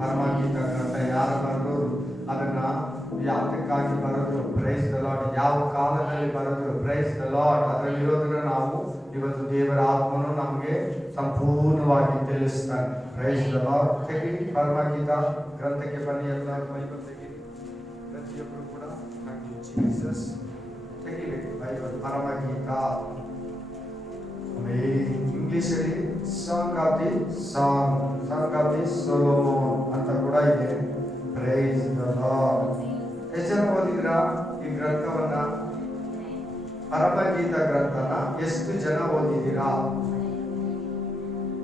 ಪರಮಗೀತ ಗ್ರಂಥ ಯಾರು ಬರೆದ್ರು, ಅದನ್ನ ಯಾತಕ್ಕಾಗಿ ಬರೆದ್ರು, ಪ್ರೈಸ್ ದ ಲಾರ್ಡ್, ಯಾವ ಕಾಲದಲ್ಲಿ ಬರೆದ್ರು, ಪ್ರೈಸ್ ದ ಲಾರ್ಡ್, ಅದರಲ್ಲಿರೋದನ್ನ ನಾವು ಇವತ್ತು ದೇವರ ಆತ್ಮನು ನಮಗೆ ಸಂಪೂರ್ಣವಾಗಿ ತಿಳಿಸ್ತಾನೆ. Price the lord. ತೆಗಿರಿ ಪರಮಗೀತ ಗ್ರಂಥಕ್ಕೆ ಬನ್ನಿ, ಎಲ್ಲರೂ ಬೈಬಲ್ ತೆಗಿರಿ, ಪ್ರತಿಯೊಬ್ಬರು ಕೂಡ. Thank you Jesus. ತೆಗಿಬೇಕು ಬೈಬಲ್, ಪರಮಗೀತ. ಇಂಗ್ಲಿಷ್ ಅಲ್ಲಿ ಸಾಂಗ್ ಆಫ್ ದಿ ಸೊಲೊಮೋನ್ ಅಂತ ಕೂಡ ಇದೆ. Praise the Lord. ಎಷ್ಟು ಜನ ಓದಿದ್ರಾ ಈ ಗ್ರಂಥವನ್ನ? ಪರಮಗೀತ ಗ್ರಂಥನ ಎಷ್ಟು ಜನ ಓದಿದ್ದೀರಾ?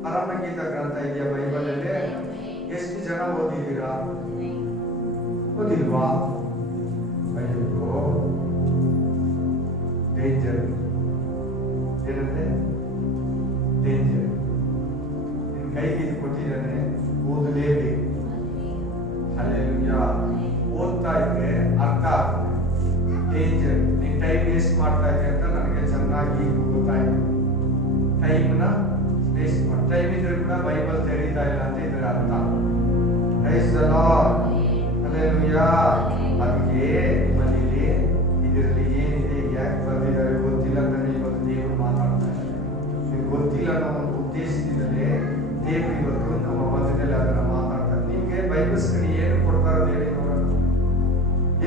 ಪರಮಗೀತ ಗ್ರಂಥ ಇದೆಯಾ ಬೈಬಲ್ ಅಲ್ಲಿ? ಎಷ್ಟು ಜನ ಓದಿದ್ದೀರಾ? ಓದಿಲ್ವಾ? ಅಯ್ಯೋ, ಡೇಂಜರ್. ಏನಂತೆ? ಡೇಂಜರ್. ನಿನ್ನ ಕೈಗೆ ಇದು ಕೊಟ್ಟಿದ್ದಾನೆ, ಓದಲೇಬೇಕು. ಹಲ್ಲೆಲೂಯಾ. ಓದ್ತಾ ಇದ್ರೆ ಅರ್ಥ ಆಗುತ್ತೆ. ಡೇಂಜರ್. ನೀನ್ ಟೈಮ್ ವೇಸ್ಟ್ ಮಾಡ್ತಾ ಇದ್ದೆ ಅಂತ ನನಗೆ ಚೆನ್ನಾಗಿ ಗೊತ್ತಾಯ್ತು. ಟೈಮ್ನ ವೇಸ್ಟ್ ಮಾಡಿ, ಟೈಮ್ ಇದ್ರೆ ಕೂಡ ಬೈಬಲ್ ತೆರೀತಾ ಇಲ್ಲ ಅಂತ ಇದ್ರೆ ಅರ್ಥ. Price the Lord. ಹಲ್ಲೆಲೂಯಾ. ಅದಕ್ಕೆ ನಿಮ್ಮಲ್ಲಿ ಇದರಲ್ಲಿ ಏನಿದೆ, ಯಾಕೆ ಬಂದಿದ್ದಾರೆ ಗೊತ್ತಿಲ್ಲ ಅಂದ್ರೆ ಇವತ್ತು ದೇವರು ಮಾತಾಡ್ತಾ ಇದ್ದಾರೆ. ನಿಮ್ಗೆ ಗೊತ್ತಿಲ್ಲ ಅನ್ನೋ ಒಂದು ಉದ್ದೇಶದಿಂದಲೇ ದೇವರು ಇವತ್ತು ನಮ್ಮ ಮಧ್ಯದಲ್ಲಿ ಅದನ್ನ ಮಾತಾಡ್ತಾರೆ. ನಿಮ್ಗೆ ಬೈಬಲ್ ಸ್ಟಡಿ ಏನು ಕೊಡ್ತಾರೋ ಹೇಳಿ ನೋಡೋಣ.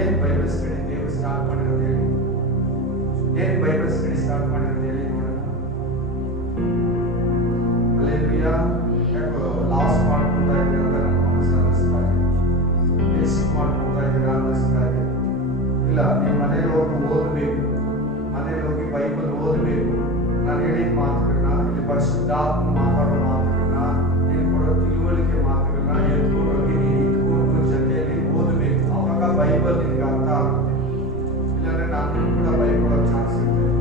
ಏನ್ ಬೈಬಲ್ ಸ್ಟಡಿ ದೇವರು ಸ್ಟಾರ್ಟ್ ಮಾಡಿರೋದು ಹೇಳಿ? ಏನ್ ಬೈಬಲ್ ಸ್ಟಡಿ ಸ್ಟಾರ್ಟ್ ಮಾಡಿರೋದು ಹೇಳಿ ನೋಡೋಣ. ಹಲ್ಲೆಲೂಯಾ. ಯಾಕೋ ಲಾಸ್ ಮಾಡ್ಕೊತಾ ಇದ್ದೀರಾ ಅಂತ ನನ್ನ ಮನಸ್ಸು ಅನ್ನಿಸ್ತಾ ಇದೆ. ವೇಸ್ಟ್ ಮಾಡ್ಕೊತಾ ಇದ್ದೀರಾ ಅನ್ನಿಸ್ತಾ ಇದೆ. ಇಲ್ಲ, ನೀವು ಮನೇಲಿ ಹೋಗಿ ಓದಬೇಕು, ಮನೇಲಿ ಹೋಗಿ ಬೈಬಲ್ ಓದಬೇಕು. ನಾನು ಹೇಳಿದ ಮಾತುಗಳನ್ನ, ಇಲ್ಲಿ ಪರಿಶುದ್ಧಾತ್ಮ ಮಾತಾಡೋ ಮಾತುಗಳನ್ನ, ನೀನು ಕೊಡೋ ತಿಳುವಳಿಕೆ ಮಾತುಗಳನ್ನ ಎತ್ಕೊಂಡು ಹೋಗಿ ನೀನು ಇಟ್ಕೊಂಡು ಜೊತೆಯಲ್ಲಿ ಓದಬೇಕು. ಅವಾಗ ಬೈಬಲ್ ನಿನ್ಗೆ ಅರ್ಥ ಆಗುತ್ತೆ. ಇಲ್ಲಾಂದ್ರೆ ನಾನು ಕೂಡ ಬೈಕೊಳ್ಳೋ ಚಾನ್ಸ್ ಇರ್ತದೆ.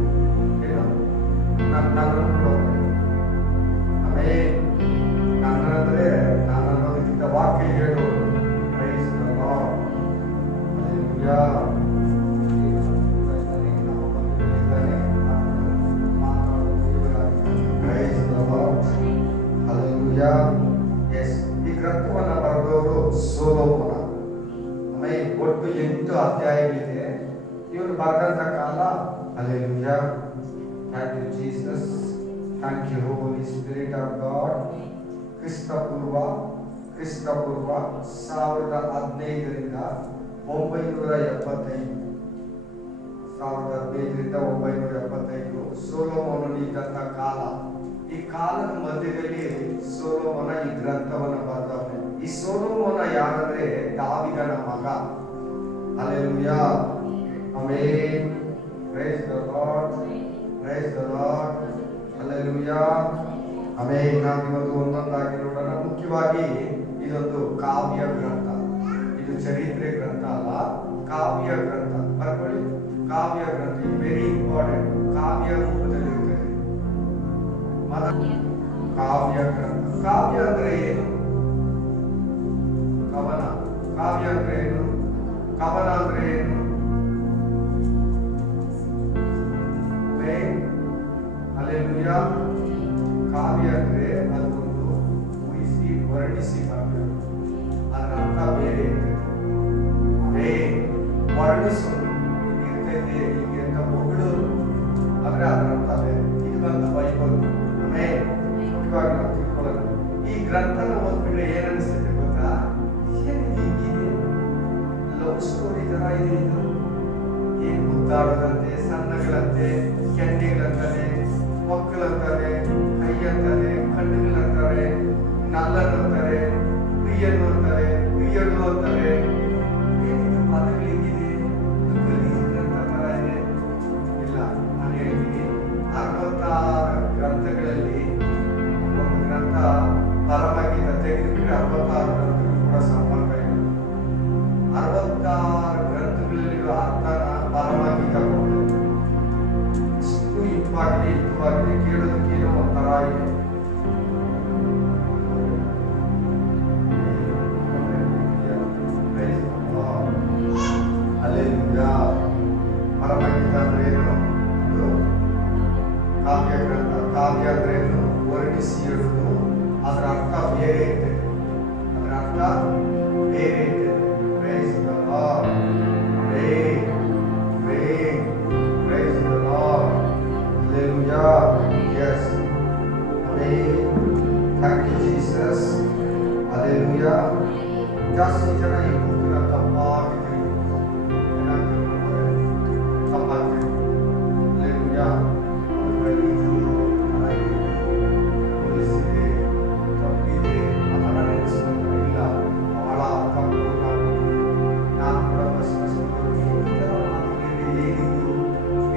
ಏನು ನಾನು ಕೂಡ ಆಮೇಲೆ ನನ್ನಂದ್ರೆ ನಾನು ಅನ್ನೋದಕ್ಕಿಂತ ವಾಕ್ಯ ಹೇಳೋದು. Price the Lord. ಹಲ್ಲೆಲೂಯಾ. ಈ ಗ್ರಂಥವನ್ನ ಬರೆದವರು ಸೊಲೊಮೋನ. ಒಟ್ಟು 8 ಅಧ್ಯಾಯಗಳಿದೆ. ಇವರು ಬರೆದಂತ ಕಾಲ. Hallelujah. Thank you Jesus. Thank you Holi spirit of God. ಕ್ರಿಸ್ತಪೂರ್ವ 1015ರಿಂದ 975. 1015ರಿಂದ 975 ಸೊಲೊಮೋನನು ಇದ್ದಂತ ಕಾಲ. ಈ ಕಾಲದ ಮಧ್ಯದಲ್ಲಿ ಸೊಲೊಮೋನ ಈ ಗ್ರಂಥವನ್ನು ಬರೆದವನೆ. ಈ ಸೊಲೊಮೋನ ಯಾರಂದ್ರೆ ದಾವೀದನ ಮಗ. Hallelujah. Amen. Praise the Lord. Praise the Lord. Hallelujah. Amen. ನಾವು ಇವತ್ತು ಒಂದೊಂದಾಗಿ ನೋಡೋಣ. ಮುಖ್ಯವಾಗಿ ಇದೊಂದು ಕಾವ್ಯ ಗ್ರಂಥ. ಇದು ಚರಿತ್ರೆ ಗ್ರಂಥ ಅಲ್ಲ, ಕಾವ್ಯ ಗ್ರಂಥ. ಬರ್ಕೊಳ್ಳಿ, ಕಾವ್ಯ ಗ್ರಂಥ. ಇದು ವೆರಿ ಇಂಪಾರ್ಟೆಂಟ್. ಕಾವ್ಯ ರೂಪದಲ್ಲಿ ಇರ್ತದೆ. ಕಾವ್ಯ ಗ್ರಂಥ. ಕಾವ್ಯ ಅಂದ್ರೆ ಏನು? ಕವನ. ಕಾವ್ಯ ಅಂದ್ರೆ ಏನು? ಕವನ ಅಂದ್ರೆ ಏನು? ಹಲ್ಲೆಲೂಯಾ. ಕಾವ್ಯ ಅಂದ್ರೆ ಅದೊಂದು ಊಹಿಸಿ ವರ್ಣಿಸಿ ಬರಬೇಕು. ಅದರ ಅರ್ಥ ಬೇರೆ ಇರ್ತದೆ. ವರ್ಣಿಸೋದು ಇರ್ತೈತೆ ಹೀಗೆ ಅಂತ ಹೊಗಳೋದು ಆದ್ರೆ ಅದರ ಅರ್ಥ ಬೇರೆ. ಇದು ಬಂದು ಬೈಬಲ್. ಮುಖ್ಯವಾಗಿ ನಾವು ತಿಳ್ಕೊಳ್ಳೋಣ. ಈ ಗ್ರಂಥನ ಓದ್ಬಿಟ್ರೆ ಏನ್ ಅನಿಸುತ್ತೆ ಗೊತ್ತಾ? ಹೀಗಿದೆ, ಲವ್ ಸ್ಟೋರಿ ತರ ಇದೆ. ಇದು ಏನ್ ಮುದ್ದಾಡೋದಂತೆ, ಸಣ್ಣಗಳಂತೆ, ಕೆನ್ನೆಗಳಂತಾನೆ, ಮಕ್ಕಳಂತಾರೆ, ಕೈ ಅಂತಾರೆ, ಕಣ್ಣುಗಳಂತಾರೆ, ನಲ್ಲನಂತಾರೆ, ಪ್ರಿಯನು ಅಂತಾರೆ, ಪ್ರಿಯಳು ಅಂತಾರೆ. ಏನಿದು ಪದಗಳಿಗಿದೆ? ಗಲೀಜ್ ಗ್ರಂಥ ತರ ಇದೆ. ಇಲ್ಲ, ನಾನು ಹೇಳ್ತೀನಿ, 66 ಗ್ರಂಥಗಳಲ್ಲಿ ಒಂದು ಗ್ರಂಥ ಪರಮಗೀತ ತೆಗೆದುಬಿಟ್ರೆ 66 ಗ್ರಂಥಗಳು ಕೂಡ ಸಂಪರ್ಕ ಇದೆ. 66 ಗ್ರಂಥಗಳಲ್ಲಿರುವ ಅರ್ಥನ ಪರಮಗೀತ ಕೊಡ್ತದೆ. ಇಷ್ಟು ಇಂಪಾಗಿದೆ, ಹಿತವಾಗಿದೆ, ಕೇಳೋದಕ್ಕೇನೋ ಒಂಥರ ಇದೆ. ಹಲ್ಲೆಲೂಯಾ. ಪರಮಗೀತ ಅಂದ್ರೆ ಏನು? ಕಾವ್ಯ ಗ್ರಂಥ. ಕಾವ್ಯ ಅಂದ್ರೆ ಏನು? ವರ್ಣಿಸಿ ಹೇಳುವುದು. ಅದರ ಅರ್ಥ ಬೇರೆ ಇರ್ತದೆ. ಅದರ ಅರ್ಥ ಅರ್ಥ ಬೇರೆ ಇದೆ. Praise the Lord. Pray, pray, praise the Lord. Hallelujah. Yes. Amen. Thank you, Jesus. Hallelujah. ಜಾಸ್ತಿ ಜನ ಈ ಬುಕ್ನ ತಪ್ಪಾಗಿ ತಪ್ಪಾಗ್ತದೆ. Hallelujah. ಪೊಲೀಸಿಗೆ ತಪ್ಪಿದೆ ಆ ಥರ ನೆನೆಸ್ಕೊಂಡ್ರೆ ಇಲ್ಲ, ಬಹಳ ತಪ್ಪು. ನಾನು ಕೂಡ ಏನಿದು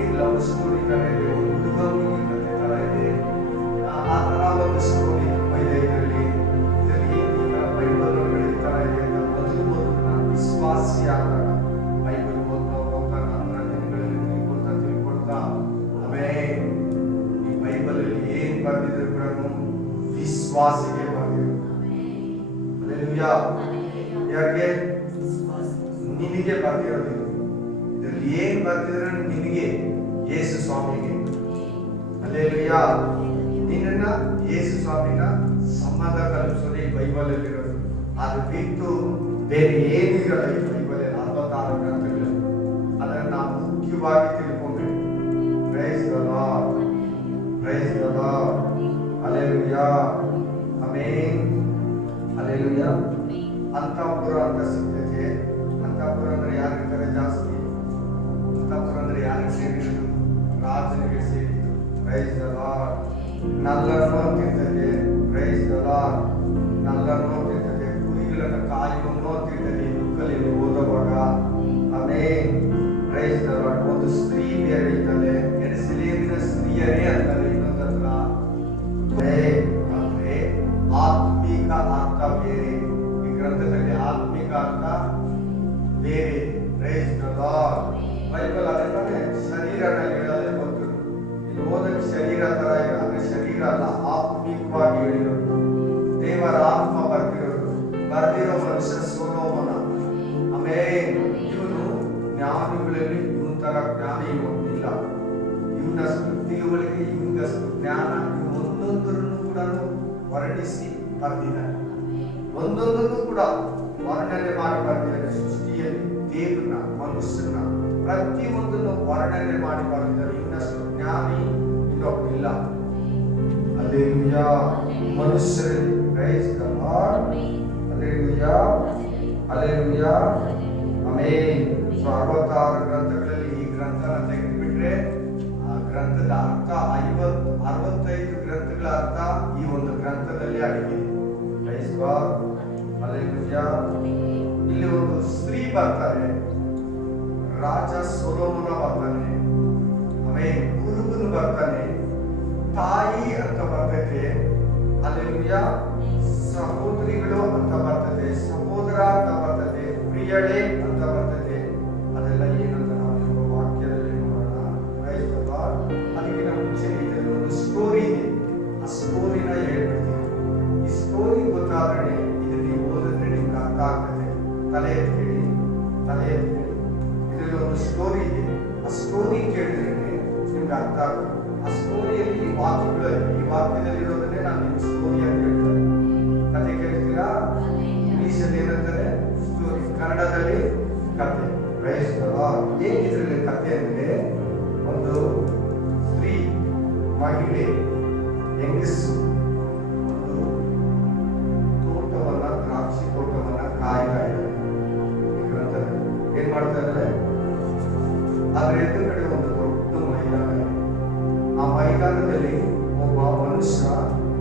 ಏನು ಲವ್ ಸ್ಟೋರಿ ಥರ ಇದೆ, ಒಂದು ಹುಡುಗ ಹುಡುಗಿ ಕಥೆ ಥರ ಇದೆ, ಆ ಥರ ಒಂದು ಸ್ಟೋರಿ ಇದರಲ್ಲಿ ಏನು ಈ ಥರ ಬೈಬಲ್ ಒಳಗಡೆ ಈ ಥರ ಇದೆ ಅಂತ ಮೊದಲು ನಾನು ವಿಶ್ವಾಸಿ ಆದಾಗ ಬೈಬಲ್ ಓದ್ತಾ ನಂತರ ದಿನಗಳಲ್ಲಿ ತಿಳ್ಕೊಳ್ತಾ ಆಮೇಲೆ ಈ ಬೈಬಲಲ್ಲಿ ಏನು ಬರೆದಿದ್ರು ಕೂಡ ವಿಶ್ವಾಸಿಗೆ ಬರೆದಿದ್ರು. ಯಾರಿಗೆ? ನಿನಗೆ ಬರೆದಿರೋದು. ಇದರಲ್ಲಿ ಏನು ಬರೆದಿದ್ರೆ ನಿನಗೆ, ಯೇಸು ಸ್ವಾಮಿಗೆ. ಹಲ್ಲೆಲೂಯಾ. ನಿನ್ನನ್ನ ಯೇಸು ಸ್ವಾಮಿನ ಸಂಬಂಧ ಕಲ್ಪಿಸೋದು ಈ ಬೈಬಲ್ ಅಲ್ಲಿರೋದು. ಅದು ಬಿಟ್ಟು ಬೇರೆ ಏನು ಇರಲ್ಲ ಈ ಬೈಬಲ್ 46 ಗ್ರಂಥಗಳು. ಅದನ್ನು ನಾವು ಮುಖ್ಯವಾಗಿ ತಿಳ್ಕೊಬೇಕು. Praise the Lord, praise the Lord. Hallelujah. Amen. Hallelujah. ಅಂತಃಪುರ ಅಂತ ಸಿಗ್ತೈತೆ. ಅಂತಃಪುರ ಅಂದ್ರೆ ಯಾರಿರ್ತಾರೆ ಜಾಸ್ತಿ? ಅಂತಃಪುರ ಅಂದ್ರೆ ಯಾರಿಗೆ ಸೇರಿದ್ರು? ರಾಜನಿಗೆ ಸೇರಿದ್ರು. Praise the Lord. ನಲ್ಲನ್ನು ಅಂತಿರ್ತದೆ. Praise the Lord. ನಲ್ಲನ್ನು ಅಂತಿರ್ತದೆ. ಕುರಿಗಳನ್ನು ಕಾಯುವನ್ನು ಅಂತಿರ್ತದೆ ಬುಕ್ಕಲ್ಲಿ ಓದುವಾಗ. ಆಮೇನ್. Praise the Lord. ಒಂದು ಸ್ತ್ರೀ ಬೇರೆ ಇದ್ದಾಳೆ, ಎರುಸಲೇಮಿನ ಸ್ತ್ರೀಯರೇ ಅಂತಾರೆ ಇನ್ನೊಂದತ್ರ. ಅಂದ್ರೆ ಆತ್ಮಿಕ ಅರ್ಥ ಬೇರೆ. ಈ ಗ್ರಂಥದಲ್ಲಿ ಆತ್ಮಿಕ ಅರ್ಥ ಬೇರೆ. Price the lord. ಬೈಬಲ್ ಅದೇ ತಾನೇ ಶರೀರನ ಹೇಳೋದೇ ಗೊತ್ತು. ಇಲ್ಲಿ ಓದಕ್ಕೆ ಶರೀರ ತರ ಇಲ್ಲ, ಅಂದ್ರೆ ಶರೀರ ಅಲ್ಲ, ಆತ್ಮಿಕವಾಗಿ ಹೇಳಿರೋದು. ದೇವರ ಆತ್ಮ ಬರ್ದಿರೋ ಮನುಷ್ಯ ಸೊಲೊಮೋನ. ಆಮೇಲೆ ಇವನು ಜ್ಞಾನಿಗಳಲ್ಲಿ ಇವನ ತರ ಜ್ಞಾನಿ ಇವನಿಲ್ಲ. ಇವನಷ್ಟು ತಿಳುವಳಿಕೆ, ಇವನಷ್ಟು ಜ್ಞಾನ, ಒಂದೊಂದರನ್ನು ಕೂಡ ವರ್ಣಿಸಿ ಬರ್ದಿದ್ದಾನೆ. ಒಂದೊಂದನ್ನು ಕೂಡ ವರ್ಣನೆ ಮಾಡಿ ಬರ್ದಿದ್ದಾರೆ. ಸೃಷ್ಟಿಯಲ್ಲಿ ದೇವರನ್ನ, ಮನುಷ್ಯನ ಪ್ರತಿಯೊಂದನ್ನು ವರ್ಣನೆ ಮಾಡಿ ಬರ್ದಿದ್ದಾರೆ. ಇವನಷ್ಟು ಜ್ಞಾನಿ ಇನ್ನೊಬ್ಬನಿಲ್ಲ. ಹಲ್ಲೆಲೂಯಾ. ಮನುಷ್ಯರಲ್ಲಿ price the Lord. Hallelujah. Hallelujah. Amen. 66 ಗ್ರಂಥಗಳಲ್ಲಿ ಈ ಗ್ರಂಥನ ತೆಗೆದುಬಿಟ್ರೆ ಆ ಗ್ರಂಥದ ಅರ್ಥ 65 ಗ್ರಂಥಗಳ ಅರ್ಥ ಈ ಒಂದು ಗ್ರಂಥದಲ್ಲಿ ಅಡಗಿದೆ. Price God. ಹಲ್ಲೆಲೂಯಾ. ಇಲ್ಲಿ ಒಂದು ಸ್ತ್ರೀ ಬರ್ತಾರೆ, ರಾಜ ಸೊಲೊಮೋನ ಬರ್ತಾನೆ, ಆಮೇಲೆ ಕುರುಬನು ಬರ್ತಾನೆ, ತಾಯಿ ಅಂತ ಬರ್ತೈತೆ. ಹಲ್ಲೆಲೂಯಾ. ಸಹೋದರಿಗಳು ಅಂತ ಬರ್ತದೆ, ಸಹೋದರ ಅಂತ ಬರ್ತದೆ, ಪ್ರಿಯಳೇ ಅಂತ ಬರ್ತದೆ. ಅದೆಲ್ಲ ಏನಂತ ನಾವು ವಾಕ್ಯದಲ್ಲಿ ನೋಡೋಣ. Price the lord. ಅದಕ್ಕಿಂತ ಮುಂಚೆ ಇದರಲ್ಲಿ ಒಂದು ಸ್ಟೋರಿ ಇದೆ. ಆ ಸ್ಟೋರಿನ ಹೇಳ್ಬಿಡ್ತೀನಿ. ಈ ಸ್ಟೋರಿ ಗೊತ್ತಾದ್ರೆ ಇದನ್ನ ನೀವು ಓದಿದ್ರೆ ನಿಮ್ಗೆ ಅರ್ಥ ಆಗ್ತದೆ. ತಲೆ ಎತ್ತಿ ತಲೆ ಎತ್ತಿ. ಇದರಲ್ಲಿ ಒಂದು ಸ್ಟೋರಿ ಇದೆ. ಆ ಸ್ಟೋರಿ ಕೇಳಿದ್ರೆ ನಿಮ್ಗೆ ಅರ್ಥ ಆಗುತ್ತೆ. ಆ ಸ್ಟೋರಿಯಲ್ಲಿ ಈ ವಾಕ್ಯದಲ್ಲಿರೋದನ್ನೇ ನಾನು ನಿಮ್ಗೆ ಸ್ಟೋರಿ ಅಂತ ಹೇಳ್ತಾರೆ. ಕತೆ ಕೇಳ್ತೀರಾ? ಇಂಗ್ಲಿಷಲ್ಲಿ ಏನಂತಾರೆ? ಸ್ಟೋರಿ. ಕನ್ನಡದಲ್ಲಿ ಕತೆ. Price the lord. ಏನಿದ್ರಲ್ಲಿ ಕತೆ ಅಂದ್ರೆ, ಒಂದು ಸ್ತ್ರೀ, ಮಹಿಳೆ, ಹೆಂಗಸು ಒಂದು ತೋಟವನ್ನ, ದ್ರಾಕ್ಷಿ ತೋಟವನ್ನ ಕಾಯ್ತಾ ಇದ್ದಾರೆ. ಈ ಗ್ರಂಥದಲ್ಲಿ ಏನ್ ಮಾಡ್ತಾ ಇದ್ದಾರೆ? ಅದ್ರ ಎದುರುಗಡೆ ಒಂದು ದೊಡ್ಡ ಮೈದಾನ ಇದೆ. ಆ ಮೈದಾನದಲ್ಲಿ ಒಬ್ಬ ಮನುಷ್ಯ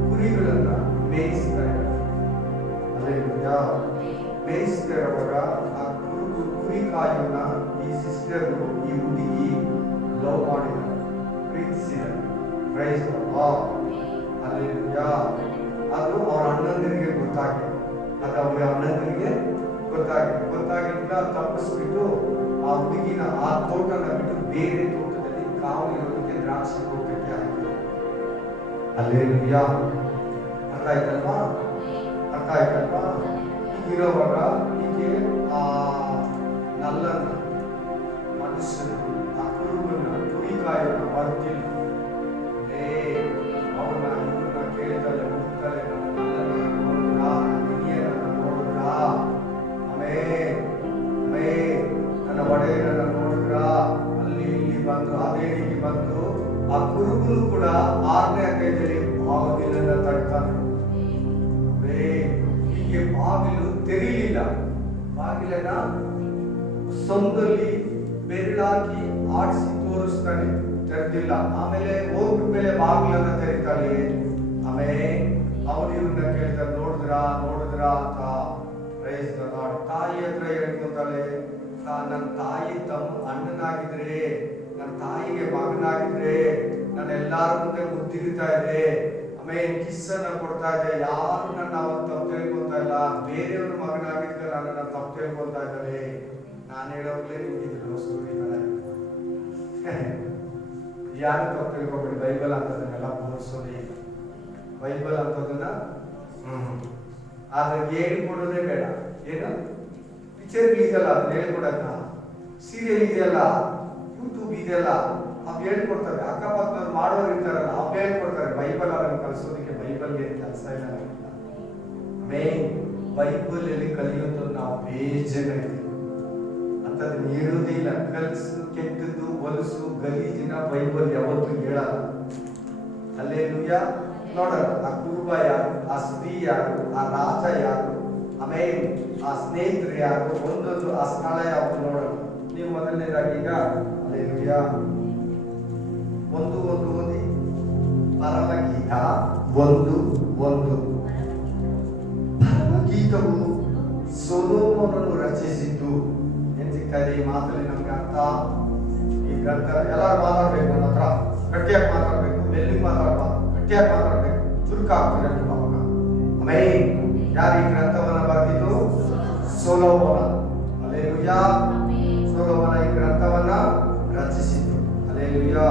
ಕುರಿಗಳನ್ನ ಮೇಯಿಸ್ತಾ ಇದ್ದಾರೆ. ಹಲ್ಲೆಲೂಯಾ. ಮೇಯಿಸ್ತಾ ಇರುವಾಗ ಆ ಕುರಿ ಕಾಯನ್ನ ಈ ಸಿಸ್ಟರ್, ಈ ಹುಡುಗಿ ಲವ್ ಮಾಡಿದ್ದಾರೆ, ಪ್ರೀತಿಸಿದ್ದಾರೆ. Praise the Lord. ಹಲ್ಲೆಲೂಯಾ. ಅದು ಅವ್ರ ಅಣ್ಣಂದಿರಿಗೆ ಗೊತ್ತಾಗಿದೆ. ಅದು ಅವ್ರ ಅಣ್ಣಂದಿರಿಗೆ ಗೊತ್ತಾಗಿದ್ದ ತಪ್ಪಿಸ್ಬಿಟ್ಟು ಆ ಹುಡುಗಿನ ಆ ತೋಟನ ಬಿಟ್ಟು ಬೇರೆ ತೋಟದಲ್ಲಿ ಕಾವು ಇರೋದಕ್ಕೆ ದ್ರಾಕ್ಷಿ ತೋಟಕ್ಕೆ ಹಾಕಿದೆ. ಹಲ್ಲೆಲೂಯಾ. ಅರ್ಥ ಆಯ್ತಲ್ವಾ? ಅರ್ಥ ಆಯ್ತಲ್ವಾ? ಹೀಗಿರೋವಾಗ ಹೀಗೆ ಆ ನಲ್ಲನ್ನ, ಮನುಷ್ಯನು, ಆ ಕುರುಬನ್ನ, ಕುರಿಕಾಯನ್ನ ಬರ್ತಿಲ್ಲ. ಅವನ್ನ ಇವನ್ನ ಕೇಳ್ತಾಳೆ, ಹುಡುಕ್ತಾಳೆ, ನನ್ನ ನಲ್ಲನ್ನ ನೋಡಿದ್ರಾ, ನನ್ನ ಮಿನಿಯನ್ನ ನೋಡಿದ್ರಾ 6ನೇ ಅಧ್ಯಾಯದಲ್ಲಿ ಬಾಗಿಲನ್ನು ತಟ್ತಾನೆ. ಹೀಗೆ ಬಾಗಿಲು ತೆರೀಲಿಲ್ಲ, ಬಾಗಿಲನ್ನ ಸೊಂದಲ್ಲಿ ಬೆರಳಾಕಿ ಆಡಿಸಿ ತೋರಿಸ್ತಾನೆ, ತೆರೆದಿಲ್ಲ. ಆಮೇಲೆ ಹೋಗ್ಬಿಟ್ಟ ಮೇಲೆ ಬಾಗಿಲನ್ನ ತೆರೀತಾಳೆ. ಆಮೇಲೆ ಅವನು ಇವ್ರನ್ನ ಕೇಳ್ತಾರೆ, ನೋಡಿದ್ರಾ ಅಂತ. Price the lord. ತಾಯಿ ಹತ್ರ ಹೇಳ್ಕೊತಾಳೆ, ನನ್ನ ತಾಯಿ ಅಣ್ಣನಾಗಿದ್ರೆ, ನನ್ನ ತಾಯಿಗೆ ಮಗನಾಗಿದ್ರೆ ನಾನು ಎಲ್ಲಾರ ಮುಂದೆ ಮುದ್ದಿರ್ತಾ ಇದ್ದೆ, ಆಮೇಲೆ ಕಿಸ್ಸನ್ನ ಕೊಡ್ತಾ ಇದ್ದೆ. ಯಾರು ನನ್ನ ಅವತ್ತು ತಪ್ಪು ತಿಳ್ಕೊತಾ ಇಲ್ಲ, ಬೇರೆಯವ್ರ ಮಗನಾಗಿದ್ದರೆ ನನ್ನ ತಪ್ಪು ತಿಳ್ಕೊತಾ ಇದ್ದಾರೆ. ನಾನು ಹೇಳೋಗ್ಲೇ ನಿಂತಿದ್ರು ಸುರಿತಾರೆ. ಯಾರು ತಪ್ಪು ತಿಳ್ಕೊಬೇಡಿ, ಬೈಬಲ್ ಅಂತದನ್ನೆಲ್ಲ ಬೋಧಿಸೋದೇ ಇಲ್ಲ. ಬೈಬಲ್ ಅಂತದನ್ನ ಆದ್ರೆ ಹೇಳ್ಕೊಡೋದೇ ಬೇಡ. ಏನು ಪಿಕ್ಚರ್ ಇದೆಯಲ್ಲ ಅದನ್ನ ಹೇಳ್ಕೊಡಕ್ಕ, ಸೀರಿಯಲ್ ಇದೆಯಲ್ಲ, ಯೂಟ್ಯೂಬ್ ಇದೆಯಲ್ಲ, ಅವ್ ಹೇಳ್ಕೊಡ್ತಾರೆ. ಅಕ್ಕಪಕ್ಕದವ್ರು ಮಾಡೋರು ಇರ್ತಾರಲ್ಲ, ಅವ್ ಹೇಳ್ಕೊಡ್ತಾರೆ. ಬೈಬಲ್ ಅದನ್ನು ಕಲಿಸೋದಕ್ಕೆ ಬೈಬಲ್ಗೆ ಕೆಲಸ ಇಲ್ಲ. ಮೇನ್ ಬೈಬಲ್ ಅಲ್ಲಿ ಕಲಿಯೋದು ನಾವು ಬೇಜಾನ ಇದ್ದೀವಿ ಅಂತದನ್ನ ಹೇಳೋದೇ ಇಲ್ಲ. ಕಲಿಸು, ಕೆಟ್ಟದ್ದು, ಹೊಲಸು, ಗಲೀಜಿನ ಬೈಬಲ್ ಯಾವತ್ತೂ ಹೇಳಲ್ಲ. ಹಲ್ಲೆಲೂಯಾ. ನೋಡೋಣ, ಆ ಕುರುಬ ಯಾರು, ಆ ಸ್ತ್ರೀ ಯಾರು, ಆ ರಾಜ ಯಾರು, ಆಮೇಲೆ ಆ ಸ್ನೇಹಿತರು ಯಾರು, ಒಂದೊಂದು ಆ ಸ್ಥಳ ಯಾವುದು ನೋಡೋಣ. ನೀವು ಮೊದಲನೇದಾಗಿ ಈಗ ಹಲ್ಲೆಲೂಯಾ ಒಂದು ಓದಿ. ಪರಮಗೀತ 1:1. ಪರಮಗೀತವು ಸೊಲೊಮೋನನು ರಚಿಸಿದ್ದು. ಏನ್ ಸಿಗ್ತದೆ ಈ ಮಾತಲ್ಲಿ ನಮ್ಗೆ ಅರ್ಥ? ಈ ಗ್ರಂಥ ಎಲ್ಲರೂ ಮಾತಾಡ್ಬೇಕು, ನನ್ನ ಹತ್ರ ಗಟ್ಟಿಯಾಗಿ ಮಾತಾಡ್ಬೇಕು, ಮೆಲ್ಲಿಗೆ ಮಾತಾಡ್ಬಾರ್ದು, ಗಟ್ಟಿಯಾಗಿ ಮಾತಾಡ್ಬೇಕು, ಚುರುಕಾಗ್ತದೆ ನಿಮ್ಮ ಅವಾಗ. ಆಮೇಲೆ ಯಾರು ಈ ಗ್ರಂಥವನ್ನ ಬರೆದಿದ್ದು? ಸೊಲೊಮೋನ. ಹಲ್ಲೆಲೂಯಾ. ಸೊಲೊಮೋನ ಈ ಗ್ರಂಥವನ್ನ ರಚಿಸಿದ್ದು. ಹಲ್ಲೆಲೂಯಾ.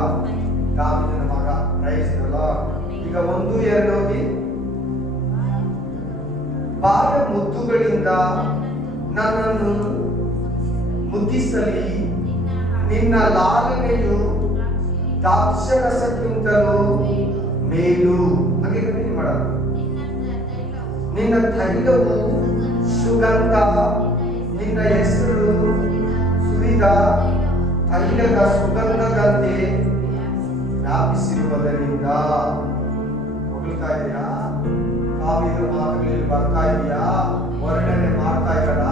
ದಾವೀದನ ಮಗ. Price the Lord. ಈಗ 1:2 ಓದಿ. ಬಾಲ ಮುದ್ದುಗಳಿಂದ ನನ್ನನ್ನು ಮುದ್ದಿಸಲಿ, ನಿನ್ನ ಲಾಲನೆಯು ದ್ರಾಕ್ಷಾರಸಕ್ಕಿಂತಲೂ ಮೇಲು. ಹಾಗೆ ಕಂಟಿನ್ಯೂ ಮಾಡೋದು. ನಿನ್ನ ತೈಲವು ಸುಗಂಧ, ನಿನ್ನ ಹೆಸರು ಸುರಿದ ತೈಲದ ಸುಗಂಧದಂತೆ ವ್ಯಾಪಿಸಿರುವುದರಿಂದ. ಹೊಗಳ್ತಾ ಇದೆಯಾ? ಕಾವ್ಯದ ಮಾತುಗಳಲ್ಲಿ ಬರ್ತಾ ಇದೆಯಾ? ವರ್ಣನೆ ಮಾಡ್ತಾ ಇದ್ದಾರ?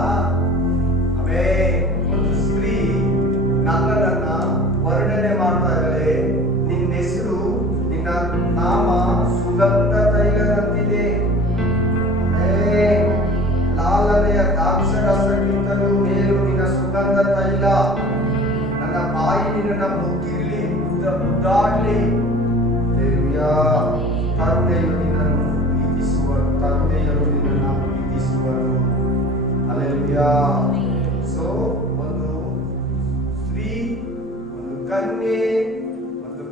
ಆಮೇಲೆ ಒಂದು ಸ್ತ್ರೀ ನನ್ನನ್ನ ವರ್ಣನೆ ಮಾಡ್ತಾ ಇದ್ದಾಳೆ. ನಿನ್ನ ಹೆಸರು, ನಿನ್ನ ನಾಮ ಸುಗಂಧ ತೈಲದಂತಿದೆ. ಲಾಲನೆಯ ದ್ರಾಕ್ಷಾರಸಕ್ಕಿಂತಲೂ ಮೇಲು ನಿನ್ನ ಸುಗಂಧ ತೈಲ. ನನ್ನ ಬಾಯಿ ನಿನ್ನ ಮುದ್ದಿರ್ಲಿ, ಮುದ್ದಾಡ್ಲಿ. ಕರುಣೆಯು ನಿನ್ನನ್ನು ಪ್ರೀತಿಸುವರು, ಕರುಣೆಯರು ನಿನ್ನನ್ನು ಪ್ರೀತಿಸುವರು. ಹಲ್ಲೆಲೂಯಾ. ಸೊ ಒಂದು ಸ್ತ್ರೀ, ಒಂದು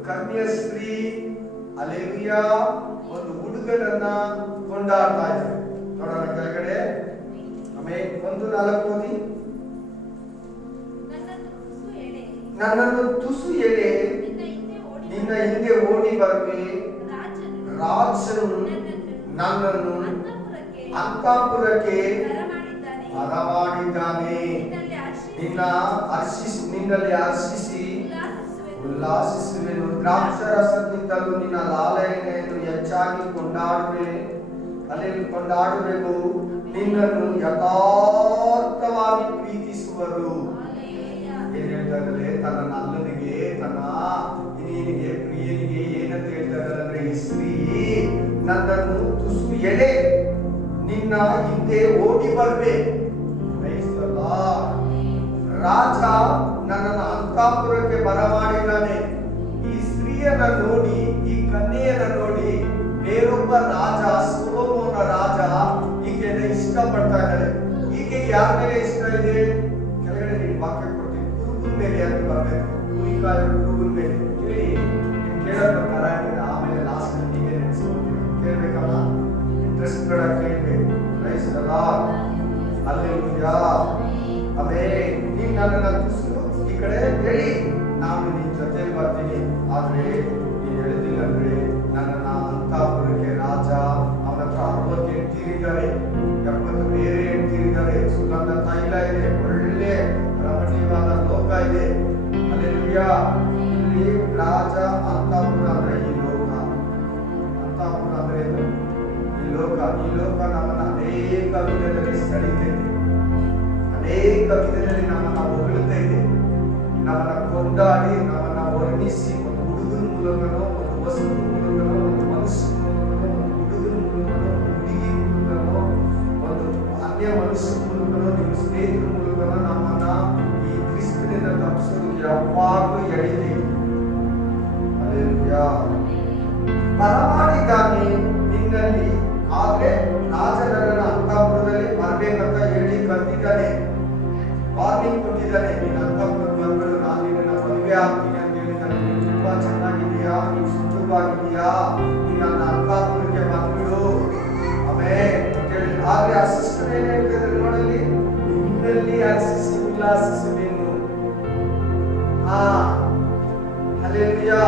ಕನ್ಯೆ ಸ್ತ್ರೀ, ಹಲ್ಲೆಲೂಯಾ, ಒಂದು ಹುಡುಗನನ್ನ ಕೊಂಡಾಡ್ತಾ ಇದೆ. ನೋಡೋಣ ಕೆಳಗಡೆ. ಆಮೇಲೆ 1:4 ಓದಿ. ನನ್ನನ್ನು ತುಸು ಎಳೆ ನಿನ್ನ ಹಿಂದೆ ಓಡಿ ಬರುವೆ. ರಾಜನು ನನ್ನನ್ನು ಅಂತಃಪುರಕ್ಕೆ ಬರಮಾಡಿದ್ದಾನೆ. ನಿನ್ನಲ್ಲಿ ಹರ್ಷಿಸಿ ಉಲ್ಲಾಸಿಸುವೆನು. ದ್ರಾಕ್ಷಾರಸಕ್ಕಿಂತಲೂ ನಿನ್ನ ಲಾಲನೆಯನ್ನು ಹೆಚ್ಚಾಗಿ ಕೊಂಡಾಡುವೆವು. ನಿನ್ನನ್ನು ಯಥಾರ್ಥವಾಗಿ ಪ್ರೀತಿಸುವರು. ಏನ್ ಹೇಳ್ತಾ ಇದ್ದಾರೆ? ತನ್ನ ನಲ್ಲನಿಗೆ, ತನ್ನ ನಿನಗೆ, ಪ್ರಿಯನಿಗೆ ಏನಂತ ಹೇಳ್ತಾ ಇದ್ದಾರೆ ಅಂದ್ರೆ, ಈ ಸ್ತ್ರೀ ನನ್ನನ್ನು ತುಸು ಎಳೆ ನಿನ್ನ ಹಿಂದೆ ಓಡಿ ಬರ್ಬೇ. ರಾಜ ನನ್ನನ್ನು ಅಂತಃಪುರಕ್ಕೆ ಬರಮಾಡಿದ್ದಾನೆ. ಈ ಸ್ತ್ರೀಯನ್ನ ನೋಡಿ, ಈ ಕನ್ಯೆಯನ್ನ ನೋಡಿ ಬೇರೊಬ್ಬ ರಾಜ, ಸೊಲೊಮೋನ ರಾಜ ಈಕೆಯನ್ನು ಇಷ್ಟಪಡ್ತಾ ಇದ್ದಾರೆ. ಈಕೆ ಯಾರ ಮೇಲೆ ಇಷ್ಟ ಇದೆ? ಕೆಳಗಡೆ ನೀನು ವಾಕ್ಯ ಕೊಡ್ತೀನಿ. ಕುರುಬನ ಮೇಲೆ ಅಂತ ಬರಬೇಕು. ಕುರಿಕಾಯ ಕುರುಬನ ಮೇಲೆ ಕೇಳಿ ಕೇಳೋದು ಪರವಾಗಿಲ್ಲ. ಆಮೇಲೆ ಲಾಸ್ಟ್ ನೀವೇ ನೆನೆಸ್ಕೊಳ್ತೀವಿ. ಕೇಳ್ಬೇಕಲ್ಲ, ಇಂಟ್ರೆಸ್ಟೆಡ್ ಆಗಿ ಕೇಳ್ಬೇಕು. Price the Lord. ಹಲ್ಲೆಲೂಯಾ. ಆಮೇಲೆ ನೀನು ನನ್ನನ್ನು ತುಸು ಈ ಕಡೆ ಹೇಳಿ, ನಾನು ನಿನ್ನ ಜೊತೆಲಿ ಬರ್ತೀನಿ. ಆದ್ರೆ ನೀನು ಹೇಳಿದಿಲ್ಲ ಅಂದ್ರೆ ನನ್ನನ್ನ ಅಂತಃಪುರಕ್ಕೆ ರಾಜ ಅವನ ಹತ್ರ 60 ಹೆಂಡತಿರಿದ್ದಾರೆ, 70 ಬೇರೆ ಹೆಂಡತಿರಿದ್ದಾರೆ. ಸುಗಂಧ ತೈಲ ಇದೆ, ಒಳ್ಳೆ ರಮಣೀಯವಾದ ಲೋಕ ಇದೆ. ಹಲ್ಲೆಲೂಯಾ. ಇಲ್ಲಿ ರಾಜ ಅಂತಃಪುರ ಅಂದ್ರೆ ಈ ಲೋಕ. ಈ ಲೋಕ ನಮ್ಮನ್ನು ಅನೇಕ ವಿಧದಲ್ಲಿ ಸೆಳೀತೈತೆ, ಅನೇಕ ವಿಧದಲ್ಲಿ ನಮ್ಮನ್ನು ಹೊಗಳುತ್ತಾ ಇದೆ, ನಮ್ಮನ್ನು ಕೊಂಡಾಡಿ ನಮ್ಮನ್ನು ವರ್ಣಿಸಿ ಒಂದು ಹುಡುಗನ ಮೂಲಕನೋ ಒಂದು ವಸ್ತು ಮೂಲಕನೋ ಒಂದು ಮನುಷ್ಯ ಮೂಲಕನೋ ಒಂದು ಹುಡುಗನ ಮೂಲಕನೋ ಒಂದು ಹುಡುಗಿ ಮೂಲಕನೋ ಒಂದು ಅನ್ಯ ಮನುಷ್ಯ ಮೂಲಕನೋ ನಿಮ್ಮ ಸ್ನೇಹಿತರ ಮೂಲಕನೋ ನಮ್ಮನ್ನ ಈ ಕ್ರಿಸ್ತನಿಂದ ತಪ್ಪಿಸೋದಕ್ಕೆ ಯಾವಾಗಲೂ ಎಳೀತೈತೆ. ಹಲ್ಲೆಲೂಯಾ. ಬರಮಾಡಿದ್ದಾನೆ ನಿನ್ನಲ್ಲಿ, ಆದ್ರೆ ರಾಜನರನ ಅಂತಃಪುರದಲ್ಲಿ ಬರಬೇಕಂತ ಹೇಳಿ ಕರೆದಿದ್ದಾನೆ, ವಾರ್ನಿಂಗ್ ಕೊಟ್ಟಿದ್ದಾನೆ. ನಿನ್ನ ಅಂತಃಪುರದ ಮಕ್ಕಳು ನಾನು ನಿನ್ನ ಮದುವೆ ಆಗ್ತೀನಿ ಅಂತ ಹೇಳಿದ್ದಾನೆ. ನೀನು ತುಂಬಾ ಚೆನ್ನಾಗಿದೆಯಾ, ನೀನು ಸುಂದರವಾಗಿದೆಯಾ, ನೀನು ನನ್ನ ಅಂತಃಪುರಕ್ಕೆ ಮಕ್ಕಳು ಆಮೇಲೆ ಅಂತ ಹೇಳಿ. ಆದ್ರೆ ಆ ಸಿಸ್ಟರ್ ಏನ್ ಹೇಳ್ತಿದ್ದಾರೆ ನೋಡಲಿ, ನಿನ್ನಲ್ಲಿ ಆಶಿಸು ಉಲ್ಲಾಸಿಸು ನೀನು. ಹಲ್ಲೆಲೂಯಾ.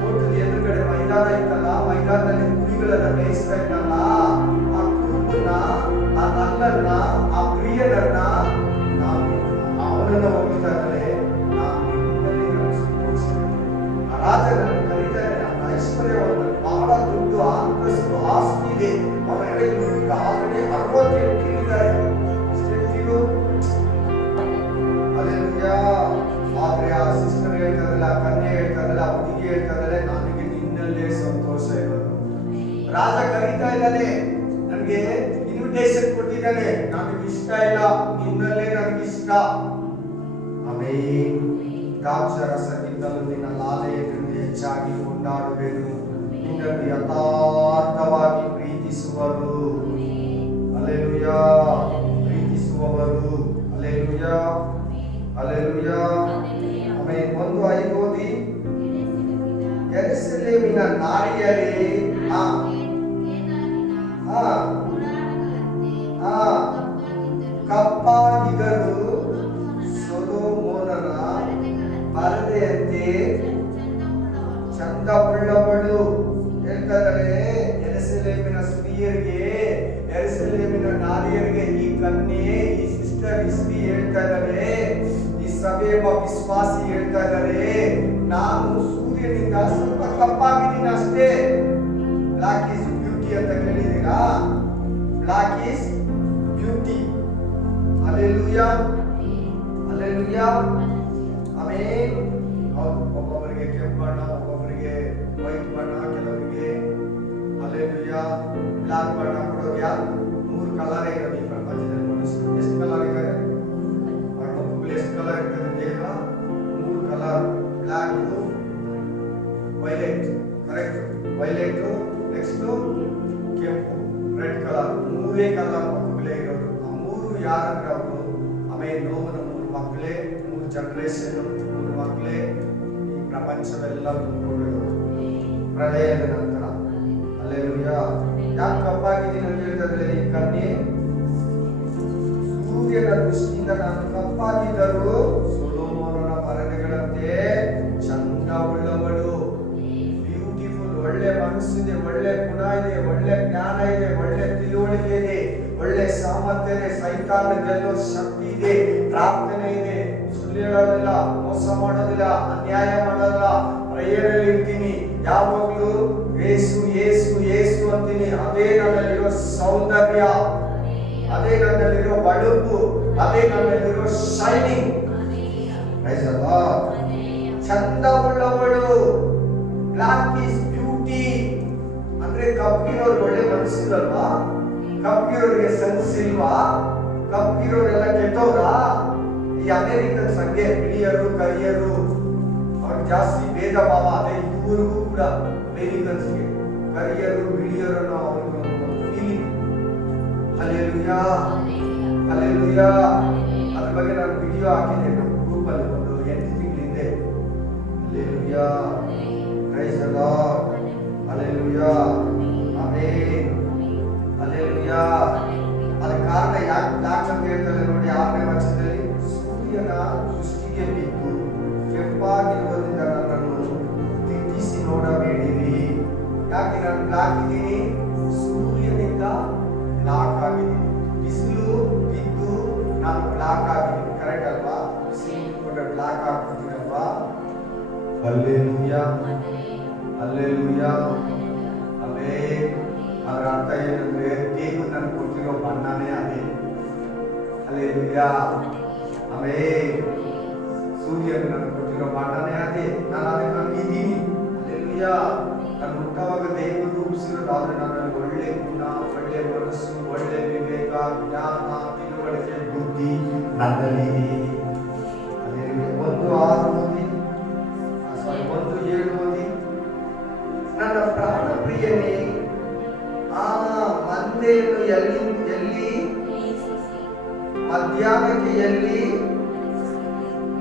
ತೋಟದ ಎದುರುಗಡೆ ಮೈದಾನ ಇತ್ತಲ್ಲ, ಮೈದಾನದಲ್ಲಿ ಕುರಿಗಳನ್ನ ಮೇಯಿಸ್ತಾ ಇದ್ದಲ್ಲ, ಆ ಕುರುಬನ್ನ, ಆ ನನ್ನನ್ನ, ಆ ಪ್ರಿಯನನ್ನ ಅವನನ್ನ ಹೋಗ್ತಾ ಇದ್ದಾರೆ. ನಾನು ನಿನ್ನಲ್ಲಿ ನನಗೆ ಸಂತೋಷ. ಆ ರಾಜ ನನ್ನ ಕರೀತಾರೆ, ನನ್ನ ಐಶ್ವರ್ಯವನ್ನು ಬಹಳ ದೊಡ್ಡ ಅಂತಸ್ತು ಆಸ್ತಿ ಇದೆ. ಅವನ ಈಗ ಆಲ್ರೆಡಿ 68 ಇದ್ದಾರೆ. ಎಷ್ಟೆಂಟಿರು? ಹಲ್ಲೆಲೂಯಾ. ಆದ್ರೆ ಆ ಸಿಸ್ಟರ್ ಹೇಳ್ತಾರಲ್ಲ, ಕನ್ಯೆ ಹೇಳ್ತಾರಲ್ಲ, ಹುಡುಗಿ ಹೇಳ್ತಾರಲ್ಲ, ನನಗೆ ನಿನ್ನಲ್ಲೇ ಸಂತೋಷ ಇರೋದು. ರಾಜ ಕರೀತಾ ಇದ್ದಾನೆ, ನನಗೆ ಇನ್ವಿಟೇಷನ್ ಕೊಟ್ಟಿದ್ದಾನೆ, ನನಗೆ ಇಷ್ಟ ಇಲ್ಲ, ನಿನ್ನಲ್ಲೇ ನನಗೆ ಇಷ್ಟ. ಆಮೇಲೆ ದ್ರಾಕ್ಷಾರಸಕ್ಕಿಂತಲೂ ನಿನ್ನ ಲಾಲೆಯನ್ನು ಹೆಚ್ಚಾಗಿ ಕೊಂಡಾಡುವೆನು, ನಿನ್ನನ್ನು ಯಥಾರ್ಥವಾಗಿ ಪ್ರೀತಿಸುವರು. ಹಲ್ಲೆಲೂಯಾ. ಪ್ರೀತಿಸುವವರು. ಹಲ್ಲೆಲೂಯಾ. ಹಲ್ಲೆಲೂಯಾ. ಆಮೇಲೆ 1:5 ಓದಿ. ಯೆರೂಸಲೇಮಿನ ನಾರಿಯರೇ, ಕಪ್ಪಾಗಿದ್ದರು, ಸೊಲೊಮೋನನ ಪರದೆಯಂತೆ ಚಂದವುಳ್ಳವಳು. ಹೇಳ್ತಾರೆ ಯೆರೂಸಲೇಮಿನ ಸ್ತ್ರೀಯರಿಗೆ, ಯೆರೂಸಲೇಮಿನ ನಾರಿಯರಿಗೆ, ಈ ಕನ್ಯೆ, ಈ ಸಿಸ್ಟರ್, ಈ ಸ್ತ್ರೀ ಹೇಳ್ತಾ ಇದ್ದಾರೆ, ಈ ಸಭೆಯ ವಿಶ್ವಾಸಿ ಹೇಳ್ತಾ ಇದ್ದಾರೆ, ನಾನು ಸೂರ್ಯನಿಂದ ಸ್ವಲ್ಪ ಕಪ್ಪಾಗಿದ್ದೀನಿ ಅಷ್ಟೇ. ಬ್ಲಾಕ್ ಈಸ್ ಬ್ಯೂಟಿ ಅಂತ ಕೇಳಿದ್ದೀರಾ? Black is beauty. Hallelujah. Hallelujah. Amen. ಒಬ್ಬೊಬ್ಬರಿಗೆ ಕೆಂಪು ಬಣ್ಣ, ಒಬ್ಬೊಬ್ಬರಿಗೆ ವೈಟ್ ಬಣ್ಣ, ಕೆಲವರಿಗೆ ಹಲ್ಲೆಲೂಯಾ ಬ್ಲಾಕ್ ಬಣ್ಣ ಕೊಡೋದು ಯಾರು? 3 ಕಲರ್ ಇರೋದು ಈ ಪ್ರಪಂಚದಲ್ಲಿ. ಮನುಷ್ಯರು ಎಷ್ಟು ಕಲರ್ ಇದ್ದಾರೆ? ಒಬ್ಬೊಬ್ಬರು ಎಷ್ಟು ಕಲರ್ ಇರ್ತದೆ ದೇಹ? 3 colour. Black, violet, correct, violet, next ಕೆಂಪು, ರೆಡ್ ಕಲರ್. 3 ಕಲರ್ ಮಕ್ಕಳೇ ಇರೋದು. ಆ 3 ಯಾರಂದ್ರೆ ಅವರು ಆಮೇಲೆ ನೋವನ 3 ಮಕ್ಕಳೇ, 3 ಜನರೇಷನ್, 3 ಮಕ್ಕಳೇ ಈ ಪ್ರಪಂಚವೆಲ್ಲ ತುಂಬಿಕೊಂಡಿರೋದು ಪ್ರಳಯದ ನಂತರ. ಹಲ್ಲೆಲೂಯಾ. ಯಾಕೆ ಕಪ್ಪಾಗಿದ್ದೀನಿ ಅಂತ ಹೇಳ್ತಾರೆ ಈ ಕನ್ಯೆ? ಸೂರ್ಯನ ದೃಷ್ಟಿಯಿಂದ ನಾನು ಕಪ್ಪಾಗಿದ್ದರು, ಸೊಲೊಮೋನನ ಪರದೆಗಳಂತೆ ಚಂದವುಳ್ಳವಳು. ಬ್ಯೂಟಿಫುಲ್. ಒಳ್ಳೆ ಮನಸ್ಸಿದೆ, ಒಳ್ಳೆ ಗುಣ ಇದೆ, ಒಳ್ಳೆ ಜ್ಞಾನ ಇದೆ, ಒಳ್ಳೆ ತಿಳುವಳಿಕೆ ಇದೆ, ಒಳ್ಳೆ ಸಾಮರ್ಥ್ಯ ಇದೆ, ಸೈತಾನ ಗೆಲ್ಲೋ ಶಕ್ತಿ ಇದೆ, ಪ್ರಾರ್ಥನೆ ಇದೆ, ಸುಳ್ಳು ಹೇಳೋದಿಲ್ಲ, ಮೋಸ ಮಾಡೋದಿಲ್ಲ, ಅನ್ಯಾಯ ಮಾಡೋದಿಲ್ಲ, ಪ್ರೇಯರಲ್ಲಿ ಇರ್ತೀನಿ, ಯಾವಾಗಲೂ ಯೇಸು ಯೇಸು ಯೇಸು ಅಂತೀನಿ. ಅದೇ ನನ್ನಲ್ಲಿರೋ ಸೌಂದರ್ಯ, ಅದೇ ನನ್ನಲ್ಲಿರೋ ಬಳುಕು, ಅದೇ ನನ್ನಲ್ಲಿರೋ ಶೈನಿಂಗ್. ಚಂದವುಳ್ಳವಳು. Black is beauty. ಅಂದ್ರೆ ಕಪ್ಪಿರೋರು ಒಳ್ಳೆ ಮನಸ್ಸಿರಲ್ವಾ? ಕಪ್ಪಿರೋರಿಗೆ ಸೆನ್ಸ್ ಇಲ್ವಾ? ಕಪ್ಪಿರೋರೆಲ್ಲ ಕೆಟ್ಟವ್ರ? ಈ ಅಮೆರಿಕನ್ ಸಂಖ್ಯೆ ಬಿಳಿಯರು ಕರಿಯರು ಅವ್ರಿಗೆ ಜಾಸ್ತಿ ಭೇದ ಭಾವ. ಅದೇ ಇವ್ರಿಗೂ ಕೂಡ ಅಮೆರಿಕನ್ಸ್ಗೆ ಕರಿಯರು ಬಿಳಿಯರು ಅನ್ನೋ ಅವ್ರಿಗೆ ಫೀಲಿಂಗ್. ಹಲ್ಲೆಲೂಯಾ. ಹಲ್ಲೆಲೂಯಾ. ಅದ್ರ ಬಗ್ಗೆ ನಾನು ವಿಡಿಯೋ ಹಾಕಿದ್ದೆ ನಮ್ಮ ಗ್ರೂಪ್ ಅಲ್ಲಿ ಒಂದು 8 ತಿಂಗಳ ಹಿಂದೆ. Hallelujah. Praise the Lord. Hallelujah. Amen. Hallelujah. ಅದರ ಕಾರಣ ಯಾಕೆ ಅಂತ ಹೇಳ್ತಾರೆ ನೋಡಿ, 6ನೇ ವಚನದಲ್ಲಿ, ಸೂರ್ಯನ ದೃಷ್ಟಿಗೆ ಬಿದ್ದು ಕೆಂಪಾಗಿರುವುದರಿಂದ ನನ್ನನ್ನು ದಿಟ್ಟಿಸಿ ನೋಡಬೇಡಿರಿ. ಯಾಕೆ ನಾನು ಬ್ಲಾಕ್ ಇದ್ದೀನಿ? ಸೂರ್ಯನಿಂದ ಬ್ಲಾಕ್ ಆಗಿದ್ದೀನಿ. ಬಿಸಿಲು ಬಿದ್ದು ನಾನು ಬ್ಲಾಕ್ ಆಗಿದ್ದೀನಿ. ಕರೆಕ್ಟ್ ಅಲ್ವಾ? ಬಿಸಿಲು ಬ್ಲಾಕ್ ಆಗ್ಬಿಡ್ತೀನಲ್ವಾ? ಹಲ್ಲೆಲೂಯಾ. ಹಲ್ಲೆಲೂಯಾ. ಆಮೆನ್. ಅದರ ಅರ್ಥ ಏನಂದ್ರೆ ಹಲ್ಲೆಲೂಯಾ. ಆಮೆನ್. ಸೂರ್ಯನು ನನಗೆ ಕೊಟ್ಟಿರೋ ಪಾಠನೇ ಅದೇ, ನಾನು ಅದಕ್ಕೆ ಇದ್ದೀನಿ. ಹಲ್ಲೆಲೂಯಾ. ನಾನು ಹುಟ್ಟುವಾಗ ದೇವರು ರೂಪಿಸಿರೋದಾದ್ರೆ ನನ್ನಲ್ಲಿ ಒಳ್ಳೆ ಗುಣ, ಒಳ್ಳೆ ಮನಸ್ಸು, ಒಳ್ಳೆ ವಿವೇಕ, ಜ್ಞಾನ, ತಿಳುವಳಿಕೆ, ಬುದ್ಧಿ ನನ್ನಲ್ಲಿ. ಒಂದು 7 ಓದಿ. ನನ್ನ ಪ್ರಾಣ ಪ್ರಿಯನೇ, ಆ ಮಂದೆಯನ್ನು ಎಲ್ಲಿ ಮಧ್ಯಾಹ್ನಕ್ಕೆ ಎಲ್ಲಿ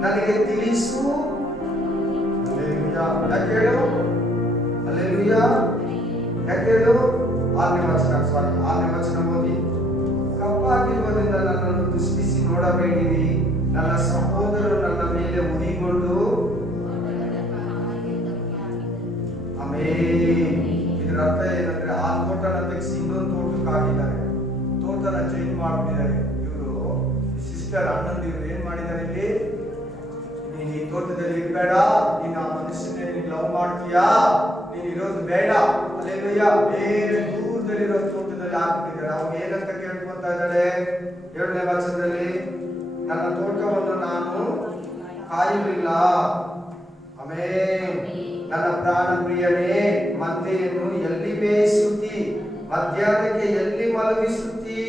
ನನಗೆ ತಿಳಿಸು. ಯಾಕೆ ಹೇಳು? ಹಲ್ಲೆಲೂಯಾ. ಯಾಕೆ ಹೇಳು? 6ನೇ ವಚನ ಓದಿ. ಕಪ್ಪಾಗಿರುವುದರಿಂದ ನನ್ನನ್ನು ದೃಷ್ಟಿಸಿ ನೋಡಬೇಡಿರಿ, ನನ್ನ ಸಹೋದರರು ನನ್ನ ಮೇಲೆ ಉರಿಗೊಂಡು. ಆಮೆನ್. ಇದರ ಅರ್ಥ ಏನಂದ್ರೆ, ಆ ತೋಟನ ತೆಗೆಸಿ ಇನ್ನೊಂದು ತೋಟಕ್ಕೆ ಹಾಕಿದ್ದಾರೆ, ತೋಟನ ಚೇಂಜ್ ಮಾಡ್ತಿದ್ದಾರೆ. ಇವರು ಸಿಸ್ಟರ್ ಅಣ್ಣಂದಿರು ಏನ್ ಮಾಡಿದ್ದಾರೆ ಇಲ್ಲಿ, ನೀನ್ ಈ ತೋಟದಲ್ಲಿ ಇರಬೇಡ, ನೀನ್ ಆ ಮನುಷ್ಯನೇ ನೀನ್ ಲವ್ ಮಾಡ್ತೀಯಾ, ನೀನ್ ಇರೋದು ಬೇಡ. ಹಲ್ಲೆಲೂಯಾ. ಬೇರೆ ದೂರದಲ್ಲಿರೋ ತೋಟದಲ್ಲಿ ಹಾಕ್ತಿದ್ದಾರೆ. ಅವಾಗ ಏನಂತ ಕೇಳ್ಕೊಂತ ಇದ್ದಾಳೆ 7ನೇ ವಚನದಲ್ಲಿ, ನನ್ನ ತೋಟವನ್ನು ನಾನು ಕಾಯಲಿಲ್ಲ. ಆಮೆನ್. ನನ್ನ ಪ್ರಾಣ ಪ್ರಿಯನೇ, ಮಂದೆಯನ್ನು ಎಲ್ಲಿ ಮೇಯಿಸುತ್ತಿ, ಮಧ್ಯಾಹ್ನಕ್ಕೆ ಎಲ್ಲಿ ಮಲಗಿಸುತ್ತಿ,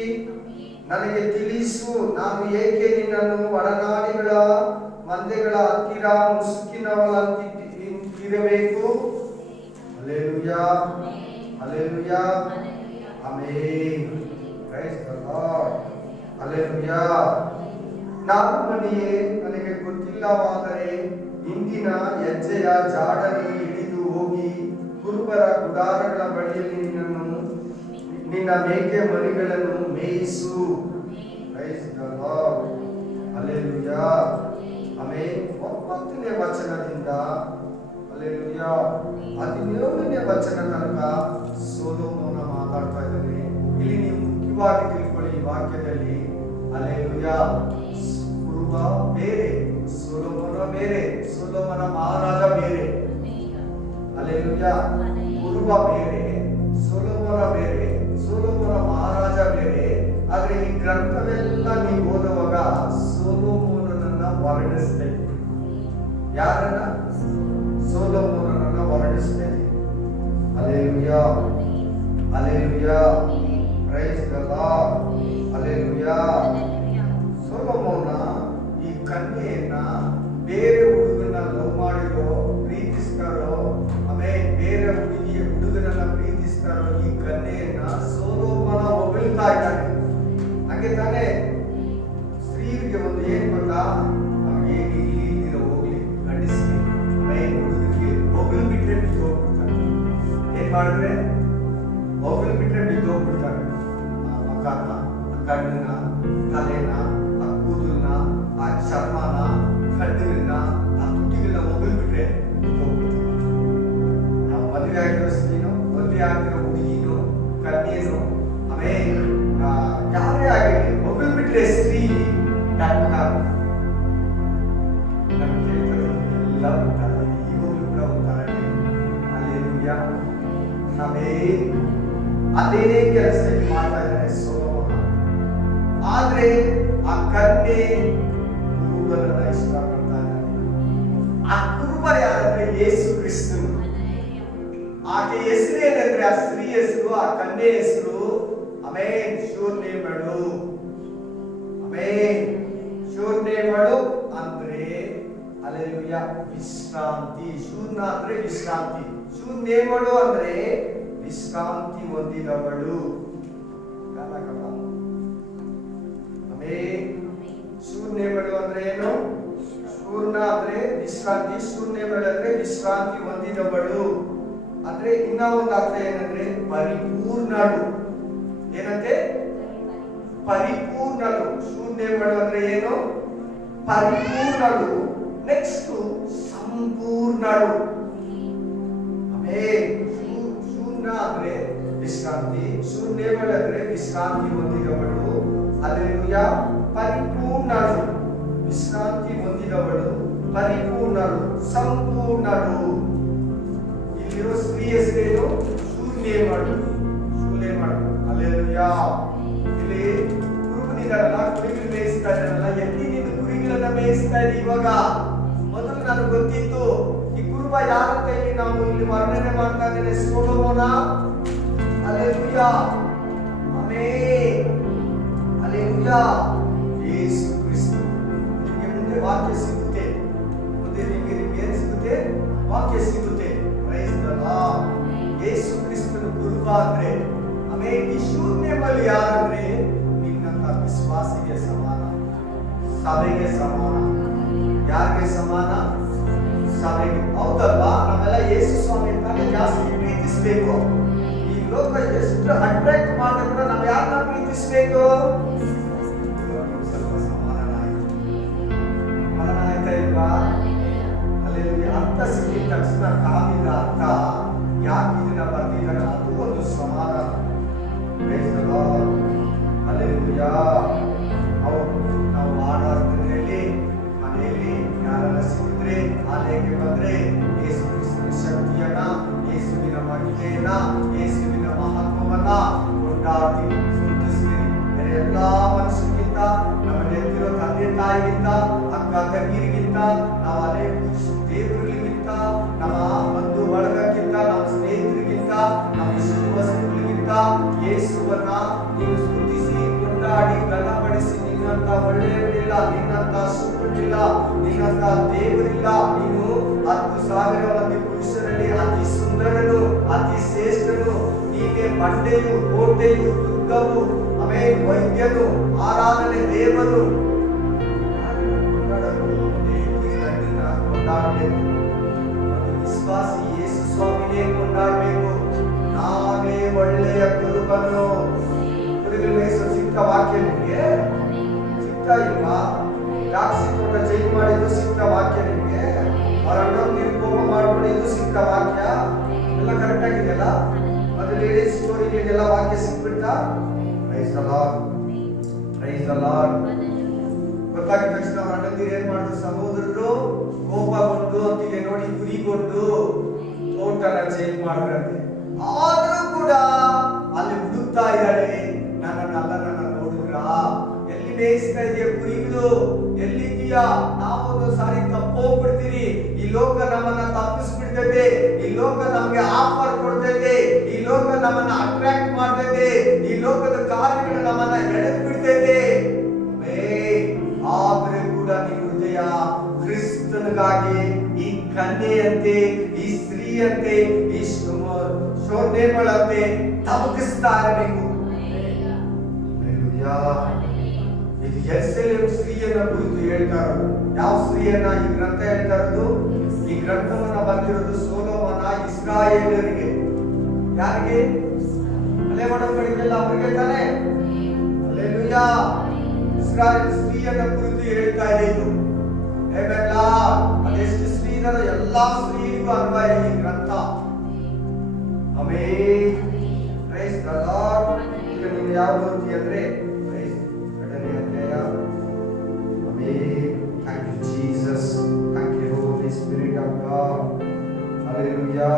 ನನಗೆ ತಿಳಿಸು. ನಾನು ಏಕೆ ನಿನ್ನನ್ನು ಒಡನಾಡಿಗಳ ಮಂದೆಗಳ ಹತ್ತಿರ ಮುಸುಕಿನವಳಂತಿರಬೇಕು. Hallelujah. Hallelujah. Amen. Praise the Lord. Hallelujah. ನಾನು ಮನೆಯೇ ನನಗೆ ಗೊತ್ತಿಲ್ಲವಾದರೆ ಇಂದಿನ ಹೆಜ್ಜೆಯ ಜಾಡನ್ನು ಹಿಡಿದು ಹೋಗಿ ಕುರುಬರ ಗುಡಾರಗಳ ಬಳಿಯಲ್ಲಿ ನಿನ್ನ ಮೇಕೆ ಮರಿಗಳನ್ನು ಮೇಯಿಸು. Praise the Lord. Hallelujah. Amen. 9ನೇ ವಚನದಿಂದ ಹಲ್ಲೆಲೂಯಾ 17ನೇ ವಚನ ತನಕ ಸೊಲೊಮೋನ ಮಾತಾಡ್ತಾ ಇದ್ದಾನೆ. ಇಲ್ಲಿ ನೀವು ಮುಖ್ಯವಾಗಿ ತಿಳ್ಕೊಳ್ಳಿ ಈ ವಾಕ್ಯದಲ್ಲಿ. ಹಲ್ಲೆಲೂಯಾ. ಕುರುಬ ಬೇರೆ, ಸೊಲೊಮೋನ ಬೇರೆ, ಸೊಲೊಮೋನ ಮಹಾರಾಜ ಬೇರೆ. ಹಲ್ಲೆಲೂಯಾ. ಕುರುಬ ಬೇರೆ, ಸೊಲೊಮೋನ ಬೇರೆ, ಸೊಲೊಮೋನ ಮಹಾರಾಜ ಬೇರೆ. ಆದ್ರೆ ಈ ಗ್ರಂಥವೆಲ್ಲ ನೀವು ಓದುವಾಗ ಸೊಲೊಮೋನನನ್ನ ವರ್ಣಿಸ್ತೇವೆ. ಯಾರನ್ನ? ಸೊಲೊಮೋನನನ್ನ ವರ್ಣಿಸ್ತೇವೆ. Hallelujah. Hallelujah. Praise the Lord. Hallelujah. ಸೊಲೊಮೋನ ಈ ಕನ್ಯೆಯನ್ನ ಬೇರೆ ಹುಡುಗನ ಲವ್ ಮಾಡಿರೋ, ಪ್ರೀತಿಸ್ತಾರೋ, ಆಮೇಲೆ ಬೇರೆ ಹುಡುಗನನ್ನ ಪ್ರೀತಿಸ್ತಾರೋ ಈ ಕನ್ಯೆಯನ್ನ ಸೊಲೊಮೋನ ಹೊಗಳ್ತಾ ಇದ್ದಾನೆ. ಹಾಗೆ ತಾನೇ ಸ್ತ್ರೀಯರಿಗೆ ಒಂದು ಏನ್ ಗೊತ್ತಾ, ನಮ್ಗೆ ಇಲ್ಲಿ ಹೋಗ್ಲಿ ಗಂಡಿಸ್ಲಿ ಹುಡುಗರಿಗೆ ಹೊಗಲ್ ಬಿಟ್ರೆ ಬಿದ್ದು ಹೋಗ್ಬಿಡ್ತಾರೆ. ಏನ್ ಮಾಡಿದ್ರೆ ಹೊಗಲ್ ಬಿಟ್ರೆ ಬಿದ್ದು ಹೋಗ್ಬಿಡ್ತಾರೆ. ಮಕ್ಕನ, ಕಣ್ಣನ್ನ, ತಲೆನ, ಆ ಕೂದಲನ್ನ, ಆ ಚರ್ಮನ, ಕಣ್ಣುಗಳನ್ನ, ಆ ತುಟಿಗಳನ್ನ ಹೊಗಲ್ ಬಿಟ್ರೆ ಬಿದ್ದು ಹೋಗ್ಬಿಡ್ತಾರೆ. ನಾವು ಮದುವೆ ಆಗಿರೋ ಸ್ತ್ರೀನು, ಮದುವೆ ಆಗಿರೋ ಹುಡುಗಿನು, ಕನ್ಯೆನು, ಆಮೇಲೆ ಯಾರೇ ಆಗಿರಲಿ ಹೊಗಲ್ ಬಿಟ್ರೆ ಸ್ತ್ರೀ ಎಲ್ಲ ಉಂಟಾರೆ. ಈಗಲೂ ಕೂಡ ಉಂಟಾರೆ. ಹಲ್ಲೆಲೂಯಾ. ಅದೇ ಕೆಲಸ ಮಾಡ್ತಾ ಇದ್ದಾರೆ ಸೊಲೊಮೋನ. ಆದ್ರೆ ಆ ಕನ್ಯೆ ಕುರುಬರನ್ನ ಇಷ್ಟಪಡ್ತಾ ಇದ್ದಾರೆ. ಆ ಕುರುಬ ಯಾರಂದ್ರೆ ಯೇಸು ಕ್ರಿಸ್ತನು. ಆಕೆ ಹೆಸರೇನಂದ್ರೆ, ಆ ಸ್ತ್ರೀ ಹೆಸರು, ಆ ಕನ್ಯೆ ಹೆಸರು ಆಮೆನ್ ಶೂನ್ಯಗಳು. ಆಮೆನ್ ಶೂನ್ಯಗಳು ಅಂದ್ರೆ ಹಲ್ಲೆಲೂಯಾ ವಿಶ್ರಾಂತಿ. ಶೂನ್ಯ ಅಂದ್ರೆ ವಿಶ್ರಾಂತಿ, ಶೂನ್ಯಗಳು ಅಂದ್ರೆ ವಿಶ್ರಾಂತಿ ಹೊಂದಿದವಳು. ಆಮೆನ್. ಶೂನ್ಯಗಳು ಅಂದ್ರೆ ಏನು? ಶೂನ್ಯ ಅಂದ್ರೆ ವಿಶ್ರಾಂತಿ, ಶೂನ್ಯಗಳು ಅಂದ್ರೆ ವಿಶ್ರಾಂತಿ ಹೊಂದಿದವಳು. ಅಂದ್ರೆ ಇನ್ನ ಒಂದು ಅರ್ಥ ಏನಂದ್ರೆ ಪರಿಪೂರ್ಣಳು. ಏನಂತೆ? ಪರಿಪೂರ್ಣಳು. ಶೂನ್ಯಗಳು ಅಂದ್ರೆ ಏನು? ಪರಿಪೂರ್ಣಳು. ನೆಕ್ಸ್ಟ್ ಸಂಪೂರ್ಣಳು. ಆಮೆನ್. ಶೂನ್ಯ ಅಂದ್ರೆ ವಿಶ್ರಾಂತಿ, ಶೂನ್ಯಗಳು ಅಂದ್ರೆ ವಿಶ್ರಾಂತಿ ಹೊಂದಿದವಳು. ಹಲ್ಲೆಲೂಯಾ. ಪರಿಪೂರ್ಣಳು, ವಿಶ್ರಾಂತಿ ಹೊಂದಿದವಳು, ಪರಿಪೂರ್ಣಳು, ಸಂಪೂರ್ಣಳು. ಇಲ್ಲಿರೋ ಸ್ತ್ರೀ ಹೆಸರೇನು? ಶೂನ್ಯಗಳು. ಶೂನ್ಯಗಳು. ಹಲ್ಲೆಲೂಯಾ. ಇಲ್ಲಿ ಕುರುಬನಿದಾರಲ್ಲ, ಕುರಿಗಳು ಮೇಯಿಸ್ತಾ ಇದ್ದಾನಲ್ಲ, ಎಲ್ಲಿ ನಿನ್ನ ಕುರಿಗಳನ್ನ ಮೇಯಿಸ್ತಾ ಇದೆ ಇವಾಗ. ಮೊದಲು ನನಗೆ ಗೊತ್ತಿತ್ತು ಈ ಕುರುಬ ಯಾರಂತ ನಾವು ಇಲ್ಲಿ ವರ್ಣನೆ ಮಾಡ್ತಾ ಇದ್ದೇನೆ, ಸೊಲೊಮೋನ. Hallelujah, amen, hallelujah. Yesu Krista. ನಿಮಗೆ ಮುಂದೆ ವಾಕ್ಯ ಸಿಗುತ್ತೆ, ಮುಂದೆ ನಿಮಗೆ ಏನು ಸಿಗುತ್ತೆ? ವಾಕ್ಯ ಸಿಗುತ್ತೆ. Price the lord. ಯೇಸು ಕ್ರಿಸ್ತನ ಕುರುಬ ಅಂದ್ರೆ ಆಮೆನ್. ಈ ಶೂನ್ಯ ಬಲಿ ಯಾರಂದ್ರೆ ನಿನ್ನಂತ ವಿಶ್ವಾಸಿಗೆ ಸಮಾನ, ಸಭೆಗೆ ಸಮಾನ. ಯಾರಿಗೆ ಸಮಾನ? ಸಭೆಗೆ. ಹೌದಲ್ವಾ? ನಾವೆಲ್ಲ ಯೇಸು ಸ್ವಾಮಿ ಅಂತಾನೆ ಜಾಸ್ತಿ ಪ್ರೀತಿಸಬೇಕು. ಈ ಲೋಕ ಎಷ್ಟು ಅಟ್ರಾಕ್ಟ್ ಮಾಡಿದ್ರೆ ನಾವು ಯಾರನ್ನ ಪ್ರೀತಿಸಬೇಕು? ಸ್ವಲ್ಪ ಸಮಾಧಾನ ಆಯ್ತಾ ಇಲ್ವಾ? ಅಲ್ಲಿ ಅರ್ಥ ಸಿಕ್ಕಿದ ತಕ್ಷಣ ಕಾವಿದ ಅರ್ಥ ಯಾಕೆ ಇದನ್ನ ಬರ್ತಿದ್ದಾರೆ, ಅದು ಒಂದು ಸಮಾಧಾನ. ನಾವು ಆಡಾಡ್ತಿದ್ರಲ್ಲಿ ಮನೆಯಲ್ಲಿ ಯಾರನ್ನ ಸಿಕ್ಕಿದ್ರೆ, ಆಲಯಕ್ಕೆ ಬಂದ್ರೆ ಯೇಸು ಕ್ರಿಸ್ತನ ಶಕ್ತಿಯನ್ನ, ಯೇಸುವಿನ ಮಹಿಮೆಯನ್ನ, ಯೇಸುವಿನ ಮಹತ್ವವನ್ನ ಕೊಂಡಾಡ್ತೀವಿ, ಸ್ತುತಿಸ್ತೀವಿ. ಬೇರೆ ಎಲ್ಲಾ ಮನುಷ್ಯರಿಗಿಂತ, ನಮ್ಮ ನೆತ್ತಿರೋ ತಂದೆ ತಾಯಿಗಿಂತ, ಅಕ್ಕ ತಂಗಿರಿಗಿಂತ, ನಾವು ಅದೇ ದೇವರಿಗಿಂತ, ನಮ್ಮ ಬಂಧು ಬಳಗಕ್ಕಿಂತ, ನಮ್ಮ ಸ್ನೇಹಿತರಿಗಿಂತ, ನಮ್ಮ ಇಷ್ಟು ವಸ್ತುಗಳಿಗಿಂತ ಯೇಸುವನ್ನ ನೀನು ಸ್ತುತಿಸಿ ಕೊಂಡಾಡಿ ಘನಪಡಿಸಿ, ನಿನ್ನಂತ ಒಳ್ಳೆಯವರಿಲ್ಲ, ನಿನ್ನಂತ ಸುತ್ತಲಿಲ್ಲ, ನಿನ್ನಂತ ದೇವರಿಲ್ಲ. ನೀನು 10,000 ಮಂದಿ ಪುರುಷರಲ್ಲಿ ಅತಿ ಸುಂದರನು, ಅತಿ ಶ್ರೇಷ್ಠನು. ನೀನೇ ಬಂಡೆಯು, ಕೋಟೆಯು, ದುರ್ಗವು, ಆಮೇಲೆ ವೈದ್ಯನು, ಆರಾಧನೆ ದೇವರು. ಕೊಂಡಾಡಬೇಕು. ವಿಶ್ವಾಸಿ ಯೇಸು ಸ್ವಾಮಿನೇ ಕೊಂಡಾಡಬೇಕು. ನಾನೇ ಒಳ್ಳೆಯ ಕುರುಬನು. ಕುರಿಗಳ ಮೇಯಿಸೋ ಸಿಕ್ಕ ವಾಕ್ಯ ನಿಮಗೆ ಸಿಗ್ತಾ ಇಲ್ವಾ? ದ್ರಾಕ್ಷಿ ತೋಟ ಚೇಂಜ್ ಮಾಡಿದ್ದು ಸಿಕ್ಕ ವಾಕ್ಯ ನಿಮಗೆ. ಅವರನ್ನು ಕೋಪ ಮಾಡ್ಕೊಂಡಿದ್ದು ಸಿಕ್ಕ ವಾಕ್ಯ. ಎಲ್ಲ ಕರೆಕ್ಟ್ ಆಗಿದೆಯಲ್ಲ? ಮತ್ತೆ ಲೇಡೀಸ್ ಸ್ಟೋರಿಗಳಿಗೆಲ್ಲ ವಾಕ್ಯ ಸಿಕ್ಬಿಡ್ತಾ? Praise the Lord, praise the Lord. ಗೊತ್ತಾಗಿದ ತಕ್ಷಣ ಅವರನ್ನು ಏನ್ ಮಾಡಿದ್ರು? ಸಹೋದರರು ಕೋಪಗೊಂಡು ಅಂತಿಗೆ ನೋಡಿ ಕುರಿಗೊಂಡು ತೋಟನ ಚೇಂಜ್ ಮಾಡ್ರಂತೆ. ಆದ್ರೂ ಕೂಡ ಅಲ್ಲಿ ಹುಡುಕ್ತಾ ಇದ್ದಾಳೆ, ನನ್ನ ನೋಡಿದ್ರ ಎಲ್ಲಿ ಮೇಯಿಸ್ತಾ ಇದೆಯಾ ಕುರಿಗಳು, ಎಲ್ಲಿದೀಯಾ? ನಾವೊಂದು ಸಾರಿ ತಪ್ಪೋಗ್ಬಿಡ್ತೀವಿ. ಈ ಲೋಕ ನಮ್ಮನ್ನ ತಪ್ಪಿಸ್ಬಿಡ್ತೈತೆ, ಈ ಲೋಕ ನಮ್ಗೆ ಆಫರ್ ಕೊಡ್ತೈತೆ, ಈ ಲೋಕ ನಮ್ಮನ್ನ ಅಟ್ರಾಕ್ಟ್ ಮಾಡ್ತೈತೆ, ಈ ಲೋಕದ ಕಾರ್ಯಗಳು ನಮ್ಮನ್ನ ಎಳೆದು ಬಿಡ್ತೈತೆ. ಆದ್ರೆ ಕೂಡ ನಿನ್ನ ಹೃದಯ ಕ್ರಿಸ್ತನಿಗಾಗಿ ಈ ಕನ್ಯೆಯಂತೆ, ಈ ಸ್ತ್ರೀಯಂತೆ, ಈ ಶೋಧನೆಗಳಂತೆ ತಮಕಿಸ್ತಾ ಇರಬೇಕು. ಇದು ಯೆರೂಸಲೇಮ್ ಸ್ತ್ರೀಯನ್ನ ಕುರಿತು ಹೇಳ್ತಾರದು. ಯಾವ ಸ್ತ್ರೀಯನ್ನ ಈ ಗ್ರಂಥ ಹೇಳ್ತಾ ಇರೋದು? ಈ ಗ್ರಂಥವನ್ನ ಬರ್ತಿರೋದು ಸೊಲೊಮೋನ ಇಸ್ರಾಯೇಲರಿಗೆ. ಯಾರಿಗೆ? ಅಲೆ ಮಾಡೋಗಳಿಗೆಲ್ಲ ಅವರಿಗೆ ತಾನೆ. ಹಲ್ಲೆಲೂಯಾ. ಇಸ್ರಾಯೇಲ್ ಸ್ತ್ರೀಯನ್ನ ಕುರಿತು ಹೇಳ್ತಾ ಇದೆ ಇದು. ಅದೆಷ್ಟು ಸ್ತ್ರೀ ಇದಾರೆ, ಎಲ್ಲಾ ಸ್ತ್ರೀಯರಿಗೂ ಅನ್ವಯ ಈ ಗ್ರಂಥ. Amen, praise the Lord. ಈಗ ನೀವು ಯಾವ ಓದ್ತಿ ಅಂದ್ರೆ ಎರಡನೇ ಅಧ್ಯಾಯ. Amen. Thank you Jesus, thank you Holi spirit of God. Hallelujah,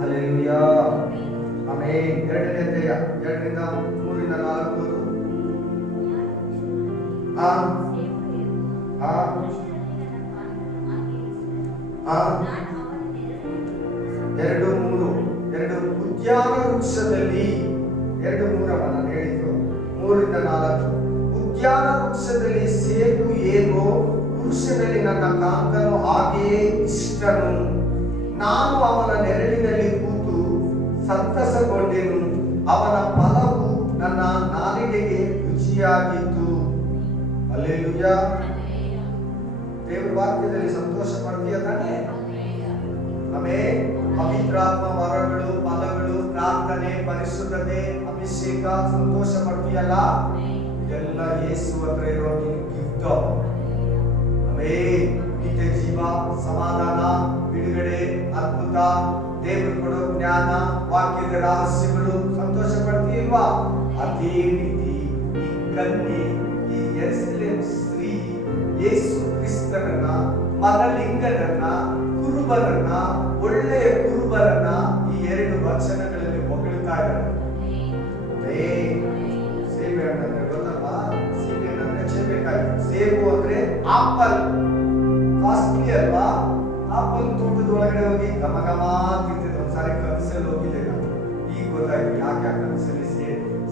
hallelujah. Amen. ಎರಡನೇ ಅಧ್ಯಾಯ 2ರಿಂದ 3ರಿಂದ 4. ಉದ್ಯಾನ ವೃಕ್ಷದಲ್ಲಿ 2:3 ನಾನು ಹೇಳಿದ್ದು 3ರಿಂದ 4. ಉದ್ಯಾನ ವೃಕ್ಷದಲ್ಲಿ ಸೇಬು ಹೇಗೋ ಪುರುಷನಲ್ಲಿ ನನ್ನ ಕಾಂತನು ಹಾಗೆಯೇ ಇಷ್ಟನು. ನಾನು ಅವನ ನೆರಳಿನಲ್ಲಿ ಕೂತು ಸಂತಸಗೊಂಡೆನು. ಅವನ ಫಲವು ನನ್ನ ನಾಲಿಗೆಗೆ ರುಚಿಯಾಗಿತ್ತು. ಹಲ್ಲೆಲೂಯಾ. ದೇವರ ವಾಕ್ಯದಲ್ಲಿ ಸಂತೋಷ ಪಡ್ತೀಯ ತಾನೆ? ಆಮೆನ್. ಪವಿತ್ರಾತ್ಮ ವರಗಳು, ಫಲಗಳು, ಪ್ರಾರ್ಥನೆ, ಪರಿಶುದ್ಧತೆ, ಅಭಿಷೇಕ, ಸಂತೋಷ ಪಡ್ತೀಯಲ್ಲ? ಇದೆಲ್ಲ ಯೇಸು ಹತ್ರ ಇರೋ ಗಿಫ್ಟ್. ಆಮೆನ್. ನಿತ್ಯ ಜೀವ, ಸಮಾಧಾನ, ಬಿಡುಗಡೆ, ಅದ್ಭುತ, ದೇವರು ಕೊಡೋ ಜ್ಞಾನ, ವಾಕ್ಯದ ರಹಸ್ಯಗಳು, ಸಂತೋಷ ಪಡ್ತೀಯಲ್ವಾ? ಅದೇ ರೀತಿ ಈ ಕನ್ಯೆ, ಈ ಯೆರೂಸಲೇಮ್ ಸ್ತ್ರೀ ಯೇಸು ಕ್ರಿಸ್ತನನ್ನ, ಮನಲಿಂಗನನ್ನ, ಕುರುಬನನ್ನ, ಒಳ್ಳೆಯ ಕುರುಬನನ್ನ ಈ 2 ವಚನಗಳಲ್ಲಿ ಹೊಗಳ್ತಾ ಇದ್ದಾರೆ. ಸೇಬೆ ಹಣ್ಣಂದ್ರೆ ಗೊತ್ತಲ್ವಾ? ಸೇಬೆ ಹಣ್ಣಂದ್ರೆ ಆಪಲ್ ಕಾಸ್ಟ್ಲಿ ಅಲ್ವಾ? ಆಪಲ್ ತೋಟದ ಒಳಗಡೆ ಹೋಗಿ ಘಮ ಘಮ ತಿಂತಿದ್ದೆ. ಒಂದ್ಸಾರಿ ಕನಸಲ್ಲಿ ಹೋಗಿದ್ದೆ ನಾನು. ಈಗ ಗೊತ್ತಾಯ್ತು ಯಾಕೆ ಆ ಕನಸಲ್ಲಿ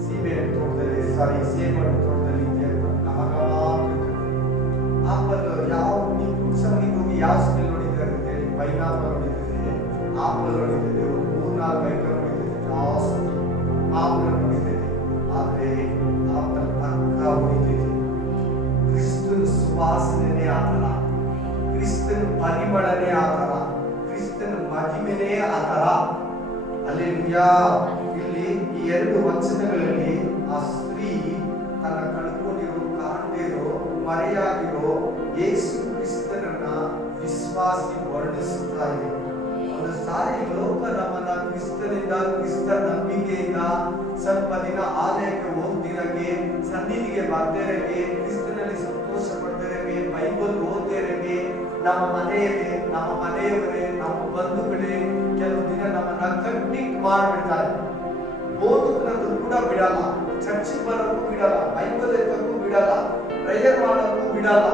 ಸೀಬೆ ತೋಟದಲ್ಲಿ ಸೇಬಣ್ಣು ತೋಟದಲ್ಲಿ ಇದೆ ಅಂತ. ಘಮ ಘಮ ಆಪಲ್ ಯಾವ ನೀವು ಫ್ರೂಟ್ಸ್ ಅಂಗಡಿಗೆ ಹೋಗಿ ಯಾವ ಸ್ಮೆಲ್ ಹೊಡಿತಾ ಪೈನಾಪಲ್ ಹೊಡಿತದೆ, ಆಪಲ್ ಹೊಡಿತದೆ, ಒಂದು 3-4 ಐಟಮ್ ಹೊಡಿತದೆ ಜಾಸ್ತಿ, ಆಪಲ್ ಹೊಡಿತದೆ. ಆದ್ರೆ ಆಪಲ್ ಪಕ್ಕ ಹೊಡಿತದೆ. ಕ್ರಿಸ್ತನ ಸುವಾಸನೆ ಆತರ, ಕ್ರಿಸ್ತನ ಪರಿಮಳನೇ ಆತರ, ಕ್ರಿಸ್ತನ ಮಹಿಮೆನೇ ಆತರ. ಹಲ್ಲೆಲೂಯಾ. ಇಲ್ಲಿ ಈ 2 ವಚನಗಳಲ್ಲಿ ಆ ಸ್ತ್ರೀ ತನ್ನ ಕಳ್ಕೊಂಡಿರೋ, ಕಾಣದೇ ಇರೋ, ಮರೆಯಾಗಿರೋ ಯೇಸು ಕ್ರಿಸ್ತನನ್ನ ವಿಶ್ವಾಸಿ ವರ್ಣಿಸುತ್ತಾ ಇದೆ. ಒಂದು ಸಾರಿ ಲೋಕ ನಮ್ಮನ್ನ ಕ್ರಿಸ್ತನಿಂದ, ಕ್ರಿಸ್ತ ನಂಬಿಕೆಯಿಂದ ಸ್ವಲ್ಪ ದಿನ ಆಲಯಕ್ಕೆ ಹೋಗ್ತಿರಕ್ಕೆ, ಸನ್ನಿಧಿಗೆ ಬರ್ತಿರಕ್ಕೆ, ಕ್ರಿಸ್ತನಲ್ಲಿ ಸಂತೋಷ ಪಡ್ತಿರಕ್ಕೆ, ಬೈಬಲ್ ಓದ್ತಿರಕ್ಕೆ, ನಮ್ಮ ಮನೆಯಲ್ಲಿ, ನಮ್ಮ ಮನೆಯವರೇ, ನಮ್ಮ ಬಂಧುಗಳೇ ಕೆಲವು ದಿನ ನಮ್ಮನ್ನ ಕಟ್ಟಿಂಗ್ ಮಾಡ್ಬಿಡ್ತಾರೆ. ಓದುವುದನ್ನು ಕೂಡ ಬಿಡಲ್ಲ, ಚರ್ಚಿಗೆ ಬರೋಕ್ಕೂ ಬಿಡಲ್ಲ, ಬೈಬಲ್ ಎತ್ತಕ್ಕೂ ಬಿಡಲ್ಲ, ಪ್ರೇಯರ್ ಮಾಡೋಕ್ಕೂ ಬಿಡಲ್ಲ.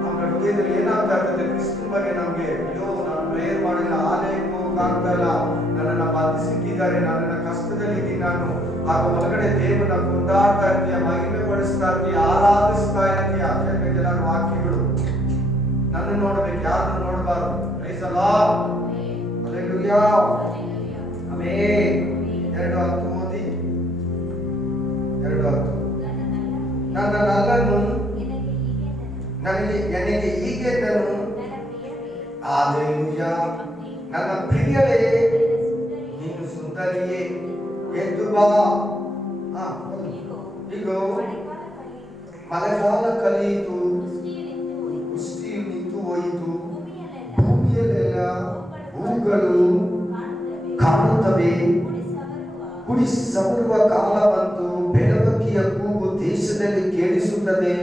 ನಮ್ಮ ಹೃದಯದಲ್ಲಿ ಏನಾಗ್ತಾ ಇರ್ತದೆ ಕ್ರಿಸ್ತನ ಬಗ್ಗೆ ನಮ್ಗೆ, ಅಯ್ಯೋ ನಾನು ಪ್ರೇಯರ್ ಮಾಡಿಲ್ಲ, ಆಲಯಕ್ಕೆ ಹೋಗಕ್ಕಾಗ್ತಾ ಇಲ್ಲ, ನನ್ನನ್ನ ಬಂಧಿಸಿದ್ದಾರೆ, ನನ್ನನ್ನ ಕಷ್ಟದಲ್ಲಿದ್ದೀನಿ ನಾನು. ಆಗ ಒಳಗಡೆ ದೇವನ ಕೊಂಡಾಡ್ತಾ ಇರ್ತೀಯ, ಮಹಿಮೆ ಪಡಿಸ್ತಾ ಇರ್ತೀಯ, ಆರಾಧಿಸ್ತಾ ಇರ್ತೀಯ. ಕೆಲವು ವಾಕ್ಯಗಳು ನನ್ನ ನೋಡ್ಬೇಕು, ಯಾರನ್ನು ನೋಡಬಾರ್ದು. Praise the Lord. Hallelujah. Amen. 2:10 ಓದಿ. 2:10 ನನ್ನ ನಲ್ಲನ್ನು ನನಗೆ ಹೀಗೆ ನಾನು, ಹಲ್ಲೆಲೂಯಾ, ನನ್ನ ಪ್ರಿಯವೇ ನೀನು ಸುಂದರಿಯೇ, ಎದ್ದು ಬಾ. ಈಗ ಮಳೆಗಾಲ ಕಲಿಯಿತು, ವೃಷ್ಟಿಯು ನಿಂತು ಹೋಯಿತು, ಭೂಮಿಯಲ್ಲೆಲ್ಲ ಹೂಗಳು ಕಾಣುತ್ತವೆ, ಕುಡಿ ಸವರುವ ಕಾಲ ಬಂತು, ಬೆಳವಕ್ಕಿಯ ಕೂಗು ದೇಶದಲ್ಲಿ ಕೇಳಿಸುತ್ತದೆ,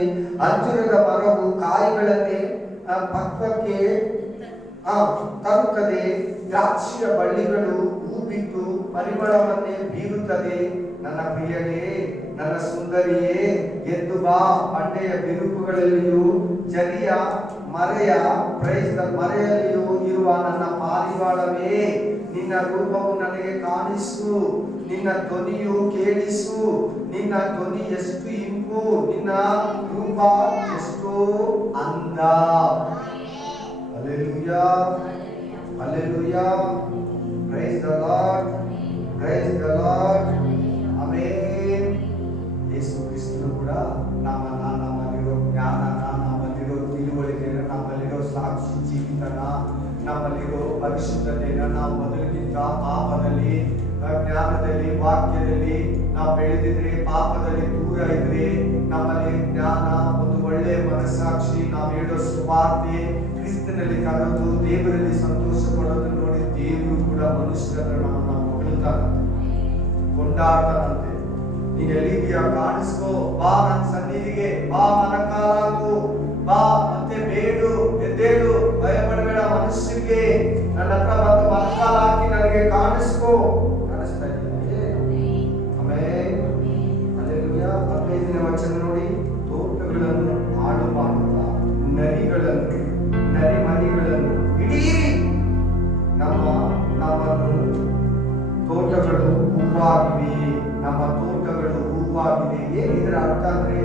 ಅಂಜೂರದ ಮರವು ಕಾಯಿಗಳನ್ನೇ ಪಕ್ವಕ್ಕೆ ತರುತ್ತದೆ, ದ್ರಾಕ್ಷಿಯ ಬಳ್ಳಿಗಳು ಹೂ ಬಿಟ್ಟು ಪರಿಮಳವನ್ನೇ ಬೀರುತ್ತದೆ. ನನ್ನ ಪ್ರಿಯನೇ, ನನ್ನ ಸುಂದರಿಯೇ, ಎದ್ದು ಬಾ. ಬಂಡೆಯ ಬಿರುಕುಗಳಲ್ಲಿಯೂ ಜರಿಯ ಮರೆಯಲ್ಲಿಯೂ ಇರುವ ನನ್ನ ಪಾರಿವಾಳವೇ, ನಿನ್ನ ರೂಪವು ನನಗೆ ಕಾಣಿಸು, ನಿನ್ನ ಧ್ವನಿಯು ಕೇಳಿಸು. ನಿನ್ನ ಧ್ವನಿ ಎಷ್ಟು ಇಂಪು, ನಿನ್ನ ರೂಪ ಎಷ್ಟೋ ಅಂದ. Hallelujah, hallelujah. Praise the Lord, praise the Lord. Amen. Yesu ಕ್ರಿಸ್ತನು ಕೂಡ ನಮ್ಮಲ್ಲಿರೋ ಜ್ಞಾನನ, ನಮ್ಮಲ್ಲಿರೋ ತಿಳುವಳಿಕೆನ, ನಮ್ಮಲ್ಲಿರೋ ಸಾಕ್ಷಿ ಜೀವಿತನ, ನಮ್ಮಲ್ಲಿರೋ ಪರಿಶುದ್ಧತೆಯನ್ನ ನಾವು ಮೊದಲಿಗಿಂತ ಪಾಪದಲ್ಲಿ, ಜ್ಞಾನದಲ್ಲಿ, ವಾಕ್ಯದಲ್ಲಿ ನಾವು ಬೆಳೆದಿದ್ರೆ, ಪಾಪದಲ್ಲಿ ದೂರ ಇದ್ರೆ, ನಮ್ಮಲ್ಲಿ ಜ್ಞಾನ, ಒಂದು ಒಳ್ಳೆ ಮನಸ್ಸಾಕ್ಷಿ, ನಾವು ಹೇಳೋ ಸುವಾರ್ತೆ ಕ್ರಿಸ್ತನಲ್ಲಿ ಕರೆದು ದೇವರಲ್ಲಿ ಸಂತೋಷ ಪಡೋದು ನೋಡಿ ದೇವರು ಕೂಡ ಮನುಷ್ಯರನ್ನು ನಮ್ಮನ್ನ ಹೊಗಳ್ತಾರಂತೆ, ಕೊಂಡಾಡ್ತಾರಂತೆ. ನೀನ್ ಎಲ್ಲಿದೆಯಾ ಕಾಣಿಸ್ಕೋ, ಬಾ ನನ್ನ ಸನ್ನಿಧಿಗೆ ಬಾ, ನನ್ನ ಕಾಲಾಗು ಬಾ, ಮತ್ತೆ ಬೇಡು, ಎದ್ದೇಳು, ಭಯ ಪಡಬೇಡ. ಮನುಷ್ಯರಿಗೆ ನನ್ನ ಹತ್ರ ಬಂದು ಮನಕಾಲ ಹಾಕಿ ನನಗೆ ಕಾಣಿಸ್ಕೋ. ಕಾಣಿಸ್ತಾ ಇದ್ದೀನಿ. ಆಮೆನ್. ಹಲ್ಲೆಲೂಯಾ. 15ನೇ ವಚನ ನೋಡಿ. ತೋಟಗಳನ್ನು ಹಾಳು ಮಾಡುತ್ತಾ ನರಿಗಳನ್ನು, ನರಿಮರಿಗಳನ್ನು ಹಿಡೀರಿ, ನಮ್ಮನ್ನು ತೋಟಗಳು ಹೂವಾಗಿವೆ, ನಮ್ಮ ತೋಟಗಳು ಹೂವಾಗಿದೆ. ಏನಿದ್ರ ಅರ್ಥ ಅಂದ್ರೆ,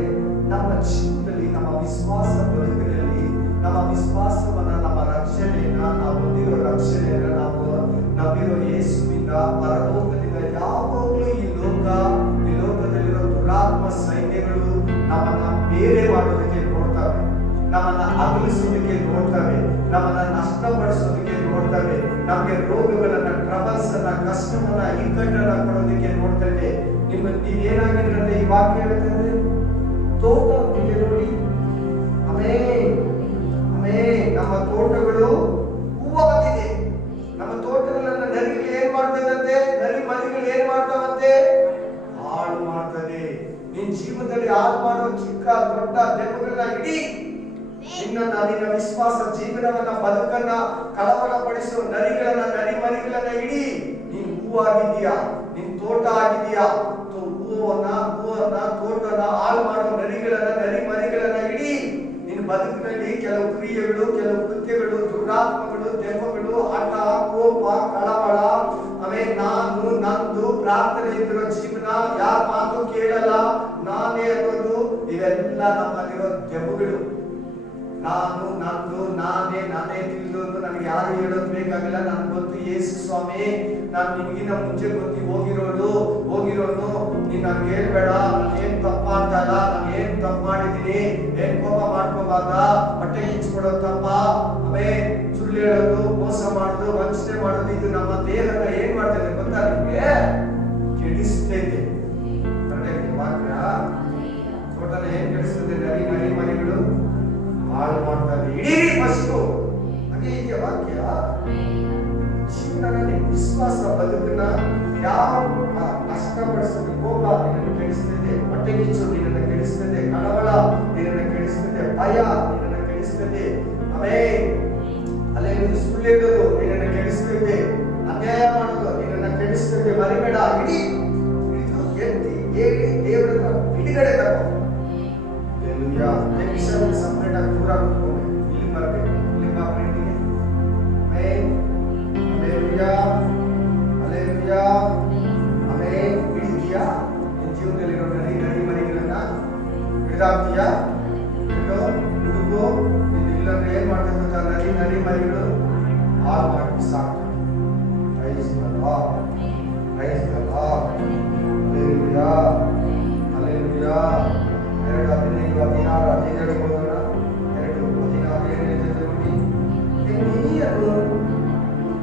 ನಮ್ಮ ಜೀವನದಲ್ಲಿ, ನಮ್ಮ ವಿಶ್ವಾಸ ಬದುಕಿನಲ್ಲಿ, ನಮ್ಮ ವಿಶ್ವಾಸವನ್ನ, ನಮ್ಮ ರಕ್ಷಣೆಯನ್ನ, ನಾವು ಹೊಂದಿರೋ ರಕ್ಷಣೆಯನ್ನ, ನಾವು ನಂಬಿರೋ ಯೇಸುವಿಂದ, ಪರಲೋಕದಿಂದ ಯಾವಾಗಲೂ ಈ ಲೋಕದಲ್ಲಿರೋ ದುರಾತ್ಮ ಸೈನ್ಯಗಳು ನಮ್ಮನ್ನ ಬೇರೆ ಮಾಡೋದಕ್ಕೆ ನೋಡ್ತವೆ, ನಮ್ಮನ್ನ ಅಗಲಿಸೋದಕ್ಕೆ ನೋಡ್ತವೆ, ನಮ್ಮನ್ನ ನಷ್ಟಪಡಿಸೋದಕ್ಕೆ ನೋಡ್ತವೆ, ನಮಗೆ ರೋಗಗಳನ್ನ, ಟ್ರಬಲ್ಸ್ ಅನ್ನ, ಕಷ್ಟವನ್ನ, ಇಕ್ಕಟ್ಟನ್ನ ಕೊಡೋದಕ್ಕೆ ನೋಡ್ತವೆ. ನೀವೇನಾಗಿದ್ರೆ ಈ ವಾಕ್ಯ ಹೇಳ್ತದೆ, ತೋಟ ನೋಡಿ. Amen, amen. ನಮ್ಮ ತೋಟಗಳು ಹೂವಾಗಿದೆ. ನಮ್ಮ ತೋಟಗಳನ್ನ ನರಿಗಳು ಏನ್ ಮಾಡ್ತದಂತೆ, ನರಿ ಮರಿಗಳು ಏನ್ ಮಾಡ್ತಾವಂತೆ, ಹಾಳು ಮಾಡ್ತದೆ. ನಿನ್ ಜೀವನದಲ್ಲಿ ಹಾಳು ಮಾಡೋ ಚಿಕ್ಕ ದೊಡ್ಡ ದೆವ್ವಗಳನ್ನ ಇಡೀ ನಿನ್ನ ವಿಶ್ವಾಸ ಜೀವನವನ್ನ, ಬದುಕನ್ನ ಕಳವಳ ಪಡಿಸೋ ನರಿಗಳನ್ನ, ನರಿ ಮರಿಗಳನ್ನ ಇಡೀ. ನೀನ್ ಹೂವಾಗಿದೀಯಾ, ನಿನ್ ತೋಟ ಆಗಿದೆಯಾ, ಹೂ ತೋಟನ ಹಾಳು ಮಾಡೋ ನರಿ ಮರಿಗಳನ್ನ ಇಡೀ ನಿನ್ನ ಬದುಕಿನಲ್ಲಿ ಕೆಲವು ಕ್ರಿಯೆಗಳು, ಕೆಲವು ಕೃತ್ಯಗಳು, ದುರಾತ್ಮಗಳು, ದೆವ್ವಗಳು, ಹಠ, ಕೋಪ, ಕಳವಳ, ಆಮೇಲೆ ನಾನು ನಂದು ಪ್ರಾರ್ಥನೆ ಇದ್ದಿರೋ ಜೀವನ, ಯಾರ ಮಾತು ಕೇಳಲ್ಲ, ನಾನೇ ಅನ್ನೋದು, ಇವೆಲ್ಲ ನಮ್ಮಲ್ಲಿರೋ ದೆವ್ವಗಳು. ನಾನು ನಂದು ನಾನೇ ತಿಳಿದು ನನಗೆ ಯಾರು ಹೇಳೋದು ಬೇಕಾಗಿಲ್ಲ, ನನ್ಗೆ ಗೊತ್ತು ಯೇಸು ಸ್ವಾಮಿ, ನಾನು ನಿಮ್ಗಿನ್ನ ಮುಂಚೆ ಗೊತ್ತಿ ಹೋಗಿರೋನು, ನೀನ್ ನನ್ಗೆ ಹೇಳ್ಬೇಡ, ಏನ್ ತಪ್ಪ ಅಂತಲ್ಲ, ನಾನು ಏನ್ ತಪ್ಪು ಮಾಡಿದೀನಿ, ಏನ್ ಕೋಪ ಮಾಡ್ಕೋಬಾರ್ದ, ಹೊಟ್ಟೆ ಕಿಚ್ಕೊಡೋ ತಪ್ಪ, ಆಮೇಲೆ ಸುಳ್ಳು ಹೇಳೋದು, ಮೋಸ ಮಾಡೋದು, ವಂಚನೆ ಮಾಡೋದು, ಇದು ನಮ್ಮ ದೇಹನ ಏನ್ ಮಾಡ್ತದೆ ಗೊತ್ತಾ ನಿಮ್ಗೆ? ಕೆಡಿಸ್ತೈತೆ. ಮಾತ್ರ ಟೋಟಲ್ ಏನ್ ಕೆಡಿಸ್ತದೆ? ನರಿ ಮರಿಗಳು ಹಾಳು ಮಾಡ್ತಾರೆ ಇಡೀ ಫಸ್ಟು. ಹಾಗೆ ಹೀಗೆ ವಾಕ್ಯ ಜೀವನದಲ್ಲಿ ವಿಶ್ವಾಸ ಬದುಕನ್ನ ಯಾವ ನಷ್ಟಪಡಿಸ್ತದೆ? ಕೋಪ ನಿನ್ನನ್ನು ಕೆಡಿಸ್ತದೆ, ಹೊಟ್ಟೆ ಕಿಚ್ಚು ನಿನ್ನನ್ನು ಕೆಡಿಸ್ತದೆ, ಕಳವಳ ನಿನ್ನನ್ನು ಕೆಡಿಸ್ತದೆ, ಭಯ ನಿನ್ನನ್ನು ಕೆಡಿಸ್ತದೆ, ಅಲ್ಲೇ ಸುಳ್ಳು ಹೇಳೋದು ನಿನ್ನನ್ನು ಕೆಡಿಸ್ತದೆ, ಅನ್ಯಾಯ ಮಾಡೋದು ನಿನ್ನನ್ನು ಕೆಡಿಸ್ತದೆ. ಮರಿಬೇಡ. ಇಡೀ ಎತ್ತಿ ಹೇಳಿ ದೇವರ ಬಿಡುಗಡೆ ತಗೋ. ಸಪರೇಟ್ ಆಗಿ ದೂರ ಇಲ್ಲಿ ಬರ್ಬೇಕು. ಇಲ್ಲಿ ಬಾ ಪ್ರೀತಿಗೆ. ಹಿಡಿದೀಯಾ ನಿನ್ ಜೀವನದಲ್ಲಿರೋ ನರಿ ಮರಿಗಳನ್ನ ಹಿಡಿದಾಕ್ತೀಯಾ? ಹುಡುಗು ಇಲ್ಲಂದ್ರೆ ಏನ್ ಮಾಡ್ತಾರೆ ಗೊತ್ತಾ? ನರಿ ಮರಿಗಳು ಹಾಳು ಮಾಡಿ ಸಾಕು.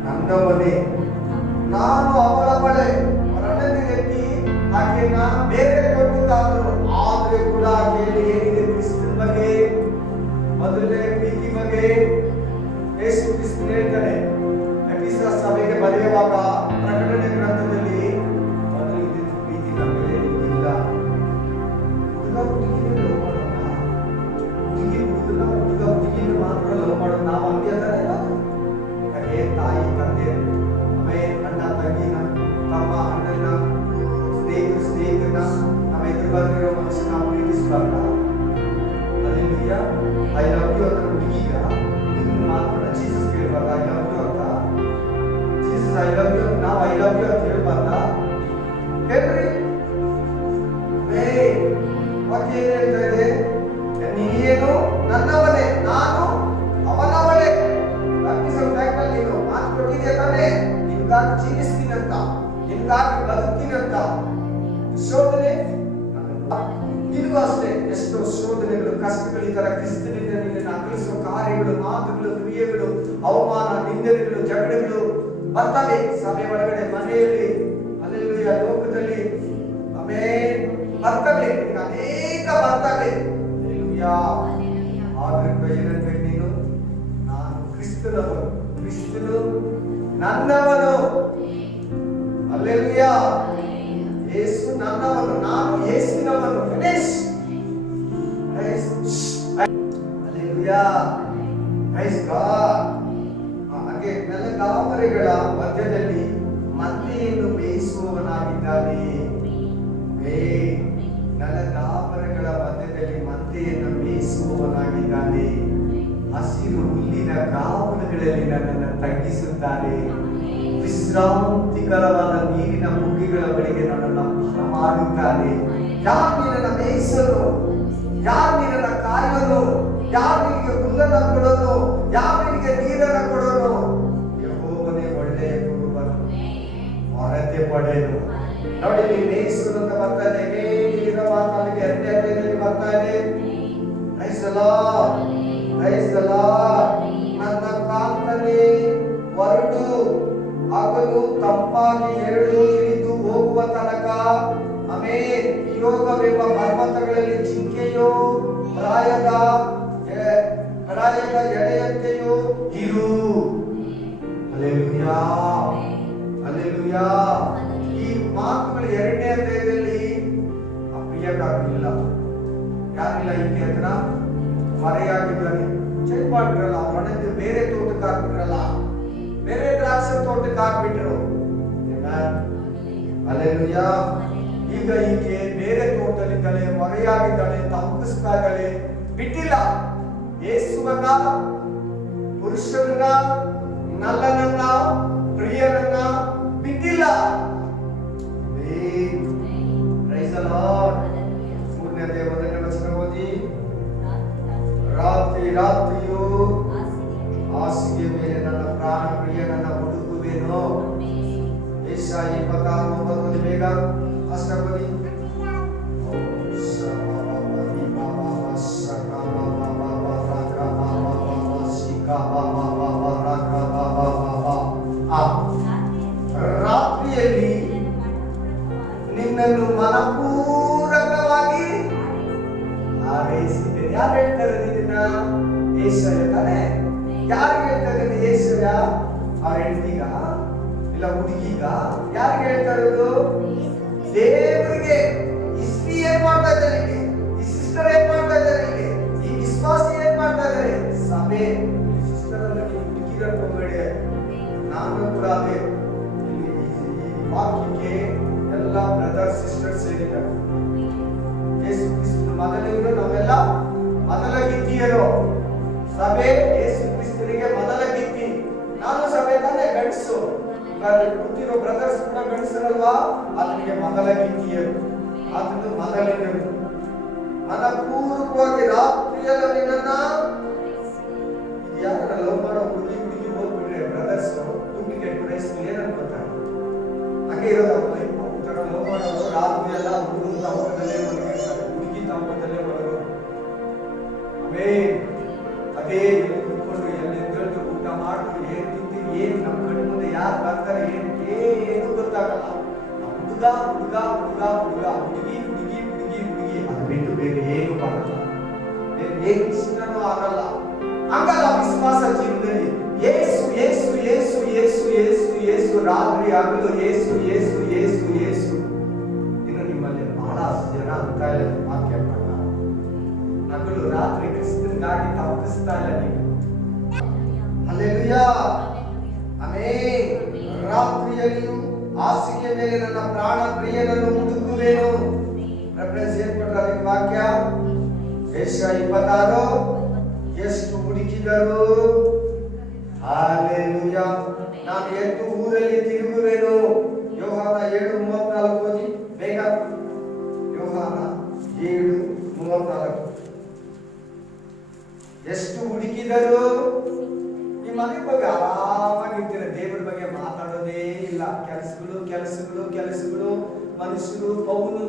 ನನ್ನವನೇ, ನಾನು ಅವಳವಳೆ, ರಣದಿರೆತ್ತಿ ಆಕೆಯನ್ನ ಬೇರೆ ಕೊಟ್ಟಿದ್ದಾದ್ರು, ಆದ್ರೆ ಕೂಡ ಆಕೆಯಲ್ಲಿ ಏನಿದೆ? ಕ್ರಿಸ್ತನ ಬಗ್ಗೆ, ಮೊದಲನೇ ಪ್ರೀತಿ ಬಗ್ಗೆ ಯೇಸು ಕ್ರಿಸ್ತ ಹೇಳ್ತಾನೆ. ಎಫೆಸ ಸಭೆಗೆ ಬರೆಯುವಾಗ ಪ್ರಕಟಣೆ ಗ್ರಂಥದಲ್ಲಿ ಮೊದಲು ಇದ್ದಿದ್ದು ಪ್ರೀತಿ ನಮ್ಮ ಮೇಲೆ ಇಲ್ಲ. ಹುಡುಗಿನ ಮಾತ್ರ ಲವ್ ಮಾಡೋದು. ನಾವು ಹಂಗೆ ತರ ಯಾಕೆ? ತಾಯಿ ತಂದೆ, ಅಣ್ಣ ತಂಗಿನ, ತಮ್ಮ ಅಣ್ಣನ, ಸ್ನೇಹಿತರನ್ನ, ನಮ್ಮ ಎದುರು ಬಂದಿರೋ ಮನುಷ್ಯನ ನಾವು ಪ್ರೀತಿಸಬಾರ್ದ? ಐ ಲವ್ ಯು ಅಂತ ಹುಡುಗಿಗ ಮಾತ್ರ ಜೀಸಸ್ ಕೇಳಬಾರ್ದ? ಐ ಲವ್ ಯು ಅಂತ ಜೀಸಸ್ ಐ ಲವ್ ಯು, ನಾವು ಐ ಲವ್ ಯು ಅಂತ ಹೇಳ್ಬಾರ್ದ? ಹೇಳ್ರಿ. ವಾಕ್ಯ ಏನ್ ಹೇಳ್ತಾ ಇದೆ? ನೀನು ನನ್ನವನೇ, ನಾನು ಅವನವಳೇ. ನೀನು ಮಾತು ಕೊಟ್ಟಿದ್ಯಾ ತಾನೆ? ನಿಮ್ಗಾಗಿ ಜೀವಿಸ್ತೀನಂತ, ನಿಮ್ಗಾಗಿ ಬದುಕ್ತೀನಂತ. ಶೋಧನೆ ನಿನಗೂ ಅಷ್ಟೇ. ಎಷ್ಟೋ ಶೋಧನೆಗಳು, ಕಷ್ಟಗಳು, ಈ ತರ ಕ್ರಿಸ್ತನಿಂದ ನಿನ್ನನ್ನು ಅಗಲಿಸುವ ಕಾರ್ಯಗಳು, ಮಾತುಗಳು, ಕ್ರಿಯೆಗಳು, ಅವಮಾನ, ನಿಂದನೆಗಳು, ಜಗಳಗಳು ಬರ್ತವೆ. ಸಭೆ ಒಳಗಡೆ, ಮನೆಯಲ್ಲಿ, ಅಲ್ಲೆಲ್ಲೂಯ್ಯ, ಲೋಕದಲ್ಲಿ ಬರ್ತವೆ, ಅನೇಕ ಬರ್ತವೆ. ಆದ್ರಿಂದ ಏನನ್ಬೇಕು ನೀನು? ನಾನು ಕ್ರಿಸ್ತನವನು, ಕ್ರಿಸ್ತನು ನನ್ನವನು. ಅಲ್ಲೆಲ್ಲೂಯ್ಯ, ಯೇಸು ನನ್ನವನು, ನಾನು ಯೇಸುವಿನವನು. ಫಿನಿಶ್. Alleluia, praise God. ಹಾಗೆ ನೆಲಗಾವರೆಗಳ ಮಧ್ಯದಲ್ಲಿ ಮಂದೆಯನ್ನು ಮೇಯಿಸುವವನಾಗಿದ್ದಾನೆ. ನೆಲಗಾವರೆಗಳ ಮಧ್ಯದಲ್ಲಿ ಮಂದೆಯನ್ನು ಮೇಯಿಸುವವನಾಗಿದ್ದಾನೆ. ಹಸಿರು ಹುಲ್ಲಿನ ಕಾವಲುಗಳಲ್ಲಿ ನನ್ನನ್ನು ತಗ್ಗಿಸುತ್ತಾನೆ. ವಿಶ್ರಾಂತಿಕರವಾದ ನೀರಿನ ಮುಗ್ಗಿಗಳ ಬಳಿಗೆ ನನ್ನನ್ನು ಮಾಡುತ್ತಾನೆ. ಯಾರು ನಿನ್ನನ್ನು ಮೇಯಿಸಲು? ಯಾರು ನಿನ್ನನ್ನು ಕಾಯಲು? ಯಾರು ನಿನಗೆ ಹುಲ್ಲನ್ನು ಕೊಡೋದು? ಯಾರು ನಿನಗೆ ನೀರನ್ನು ಕೊಡೋದು? ಯೆಹೋವನೇ ಒಳ್ಳೆಯ ಕುರುಬನು, ಹೊರತೆ ಪಡೆಯಲು. ನೋಡಿ, ಇಲ್ಲಿ ಮೇಯಿಸುವುದು ಅಂತ ಬರ್ತಾ ಇದೆ. ಮೇಲಿರೋ ಮಾತಲ್ಲಿ 2ನೇ ಅಧ್ಯಾಯದಲ್ಲಿ ಬರ್ತಾ ಇದೆ. Praise the Lord, praise the Lord. ನನ್ನ ಕಾಲದಲ್ಲಿ ಹೊರಡು, ಹಗಲು ತಂಪಾಗಿ ಎರಡು ಇಳಿದು ಹೋಗುವ ತನಕ. ಆಮೇಲೆ ಯೋಗವೆಂಬ ಪರ್ವತಗಳಲ್ಲಿ ಜಿಂಕೆಯೋ ಪ್ರಾಯದ ಎಳೆಯಂತೆಯೋ ಇರು. Hallelujah, hallelujah. ಈ ಮಾತುಗಳು 2ನೇ ಅಧ್ಯಾಯದಲ್ಲಿ ಪ್ರಿಯಕ್ಕಾಗಿಲ್ಲ. ಯಾರಿಲ್ಲ ಈಕೆ ಹತ್ರ? ಮರೆಯಾಗಿದ್ದಾನೆ. ಚೆಕ್ ಮಾಡಿದ್ರಲ್ಲ, ಹೊಡೆದು ಬೇರೆ ತೋಟಕ್ಕೆ ಹಾಕ್ಬಿಟ್ರಲ್ಲ, ಬೇರೆ ದ್ರಾಕ್ಷಿ ತೋಟಕ್ಕೆ ಹಾಕ್ಬಿಟ್ರು. ಹಲ್ಲೆಲೂಯಾ. ಈಗ ಈಕೆ ಬೇರೆ ತೋಟದಲ್ಲಿದ್ದಾಳೆ, ಮರೆಯಾಗಿದ್ದಾಳೆ, ತಪ್ಪಿಸ್ತಾ ಇದ್ದಾಳೆ. ಬಿಟ್ಟಿಲ್ಲ. ಯೇಸುವನ್ನ, ಪುರುಷರನ್ನ, ನಲ್ಲನನ್ನ, ಪ್ರಿಯರನ್ನ ಬಿಟ್ಟಿಲ್ಲ. Praise the Lord. ಮೂರನೇ ಮೊದಲನೇ ವಚನ ಓದಿ. ರಾತ್ರಿ ರಾತ್ರಿಯೂ ಹಾಸಿಗೆ ಮೇಲೆ ನನ್ನ ಪ್ರಾಣ ಪ್ರಿಯನನ್ನ ಹುಡುಕುವೆನು. ಯೆಶಾಯ 26:9 ಬೇಗ ಅಷ್ಟ ಓದಿ. ರಾತ್ರಿಯಲ್ಲಿ ನಿನ್ನನ್ನು ಮನಪೂರ್ವಕವಾಗಿ ಹಾರೈಸಿದ್ದೇನೆ. ಯಾರು ಹೇಳ್ತಾರೆ ಇದನ್ನ? ಯೆಶಾಯ ತಾನೆ. ಯಾರು ಹೇಳ್ತಾರೆ ಯೆಶಾಯ? ಅವ್ರ ಹೆಂಡತಿಗ ಇಲ್ಲ ಹುಡುಗಿಗ? ಯಾರಿಗೆ ಹೇಳ್ತಾ ಇರೋದು? ದೇವರಿಗೆ. ಈ ಸ್ತ್ರೀ ಏನ್ ಮಾಡ್ತಾ ಇದ್ದಾರೆ ಇಲ್ಲಿ? ಈ ಸಿಸ್ಟರ್ ಏನ್ ಮಾಡ್ತಾ ಇದ್ದಾರೆ ಇಲ್ಲಿ? ಈ ವಿಶ್ವಾಸಿ ಏನ್ ಮಾಡ್ತಾ ಇದ್ದಾರೆ? ಸಭೆ ಸಿಸ್ಟರ್ ಅಲ್ಲ, ಹುಡುಗಿರ ಕೊಂಬೇಡಿ. ನಾನು ಕೂಡ ಅದೇ ಈ ವಾಕ್ಯಕ್ಕೆ ಎಲ್ಲ ಬ್ರದರ್ ಸಿಸ್ಟರ್ ಸೇರಿದ್ದಾರೆ. ಯೇಸು ಕ್ರಿಸ್ತನ ಮೊದಲಿಗೆ ನಾವೆಲ್ಲ ಮೊದಲ ಗಿತ್ತಿಯರು. ಸಭೆ ಯೇಸು ಕ್ರಿಸ್ತನಿಗೆ ಮೊದಲ ಗಿತ್ತಿ. ನಾನು ಸಭೆ ತಾನೇ ಗಂಡಸು. ಕೂತಿರೋ ಬ್ರದರ್ಸ್ ಕೂಡ ಗಂಡಸರಲ್ವಾ? ಅದಕ್ಕೆ ಮೊದಲ ಗಿತ್ತಿಯರು, ಅದನ್ನು ಮೊದಲಿಗರು. ಮನಪೂರ್ವಕವಾಗಿ ರಾತ್ರಿಯಲ್ಲ ನಿನ್ನ ಯಾರ ಲವ್ ಮಾಡೋ ಹುಡುಗಿ ಹೋಗ್ಬಿಟ್ರೆ ಬ್ರದರ್ಸ್ ಡೂಪ್ಲಿಕೇಟ್ ಪ್ರೈಸ್ ಏನ್ ಅನ್ಕೋತಾರೆ? ಹಂಗೆ ಇರೋದಲ್ಲ. ಈ ತರ ಲವ್ ಮಾಡೋರು ರಾತ್ರಿ ಎಲ್ಲ ಹುಡುಗ ತಾಪದಲ್ಲೇ ಮಲಗಿರ್ತಾರೆ, ಹುಡುಗಿ ತಾಪದಲ್ಲೇ ಮಲಗೋರು. ಅದೇ ಕುತ್ಕೊಂಡು ಎಲ್ಲಿ ಎದ್ದು ಊಟ ಮಾಡಿದ್ರು, ಏನ್ ತಿಂತೀವಿ, ಏನ್ ನಮ್ಮ ಕಣ್ಣು ಮುಂದೆ ಯಾರು ಬರ್ತಾರೆ ಏನು ಗೊತ್ತಾಗಲ್ಲ. ಹುಡುಗ ಹುಡುಗ ಹುಡುಗ ಹುಡುಗ, ಹುಡುಗಿ ಹುಡುಗಿ ಹುಡುಗಿ ಹುಡುಗಿ, ಅದು ಬಿಟ್ಟು ಬೇರೆ ಏನು ಮಾಡಲ್ಲ, ಏನ್ ಇಷ್ಟನೂ ಆಗಲ್ಲ. ಹಂಗಲ್ಲ ವಿಶ್ವಾಸ ಜೀವನದಲ್ಲಿ. ಯೇಸು ಯೇಸು ಯೇಸು ಯೇಸು ಯೇಸು ಯೇಸು, ರಾತ್ರಿ ಆಗಲು ಯೇಸು ಯೇಸು ಯೇಸು ಯೇಸು. ಇನ್ನು ನಿಮ್ಮಲ್ಲಿ ಬಹಳಷ್ಟು ಜನ ಅಂತ ಇಲ್ಲ ವಾಕ್ಯ ಪ್ರಕಾರ ಹಗಲು ರಾತ್ರಿ ಕ್ರಿಸ್ತನಿಗಾಗಿ ತಪ್ಪಿಸ್ತಾ ಇಲ್ಲ ನೀವು. Hallelujah, amen. ರಾತ್ರಿಯಲ್ಲಿಯೂ ಹಾಸಿಗೆ ಮೇಲೆ ನನ್ನ ಪ್ರಾಣ ಪ್ರಿಯನನ್ನು ಹುಡುಕುವೆನು. ರೆಫರೆನ್ಸ್ ಏನ್ ಕೊಟ್ಟ ಅದಕ್ಕೆ ವಾಕ್ಯ? ಯೆಶಾಯ 26. ಎಷ್ಟು ಹುಡುಕಿದರು? ಹಲ್ಲೆಲೂಯಾ. ನಾನು ಎದ್ದು ಊರಲ್ಲಿ ತಿರುಗುವೆನು. ಯೋಹಾನ 7:34 ಓದಿ ಬೇಗ. ಯೋಹಾನ 7:34. ಎಷ್ಟು ಹುಡುಕಿದರು? ಈ ಮನೆಗೆ ಹೋಗಿ ಆರಾಮಾಗಿರ್ತೀರ, ದೇವರ ಬಗ್ಗೆ ಮಾತಾಡೋದೇ ಇಲ್ಲ. ಕೆಲಸಗಳು ಕೆಲಸಗಳು ಕೆಲಸಗಳು, ಮನುಷ್ಯರು ಪೌನು.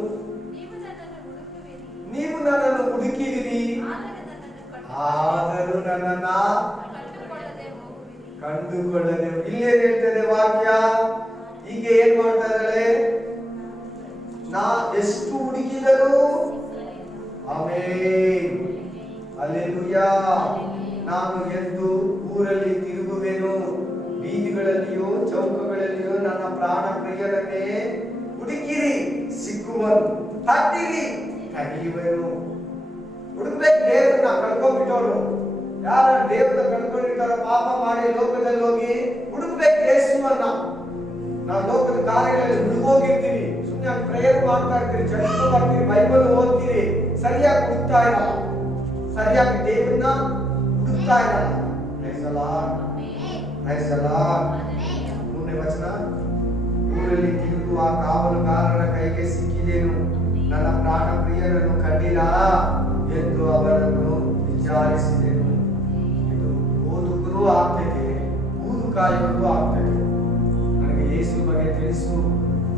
ನೀವು ನನ್ನನ್ನು ಹುಡುಕಿದಿರಿ, ಆದರೂ ನನ್ನನ್ನ ಕಂಡುಕೊಳ್ಳದೆ. ಇಲ್ಲೇನ್ ಹೇಳ್ತದೆ ವಾಕ್ಯ? ಈಗ ಏನ್ ಮಾಡ್ತಾ ಇದ್ದಾಳೆ? ನಾ ಎಷ್ಟು ಹುಡುಕಿದರು? Amen, hallelujah. ನಾನು ಎದ್ದು ಊರಲ್ಲಿ ತಿರುಗುವೆನು, ಬೀದಿಗಳಲ್ಲಿಯೋ ಚೌಕಗಳಲ್ಲಿಯೋ ನನ್ನ ಪ್ರಾಣ ಪ್ರಿಯರನ್ನೇ ಹುಡುಕಿರಿ, ಸಿಕ್ಕುವನು, ತಟ್ಟಿರಿ, ಕರೆಯುವೆನು. ಹುಡುಕ್ಬೇಕು. ದೇವರನ್ನ ಕಳ್ಕೊಂಡ್ಬಿಟ್ಟವರು ಯಾರು ದೇವರನ್ನ ಕಳ್ಕೊಂಡಿರ್ತಾರ, ಪಾಪ ಮಾಡಿ ಲೋಕದಲ್ಲಿ ಹೋಗಿ ಹುಡುಕ್ಬೇಕು ಯೇಸುವನ್ನ. ನಾವು ಲೋಕದ ಕಾರ್ಯಗಳಲ್ಲಿ ಹುಡುಗೋಗಿರ್ತೀವಿ, ಸುಮ್ಮನೆ ಪ್ರೇಯರ್ ಮಾಡ್ತಾ ಇರ್ತೀರಿ, ಚರ್ಚ್ ಬರ್ತೀರಿ, ಬೈಬಲ್ ಓದ್ತೀರಿ, ಸರಿಯಾಗಿ ಹುಡುಕ್ತಾ ಇರಲ್ಲ, ಸರಿಯಾಗಿ ದೇವರನ್ನ ಹುಡುಕ್ತಾ ಇರಲ್ಲ. Praise the Lord, praise the Lord. 3ನೇ ವಚನ. ಊರಲ್ಲಿ ತಿರುಗುವ ಕಾವಲುಗಾರರ ಕೈಗೆ ಸಿಕ್ಕಿದೆನು, ನನ್ನ ಪ್ರಾಣ ಪ್ರಿಯರನ್ನು ಕಂಡಿಲ್ಲ ಎಂದು ಅವರನ್ನು ವಿಚಾರಿಸಿದೆನು. ಇದು ಓದುಗರೂ ಆಗ್ತದೆ, ಊರು ಕಾಯುವುದು ಆಗ್ತದೆ. ನನಗೆ ಯೇಸು ಬಗ್ಗೆ ತಿಳಿಸು.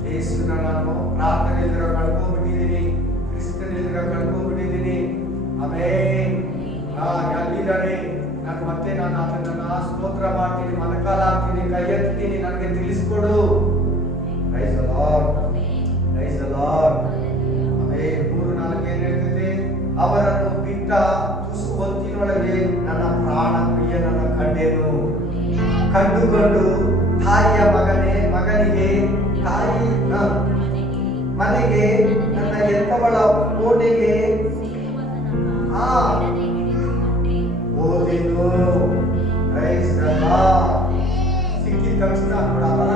ಯೇಸುನ ನಾನು ಪ್ರಾರ್ಥನೆಯಿಂದ ಕಳ್ಕೊಂಡ್ಬಿಟ್ಟಿದ್ದೀನಿ, ಕ್ರಿಸ್ತನಿಂದ ಕಳ್ಕೊಂಡ್ಬಿಟ್ಟಿದ್ದೀನಿ. ಆಮೆನ್. ಎಲ್ಲಿದ್ದಾರೆ ನಾನು? ಮತ್ತೆ ನಾನು ಅದನ್ನ ಸ್ತೋತ್ರ ಮಾಡ್ತೀನಿ, ಮನಕಾಲ ಹಾಕ್ತೀನಿ, ಕೈ ಎತ್ತೀನಿ, ನನಗೆ ತಿಳಿಸ್ಕೊಡು. Praise the Lord, praise the Lord. Amen. 3:4 ಏನ್ ಹೇಳ್ತದೆ? ಅವರನ್ನು ಬಿಟ್ಟ ತುಸು ಹೊತ್ತಿನೊಳಗೆ ನನ್ನ ಪ್ರಾಣ ಪ್ರಿಯನನ್ನು ಕಂಡೆನು. ಕಂಡುಕೊಂಡು ತಾಯಿಯ ಮಗನಿಗೆ ತಾಯಿ ಮನೆಗೆ ನನ್ನ ಎತ್ತವಳ ಕೋಟೆಗೆ ಓದಿನು. Price the lord. ಸಿಕ್ಕಿದ ತಕ್ಷಣ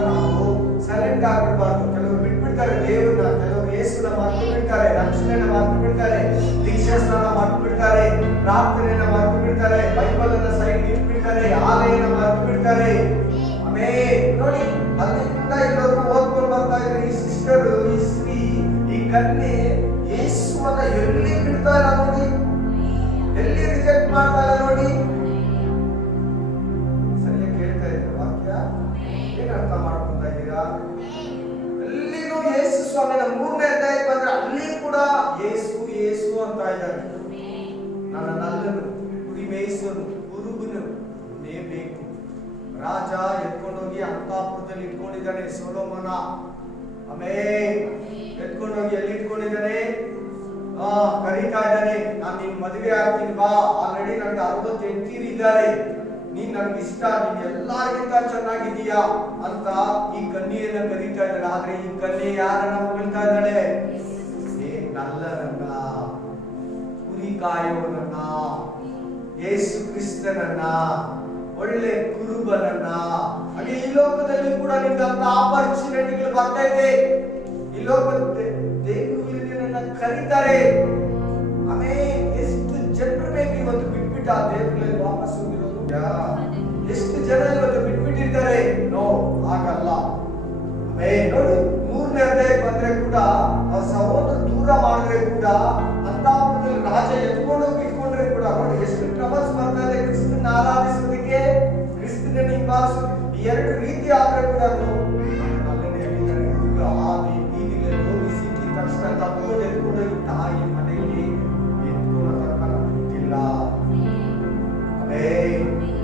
ನಾವು ಸೈಲೆಂಟ್ ಆಗ್ಬಿಡ್ಬಾರ್ದು. ಕೆಲವರು ಬಿಟ್ಬಿಡ್ತಾರೆ ದೇವ್ರನ್ನ, ಕೆಲವರು ಯೇಸು ಇದ್ದಾರೆ. ಆಮೆನ್. ನೋಡಿ ಅಲ್ಲಿಂದ ಇಲ್ಲವರೆಗೂ ಓದ್ಕೊಂಡು ಬರ್ತಾ ಇದ್ದಾರೆ. ಈ ಸಿಸ್ಟರ್, ಈ ಸ್ತ್ರೀ, ಈ ಕನ್ಯೆ ಯೇಸುವನ್ನ ಎಲ್ಲಿ ಬಿಡ್ತಾ ಇಲ್ಲ ನೋಡಿ, ಎಲ್ಲಿ ರಿಜೆಕ್ಟ್ ಮಾಡ್ತಾ ಇಲ್ಲ ನೋಡಿ. ಸರಿಯಾಗಿ ಕೇಳ್ತಾ ಇದ್ದಾರೆ ವಾಕ್ಯ, ಏನ್ ಅರ್ಥ ಮಾಡ್ಕೊತಾ ಇದ್ದೀರಾ? ಎಲ್ಲಿನೂ ಯೇಸು ಸ್ವಾಮಿನ 3ನೇ ಅಧ್ಯಾಯಕ್ಕೆ ಬಂದ್ರೆ ಅಲ್ಲಿ ಕೂಡ ಯೇಸು ಯೇಸು ಅಂತ ಇದ್ದಾರೆ. ನನ್ನ ನಲ್ಲನು ಕುರಿ ಮೇಯಿಸೋನು ಕುರುಬನು ನೇ ಬೇಕು. ರಾಜ ಎತ್ಕೊಂಡೋಗಿ ಅಂತಃಪುರದಲ್ಲಿ ಇಟ್ಕೊಂಡಿದ್ದಾನೆ ಸೊಲೊಮೋನ. ಆಮೆನ್. ಎತ್ಕೊಂಡೋಗಿ ಎಲ್ಲಿ ಇಟ್ಕೊಂಡಿದ್ದಾನೆ? ಕರೀತಾ ಇದ್ದಾನೆ, ನಾನು ನಿನ್ ಮದುವೆ ಆಗ್ತೀನಿ ಬಾ, ಆಲ್ರೆಡಿ ನನಗೆ 60 ಹೆಂಡತಿಯರು ಇದ್ದಾರೆ, ನೀನ್ ನನ್ಗೆ ಇಷ್ಟ, ನೀನ್ ಎಲ್ಲರಿಗಿಂತ ಚೆನ್ನಾಗಿದ್ದೀಯಾ ಅಂತ ಈ ಕನ್ಯೆಯನ್ನ ಕರೀತಾ ಇದ್ದಾಳೆ. ಆದ್ರೆ ಈ ಕನ್ಯೆ ಯಾರನ್ನ ಹೊಗಳ್ತಾ ಇದ್ದಾಳೆ? ನಲ್ಲನನ್ನ, ಕುರಿ ಕಾಯೋನನ್ನ, ಯೇಸು ಕ್ರಿಸ್ತನನ್ನ, ಒಳ್ಳೆ ಕುರುಬನನ್ನ. ಹಾಗೆ ಈ ಲೋಕದಲ್ಲಿ ಕೂಡ ನಿಮ್ಗಂತ ಆಪರ್ಚುನಿಟಿಗಳು ಬರ್ತಾ ಇದೆ. ಈ ಲೋಕದ ದೇವರು ನಿನ್ನನ್ನ ಕರೀತಾರೆ. ಆಮೇಲೆ ಎಷ್ಟು ಜನರು ಬೇಕು ಇವತ್ತು ಬಿಟ್ಬಿಟ್ಟು ಆ ದೇವರಲ್ಲಿ ವಾಪಸ್ ಹೋಗಿರೋದು? ಎಷ್ಟು ಜನ ಇವತ್ತು ಬಿಟ್ಬಿಟ್ಟಿರ್ತಾರೆ? ನೋ, ಆಗಲ್ಲ. ಆಮೇಲೆ ನೋಡು, 3ನೇ ಅಧ್ಯಾಯಕ್ಕೆ ಬಂದ್ರೆ ಕೂಡ ಅವ್ರ ಸಹೋದರ ದೂರ ಮಾಡಿದ್ರೆ ಕೂಡ, ಅಂತಃಪುರದಲ್ಲಿ ರಾಜ ಎತ್ಕೊಂಡು ಇಟ್ಕೊಂಡ್ರೆ ಕೂಡ ನೋಡಿ ಎಷ್ಟು ಟ್ರಬಲ್ಸ್ ಬರ್ತಾ ಇದೆ. ಕ್ರಿಸ್ತನ ಆರಾಧಿಸೋದಕ್ಕೆ, ಕ್ರಿಸ್ತನ ಹಿಂಬಾಲಿಸೋದಕ್ಕೆ, ಈ 2 ರೀತಿ ಆದ್ರೆ ಕೂಡ ತಕ್ಷಣ ತಪ್ಪೋದು ಎತ್ಕೊಂಡು ಈ ತಾಯಿ ಮನೆಯಲ್ಲಿ ಎತ್ಕೊಳ್ಳೋ ತನಕ ಬಿಟ್ಟಿಲ್ಲ.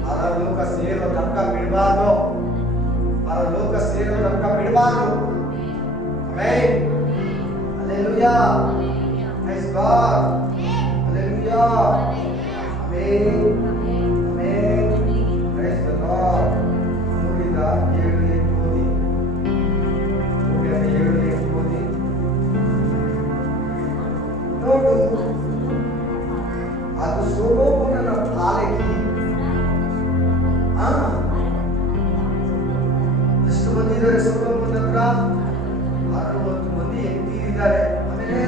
ಪರಲೋಕ ಸೇರೋ ತನಕ ಬಿಡಬಾರ್ದು, ಪರಲೋಕ ಸೇರೋ ತನಕ ಬಿಡಬಾರ್ದು. Amen. Hallelujah. Praise God. Hallelujah. Amen. Amen. Praise the Lord. 3-7 ಓದಿ. 3-7 ಓದಿ. ನೋಡು, ಅದು ಸೊಲೊಮೋನನ ಪಾಲಕಿ. ಎಷ್ಟು ಮಂದಿ ಇದ್ದಾರೆ ಸೊಲೊಮೋನ ಹತ್ರ? 60 ಮಂದಿ ಹೆಂಡತಿಯರಿದ್ದಾರೆ. ಆಮೇಲೆ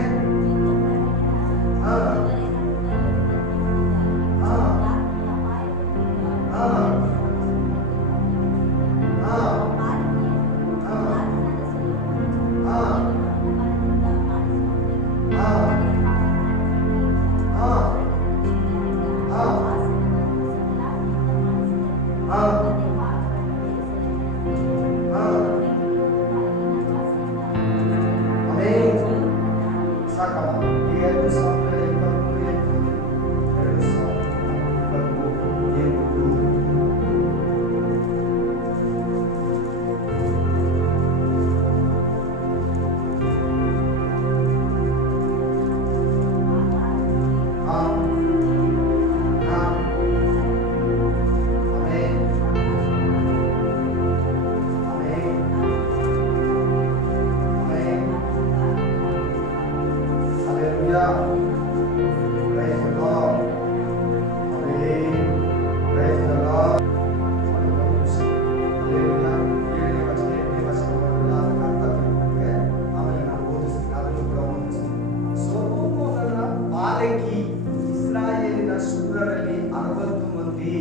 ಇಸ್ರಾಯೇಲಿನ ಶೂರರಲ್ಲಿ 60 ಮಂದಿ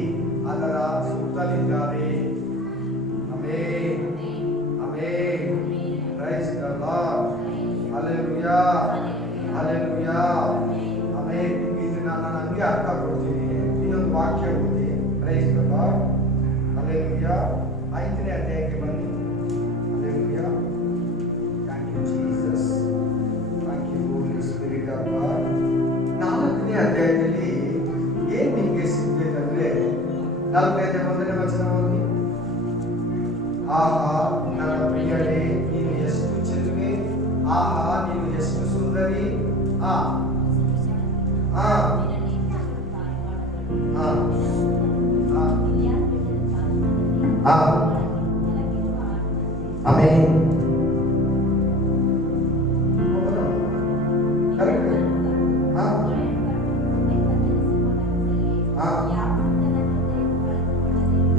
ಅದರ ಸುತ್ತಲಿದ್ದಾರೆ. Amen. Amen. Praise the Lord. Hallelujah. Hallelujah. Amen. ಇದನ್ನ ನಾನು ಹಂಗೆ ಅರ್ಥ ಕೊಡ್ತೀನಿ. ಇನ್ನೊಂದು ವಾಕ್ಯ ಓದಿ. Praise the Lord. ಹಲ್ಲೆಲೂಯಾ. 5ನೇ ಅಧ್ಯಾಯಕ್ಕೆ ಬನ್ನಿ. Hallelujah. Thank you Jesus. Thank you Holi spirit of God. 4ನೇ ಅಧ್ಯಾಯದಲ್ಲಿ ಏನ್ ನಿಮ್ಗೆ ಸಿಗ್ಬೇಕಂದ್ರೆ 4ನೇ ವಚನ ಓದಿ. ಆಹಾ ನನ್ನ ಪ್ರಿಯಳೇ, ನೀನು ಎಷ್ಟು ಚೆಲುವೆ, ಆಹಾ ನೀನು ಎಷ್ಟು ಸುಂದರಿ. Amen.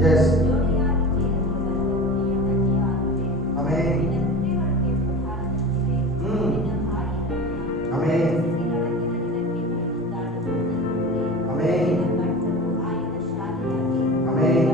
Yes. Amen. Amen. Amen. Amen.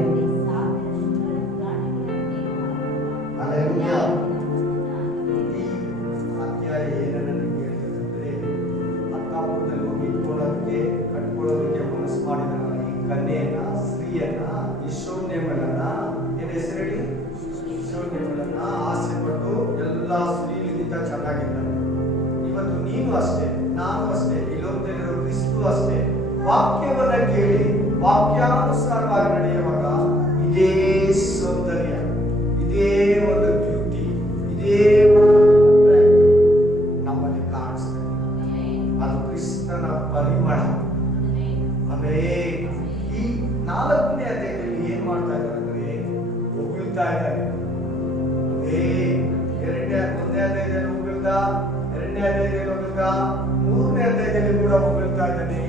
ಹೃದಯದಲ್ಲಿ ಕೂಡ ಹೊಗಳ್ತಾ ಇದ್ದಾನೆ.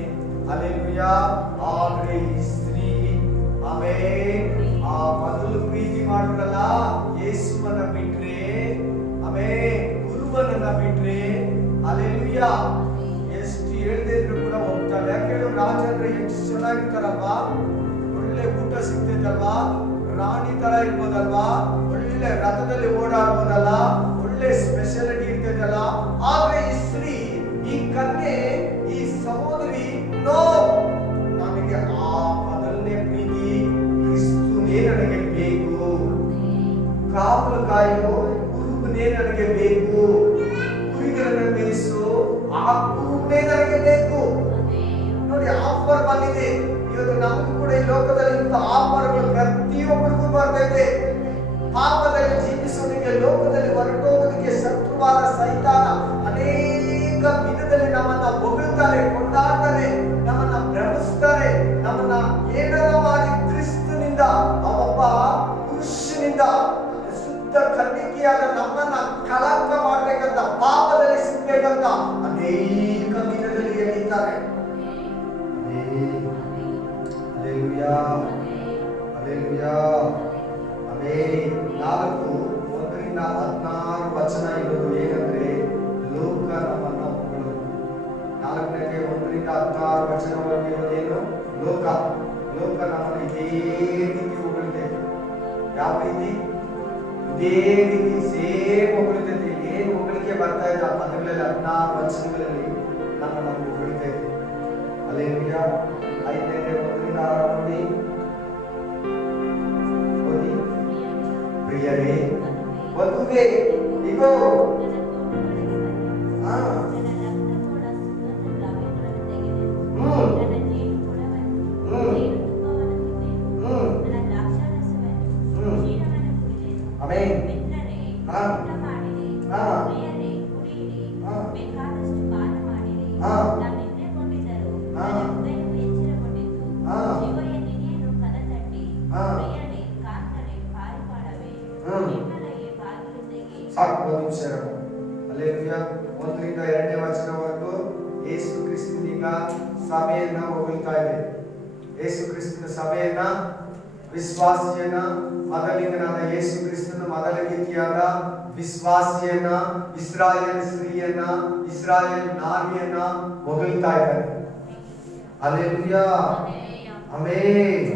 ಹಲ್ಲೆಲೂಯಾ. ಆದ್ರೆ ಈ ಸ್ತ್ರೀ ಆ ಮೊದಲು ಪ್ರೀತಿ ಮಾಡೋದಲ್ಲ, ಯೇಸುವನ್ನ ಬಿಟ್ರೆ, ಗುರುವನ್ನ ಬಿಟ್ರೆ, ಹಲ್ಲೆಲೂಯಾ, ಎಷ್ಟು ಹೇಳ್ದೆ ಇದ್ರು ಕೂಡ ಹೋಗ್ತಾಳೆ. ಯಾಕೆ ರಾಜಂದ್ರೆ ಎಷ್ಟು ಚೆನ್ನಾಗಿರ್ತಾರಲ್ವ, ಒಳ್ಳೆ ಊಟ ಸಿಗ್ತೈತಲ್ವಾ, ರಾಣಿ ತರ ಇರ್ಬೋದಲ್ವಾ, ಒಳ್ಳೆ ರಥದಲ್ಲಿ ಓಡಾಡ್ಬೋದಲ್ಲ, ಒಳ್ಳೆ ಸ್ಪೆಷಾಲಿಟಿ ಇರ್ತೈತಲ್ಲ. ಆದ್ರೆ ಈ ಸ್ತ್ರೀ, ಈ ಕನ್ಯೆ, ಈ ಸಹೋದರಿ, ನೋ, ನನಗೆ ಆ ಮೊದಲನೇ ಪ್ರೀತಿ ಕ್ರಿಸ್ತುನೇ ನನಗೆ ಬೇಕು, ಕಾವಲು ಕಾಯೋ ಗುರುವೇ ನನಗೆ ಬೇಕು, ಕುರಿಗಳನ್ನು ಮೇಯಿಸು ಆ ಗುರುವೇ ನನಗೆ ಬೇಕು. ನೋಡಿ, ಆಫರ್ ಬಂದಿದೆ ಇವತ್ತು. ನಮಗೂ ಕೂಡ ಈ ಲೋಕದಲ್ಲಿ ಇಂಥ ಆಫರ್ಗಳು ಪ್ರತಿಯೊಬ್ಬರಿಗೂ ಬರ್ತೈತೆ. ಪಾಪದಲ್ಲಿ ಜೀವಿಸೋದಕ್ಕೆ, ಲೋಕದಲ್ಲಿ ಹೊರಟೋಗೋದಕ್ಕೆ ಶತ್ರುವಾದ ಸೈತಾನ ಅನೇಕ ವಿಧದಲ್ಲಿ ನಮ್ಮನ್ನ ಹೊಗಳ್ತಾರೆ, ಕೊಂಡಾಡ್ತಾರೆ, ನಮ್ಮನ್ನ ಭ್ರಮಿಸ್ತಾರೆ, ನಮ್ಮನ್ನ ಏನಾರ ಮಾಡಿ ಕ್ರಿಸ್ತನಿಂದ, ಅವೊಬ್ಬ ಪುರುಷನಿಂದ, ಶುದ್ಧ ಕನ್ನಿಕೆಯಾದ ನಮ್ಮನ್ನ ಕಳಂಕ ಮಾಡ್ಬೇಕಂತ, ಪಾಪದಲ್ಲಿ ಸಿಗ್ಬೇಕಂತ ಅನೇಕ ವಿಧದಲ್ಲಿ ಎಳಿತಾರೆ. Hallelujah, hallelujah. ಆಮೆನ್. 4:1-16 ವಚನ ಇರೋದು ಏನಂದ್ರೆ, ಲೋಕ ನಮ್ಮನ್ನ ಹೊಗಳು. 4:1-16 ವಚನವಾಗಿ ಇರೋದೇನು? ಲೋಕ ನಮ್ಮನ್ನು ಇದೇ ರೀತಿ ಹೊಗಳುತ್ತೆ. ಯಾವ ರೀತಿ? ಇದೇ ರೀತಿ ಸೇಮ್ ಹೊಗಳುತ್ತೆ. ಏನು ಹೊಗಳಿಕೆ ಬರ್ತಾ ಇದೆ ಅದರಲ್ಲಿ 16 ವಚನಗಳಲ್ಲಿ ನಮ್ಮನ್ನ ಹೊಗಳುತ್ತೆ. ಹಲ್ಲೆಲೂಯಾ. 5:1-6 ಓದಿ. ಪ್ರಿಯರೇ, ವಧುವೇ, ಇಗೋ ಹಲ್ಲೆಲೂಯಾ. 1-2 ವಚನವರೆಗೂ ಯೇಸು ಕ್ರಿಸ್ತನಿಗ ಸಭೆಯನ್ನ ಹೊಗಳ್ತಾ ಇದೆ. ಯೇಸು ಕ್ರಿಸ್ತನ ಸಭೆಯನ್ನ, ವಿಶ್ವಾಸಿಯನ್ನ, ಮೊದಲಿಗನಾದ ಯೇಸು ಕ್ರಿಸ್ತನ ಮೊದಲ ರೀತಿಯಾದ ವಿಶ್ವಾಸಿಯನ್ನ, ಇಸ್ರಾಯೇಲ್ ಸ್ತ್ರೀಯನ್ನ, ಇಸ್ರಾಯೇಲ್ ನಾರಿಯನ್ನ ಹೊಗಳ್ತಾ ಇದ್ದಾರೆ. Hallelujah, amen.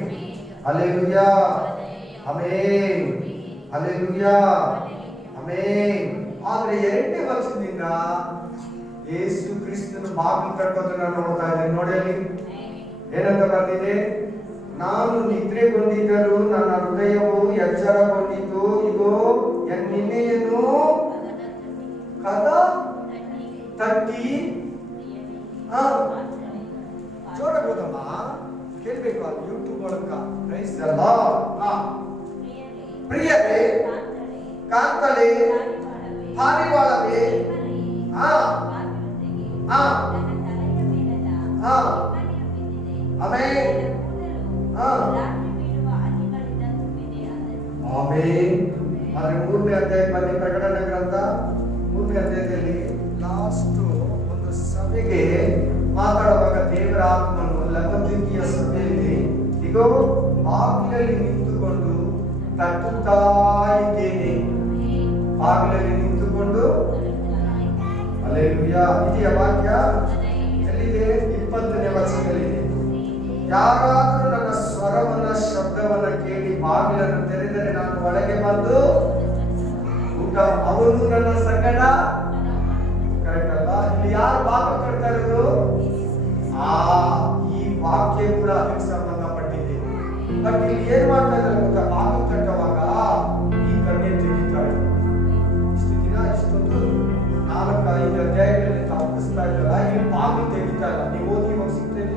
Hallelujah, amen. Hallelujah, amen. ಆದ್ರೆ 2ನೇ ವಚನದಿಂದ ಯೇಸು ಕ್ರಿಸ್ತನ ಬಾಗಿಲು ತಟ್ಟೋದನ್ನ ನೋಡ್ತಾ ಇದ್ದೇನೆ. ನೋಡಿ ಅಲ್ಲಿ ಏನಂತ ಬರ್ತಿದೆ? ನಾನು ನಿದ್ರೆಗೊಂಡಿದ್ದರೂ ನನ್ನ ಹೃದಯವು ಎಚ್ಚರಗೊಂಡಿತು, ಇಗೋ ನಿನ್ನೆಯನ್ನು ಕದ ತಟ್ಟಿ. ಜೋರಾಗೋದಮ್ಮ, ಕೇಳ್ಬೇಕು ಅದು ಯೂಟ್ಯೂಬ್ ಒಳಗ. Price the lord. ಪ್ರಿಯರೇ, ಕಾಂತಲೇ, ಪಾರಿವಾಳವೇ, ಆಮೆನ್. ಆದ್ರೆ 3ನೇ ಅಧ್ಯಾಯ ಬನ್ನಿ, ಪ್ರಕಟಣೆ ಗ್ರಂಥ 3ನೇ ಅಧ್ಯಾಯದಲ್ಲಿ ಲಾಸ್ಟ್ ಒಂದು ಸಭೆಗೆ ಮಾತಾಡುವಾಗ ದೇವರ ಆತ್ಮನು ಲವೋದಿಕೀಯ ಸಭೆಯಲ್ಲಿ, ಇಗೋ ಬಾಗಿಲಲ್ಲಿ ನಿಂತುಕೊಂಡು ತಟ್ಟುತ್ತಾ ಇದ್ದೇನೆ. ಬಾಗಿಲಲ್ಲಿ ನಿಂತುಕೊಂಡು, ಹಲ್ಲೆಲೂಯಾ. ಇದೆಯ ವಾಕ್ಯ ಎಲ್ಲಿದೆ? 20ನೇ ವಚನದಲ್ಲಿದೆ. ಯಾರಾದರೂ ನನ್ನ ಸ್ವರವನ್ನ, ಶಬ್ದವನ್ನ ಕೇಳಿ ಬಾಗಿಲನ್ನು ತೆರೆದರೆ ನಾನು ಒಳಗೆ ಬಂದು ಊಟ, ಅವನು ನನ್ನ ಸಂಗಡ. ಕರೆಕ್ಟ್ ಅಲ್ವಾ? ಇಲ್ಲಿ ಯಾರು ಬಾಗಿಲು ಕಟ್ತಾ ಇರೋದು? ಈ ವಾಕ್ಯ ಕೂಡ ಅದಕ್ಕೆ ಸಂಬಂಧಪಟ್ಟಿದೆ. ಬಟ್ ಇಲ್ಲಿ ಏನ್ ಮಾಡ್ತಾ ಇದ್ದಾರೆ ಗೊತ್ತಾ? ಬಾಗಿಲು ಕಟ್ಟುವಾಗ ಈ ಕನ್ಯೆ ತೆಗಿತಾಳೆ. ಇಷ್ಟು ದಿನ ಇಷ್ಟೊಂದು 4-5 ಅಧ್ಯಾಯಗಳಲ್ಲಿ ತಪ್ಪಿಸ್ತಾ ಇದ್ದಲ್ಲ, ಇಲ್ಲಿ ಬಾಗಿಲು ತೆಗಿತಾ ಇಲ್ಲ. ನೀವು ಓದಿ ಇವಾಗ ಸಿಗ್ತೇನೆ.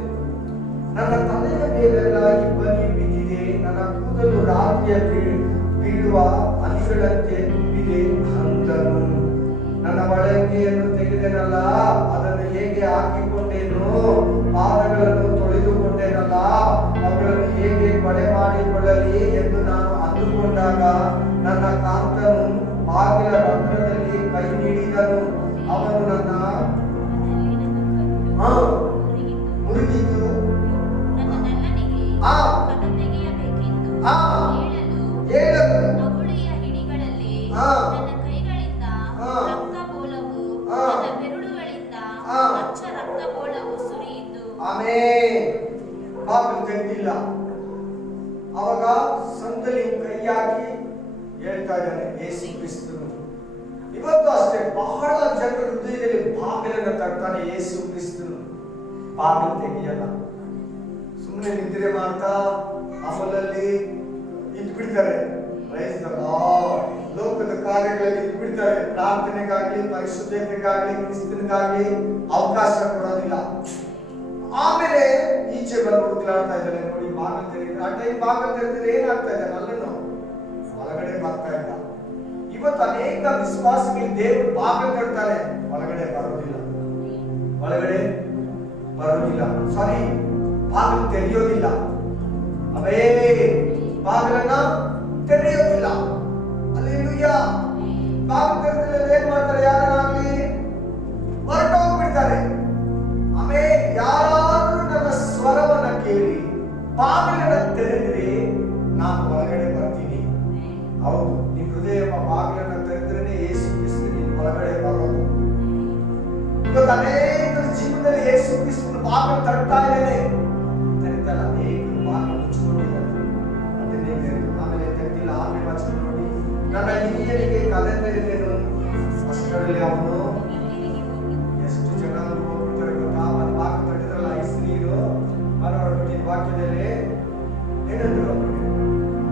ನನ್ನ ತಲೆಯ ಮೇಲೆಲ್ಲ ಇಬ್ಬನಿ ಬಿದ್ದಿದೆ, ನನ್ನ ಕೂದಲು ರಾತ್ರಿಯ ಬೀಳುವ ಹನಿಗಳಂತೆ ಬಿದ್ದಿದೆ ಅಂದನು. ನನ್ನ ಒಳಂಗಿಯನ್ನು ತೆಗೆದೆನಲ್ಲ, ಅದನ್ನು ಹೇಗೆ ಹಾಕಿಕೊಂಡೇನು? ಪಾದಗಳನ್ನು ತೊಳೆದುಕೊಂಡೇನಲ್ಲ, ಅವುಗಳನ್ನು ಹೇಗೆ ಕೊಳೆ ಮಾಡಿಕೊಳ್ಳಲಿ ಎಂದು ನಾನು ಅಂದುಕೊಂಡಾಗ ನನ್ನ ಕಾಂತನು ಬಾಗಿಲ ರಂಧ್ರದಲ್ಲಿ ಕೈ ನೀಡಿದನು. ಅವನು ನನ್ನ ಆಮೇಲೆ ಬಾಗಿಲು ತೆಗೆದಿಲ್ಲ. ಅವಾಗ ಸಂತಲಿ ಕೈ ಹಾಕಿ ಹೇಳ್ತಾ ಇದ್ದಾನೆ ಯೇಸು ಕ್ರಿಸ್ತನು. ಇವತ್ತು ಅಷ್ಟೇ ಬಹಳ ಜನರ ಹೃದಯದಲ್ಲಿ ಬಾಗಿಲನ್ನು ತರ್ತಾನೆ ಯೇಸು ಕ್ರಿಸ್ತನು. ಬಾಗಿಲು ತೆಗೆಯಲ್ಲ, ಸುಮ್ಮನೆ ನಿದ್ರೆ ಮಾಡ್ತಾ ಅಮಲಲ್ಲಿ ಇಟ್ಬಿಡ್ತಾರೆ. ಲೋಕದ ಕಾರ್ಯಗಳಲ್ಲಿ ಇಟ್ಬಿಡ್ತಾರೆ. ಪ್ರಾರ್ಥನೆಗಾಗಿ, ಪರಿಶುದ್ಧತೆಗಾಗಿ, ಕ್ರಿಸ್ತನಿಗಾಗಿ ಅವಕಾಶ ಕೊಡೋದಿಲ್ಲ. ಆಮೇಲೆ ಈಚೆ ಬಂದು ಹುಡುಕ್ಲಾಡ್ತಾ ಇದ್ದಾರೆ. ನೋಡಿ ಬಾಗಿಲು ತೆರೆದಿದ್ರೆ, ಆ ಟೈಮ್ ಬಾಗಿಲು ತೆರೆದಿದ್ರೆ ಏನಾಗ್ತಾ ಇದೆ, ನಲ್ಲನ್ನು ಒಳಗಡೆ ಬರ್ತಾ ಇಲ್ಲ. ಇವತ್ತು ಅನೇಕ ವಿಶ್ವಾಸಿಗಳಿಗೆ ದೇವರು ಬಾಗಿಲು ತರ್ತಾರೆ, ಒಳಗಡೆ ಬರೋದಿಲ್ಲ. ಒಳಗಡೆ ಬರೋದಿಲ್ಲ, ಸಾರಿ ಬಾಗಿಲು ತೆರೆಯೋದಿಲ್ಲ. ಅವೇ ಬಾಗಿಲನ್ನ ತೆರೆಯೋದಿಲ್ಲ. ಹಲ್ಲೆಲೂಯಾ. ಬಾಗಿಲು ತೆರೆದಿಲ್ಲ ಏನ್ ಮಾಡ್ತಾರೆ, ಯಾರನ್ನಾಗ್ಲಿ ಹೊರಟೋಗ್ಬಿಡ್ತಾರೆ. ಆಮೇಲೆ ಯಾರಾದ್ರೂ ನನ್ನ ಸ್ವರವನ್ನ ಕೇಳಿ ಬಾಗಿಲನ್ನ ತೆರೆದ್ರೆ ನಾನು ಒಳಗಡೆ ಬರ್ತೀನಿ. ಹೌದು, ನಿಮ್ ಹೃದಯ ಬಾಗಿಲನ್ನ ತೆರೆದ್ರೆ ಯೇಸು ಕ್ರಿಸ್ತ ನಿನ್ ಒಳಗಡೆ ಬರೋದು. ಇವತ್ತು ಅನೇಕರ ಜೀವನದಲ್ಲಿ ಯೇಸು ಕ್ರಿಸ್ತನ ಬಾಗಿಲು ತಡ್ತಾ ಇದ್ದೇನೆ, ತೆರೆತಲ್ಲ. ಅನೇಕರು ಬಾಗಿಲು ಮುಚ್ಚಿಕೊಂಡಿದ್ದಾರೆ, ಅದನ್ನೇ ತೆರೆದು ಆಮೇಲೆ ತೆರೆದಿಲ್ಲ. ಆಮೇಲೆ ವಚನ ನೋಡಿ, ನನ್ನ ಹಿರಿಯನಿಗೆ ಕಲೆ ತೆರೆದೇನು, ಅಷ್ಟರಲ್ಲಿ ಅವನು ಎಷ್ಟು ಜನ ಹೋಗ್ಬಿಡ್ತಾರೆ ಗೊತ್ತಾ. ಒಂದು ಬಾಗಿಲು ತಟ್ಟಿದ್ರಲ್ಲ ಇಸ್ರೀರು ಮನೋಡ್ಬಿಟ್ಟಿದ್ದ ವಾಕ್ಯದಲ್ಲಿ ಏನಂದ್ರು,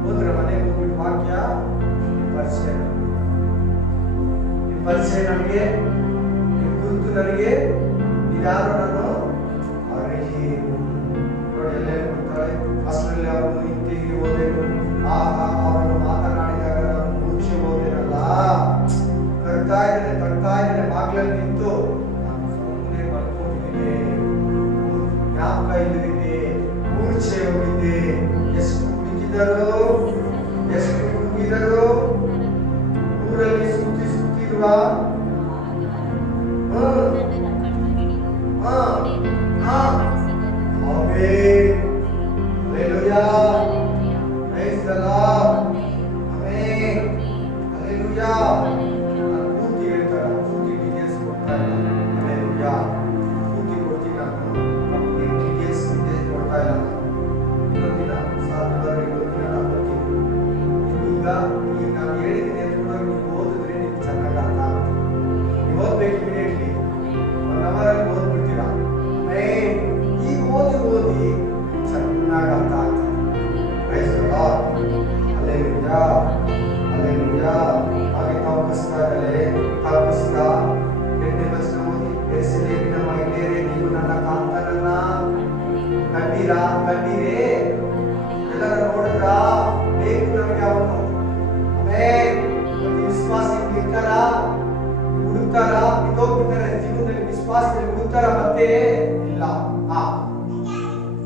ಹೋದ್ರ ಮನೆಗೆ ಹೋಗ್ಬಿಟ್ಟು ವಾಕ್ಯ ಪರಿಚಯ ನನಗೆ, ಗುರುತು ನನಗೆ, ಇದ್ಯಾರು ನಾನು ಅವರಿಗೆ ನೋಡಿ ಎಲ್ಲ ಕೊಡ್ತಾರೆ. ಅಷ್ಟರಲ್ಲಿ ಅವನು ಹಿಂತಿರುಗಿ ಹೋದೇನು, ಅವನು ಮಾತನಾಡಿದಾಗ ನಾನು ಮೂರ್ಛೆ ಹೋದೇನಲ್ಲ. ತಡ್ತಾ ಇದ್ದೇನೆ ಬಾಗಿಲಲ್ಲಿ ನಿಂತು ನಾನು ಸುಮ್ಮನೆ ಮಲ್ಕೊಂಡಿದ್ದೆ, ಜ್ಞಾಪಕ ಇಲ್ಲದಿದ್ದೆ, ಮೂರ್ಛೆ ಹೋಗಿದ್ದೆ. ಎಷ್ಟು ಹುಡುಕಿದರು ಊರಲ್ಲಿ ಸುತ್ತಿರುವ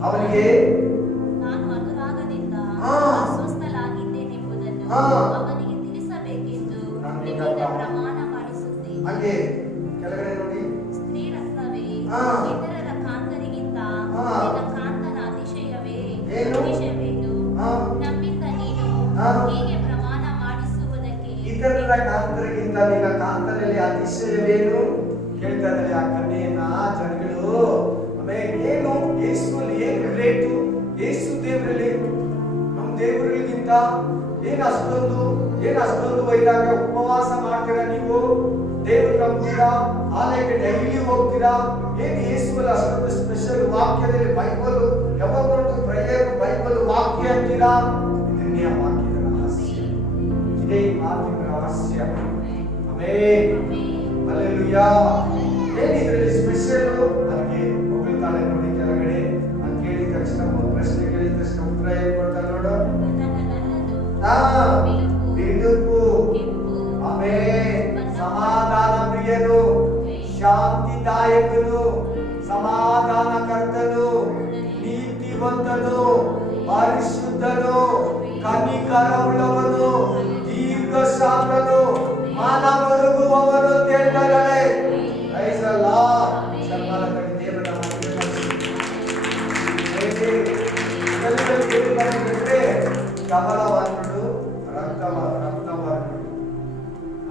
ಅವನಿಗೆ ನಾನು ಅನುರಾಗದಿಂದ ಅಸ್ವಸ್ಥನಾಗಿದ್ದೇನೆಂಬುದನ್ನು ಅವನಿಗೆ ತಿಳಿಸಬೇಕೆಂದು ನಿಮ್ಮಿಂದ ಪ್ರಮಾಣ ಮಾಡಿಸುತ್ತೇನೆ. ಹಾಗೆ ಕೆಳಗಡೆ ನೋಡಿ, ಸ್ತ್ರೀ ರಕ್ತವೇ ಇತರರ ಕಾಂತರಿಗಿಂತ ನಿನ್ನ ಕಾಂತನ ಅತಿಶಯವೇನು? ನಮ್ಮಿಂದ ನೀನು ಹೀಗೆ ಪ್ರಮಾಣ ಮಾಡಿಸುವುದಕ್ಕೆ ಇತರರ ಕಾಂತರಿಗಿಂತ ನಿನ್ನ ಕಾಂತನಲ್ಲಿ ಅತಿಶಯವೇನು ಕೇಳ್ತಾರೆ ಆ ಕನ್ಯೆಯನ್ನ ಜನಗಳು. ಏನು ಯೇಸುವಲ್ಲಿ ಏನು ಗ್ರೇಟು, ಯೇಸು ದೇವರಲ್ಲಿ ನಮ್ಮ ದೇವರಿಗಿಂತ ಏನು ಅಷ್ಟೊಂದು ವೈರಾಗ್ಯ. ಉಪವಾಸ ಮಾಡ್ತೀರಾ ನೀವು, ದೇವರು ನಂಬ್ತೀರಾ, ಆಲಯಕ್ಕೆ ಡೈಲಿ ಹೋಗ್ತೀರಾ. ಏನು ಯೇಸುವಲ್ಲಿ ಅಷ್ಟೊಂದು ಸ್ಪೆಷಲ್ ವಾಕ್ಯದಲ್ಲಿ ಬೈಬಲ್ ಯಾವಾಗಲೂ ಪ್ರೇಯರ್ ಬೈಬಲ್ ವಾಕ್ಯ ಅಂತೀರಾ. ಇದನ್ನೇ ವಾಕ್ಯದ ರಹಸ್ಯ, ಇದೇ ಈ ಮಾತಿನ ರಹಸ್ಯ. Amen, hallelujah. ಏನು ಇದರಲ್ಲಿ ಸ್ಪೆಷಲ್ ನನಗೆ ಹೋಗ್ತಾಳೆ ನೋಡಿ ಕೆಳಗಡೆ. ನಾನು ಕೇಳಿದ ತಕ್ಷಣ ಒಂದು ಪ್ರಶ್ನೆ ಕೇಳಿದ ತಕ್ಷಣ ಉತ್ತರ ಏನ್ ಕೊಡ್ತಾಳೆ ನೋಡು. ಬಿಡುಪು, ಆಮೆನ್, ಸಮಾಧಾನ ಪ್ರಿಯನು, ಶಾಂತಿದಾಯಕನು, ಸಮಾಧಾನಕರ್ತನು, ನೀತಿವಂತನು, ಪರಿಶುದ್ಧನು, ಕನಿಕರವುಳ್ಳವನು, ದೀರ್ಘ ಶಾಂತನು, ಮನಮರುಗುವವನು ತೇಳ್ತಾಳೆ. Praise the Lord. ಸರ್ವಾಲಕಡಿ ದೇವರ కమలవర్ణుడు రక్తవర్ణుడు.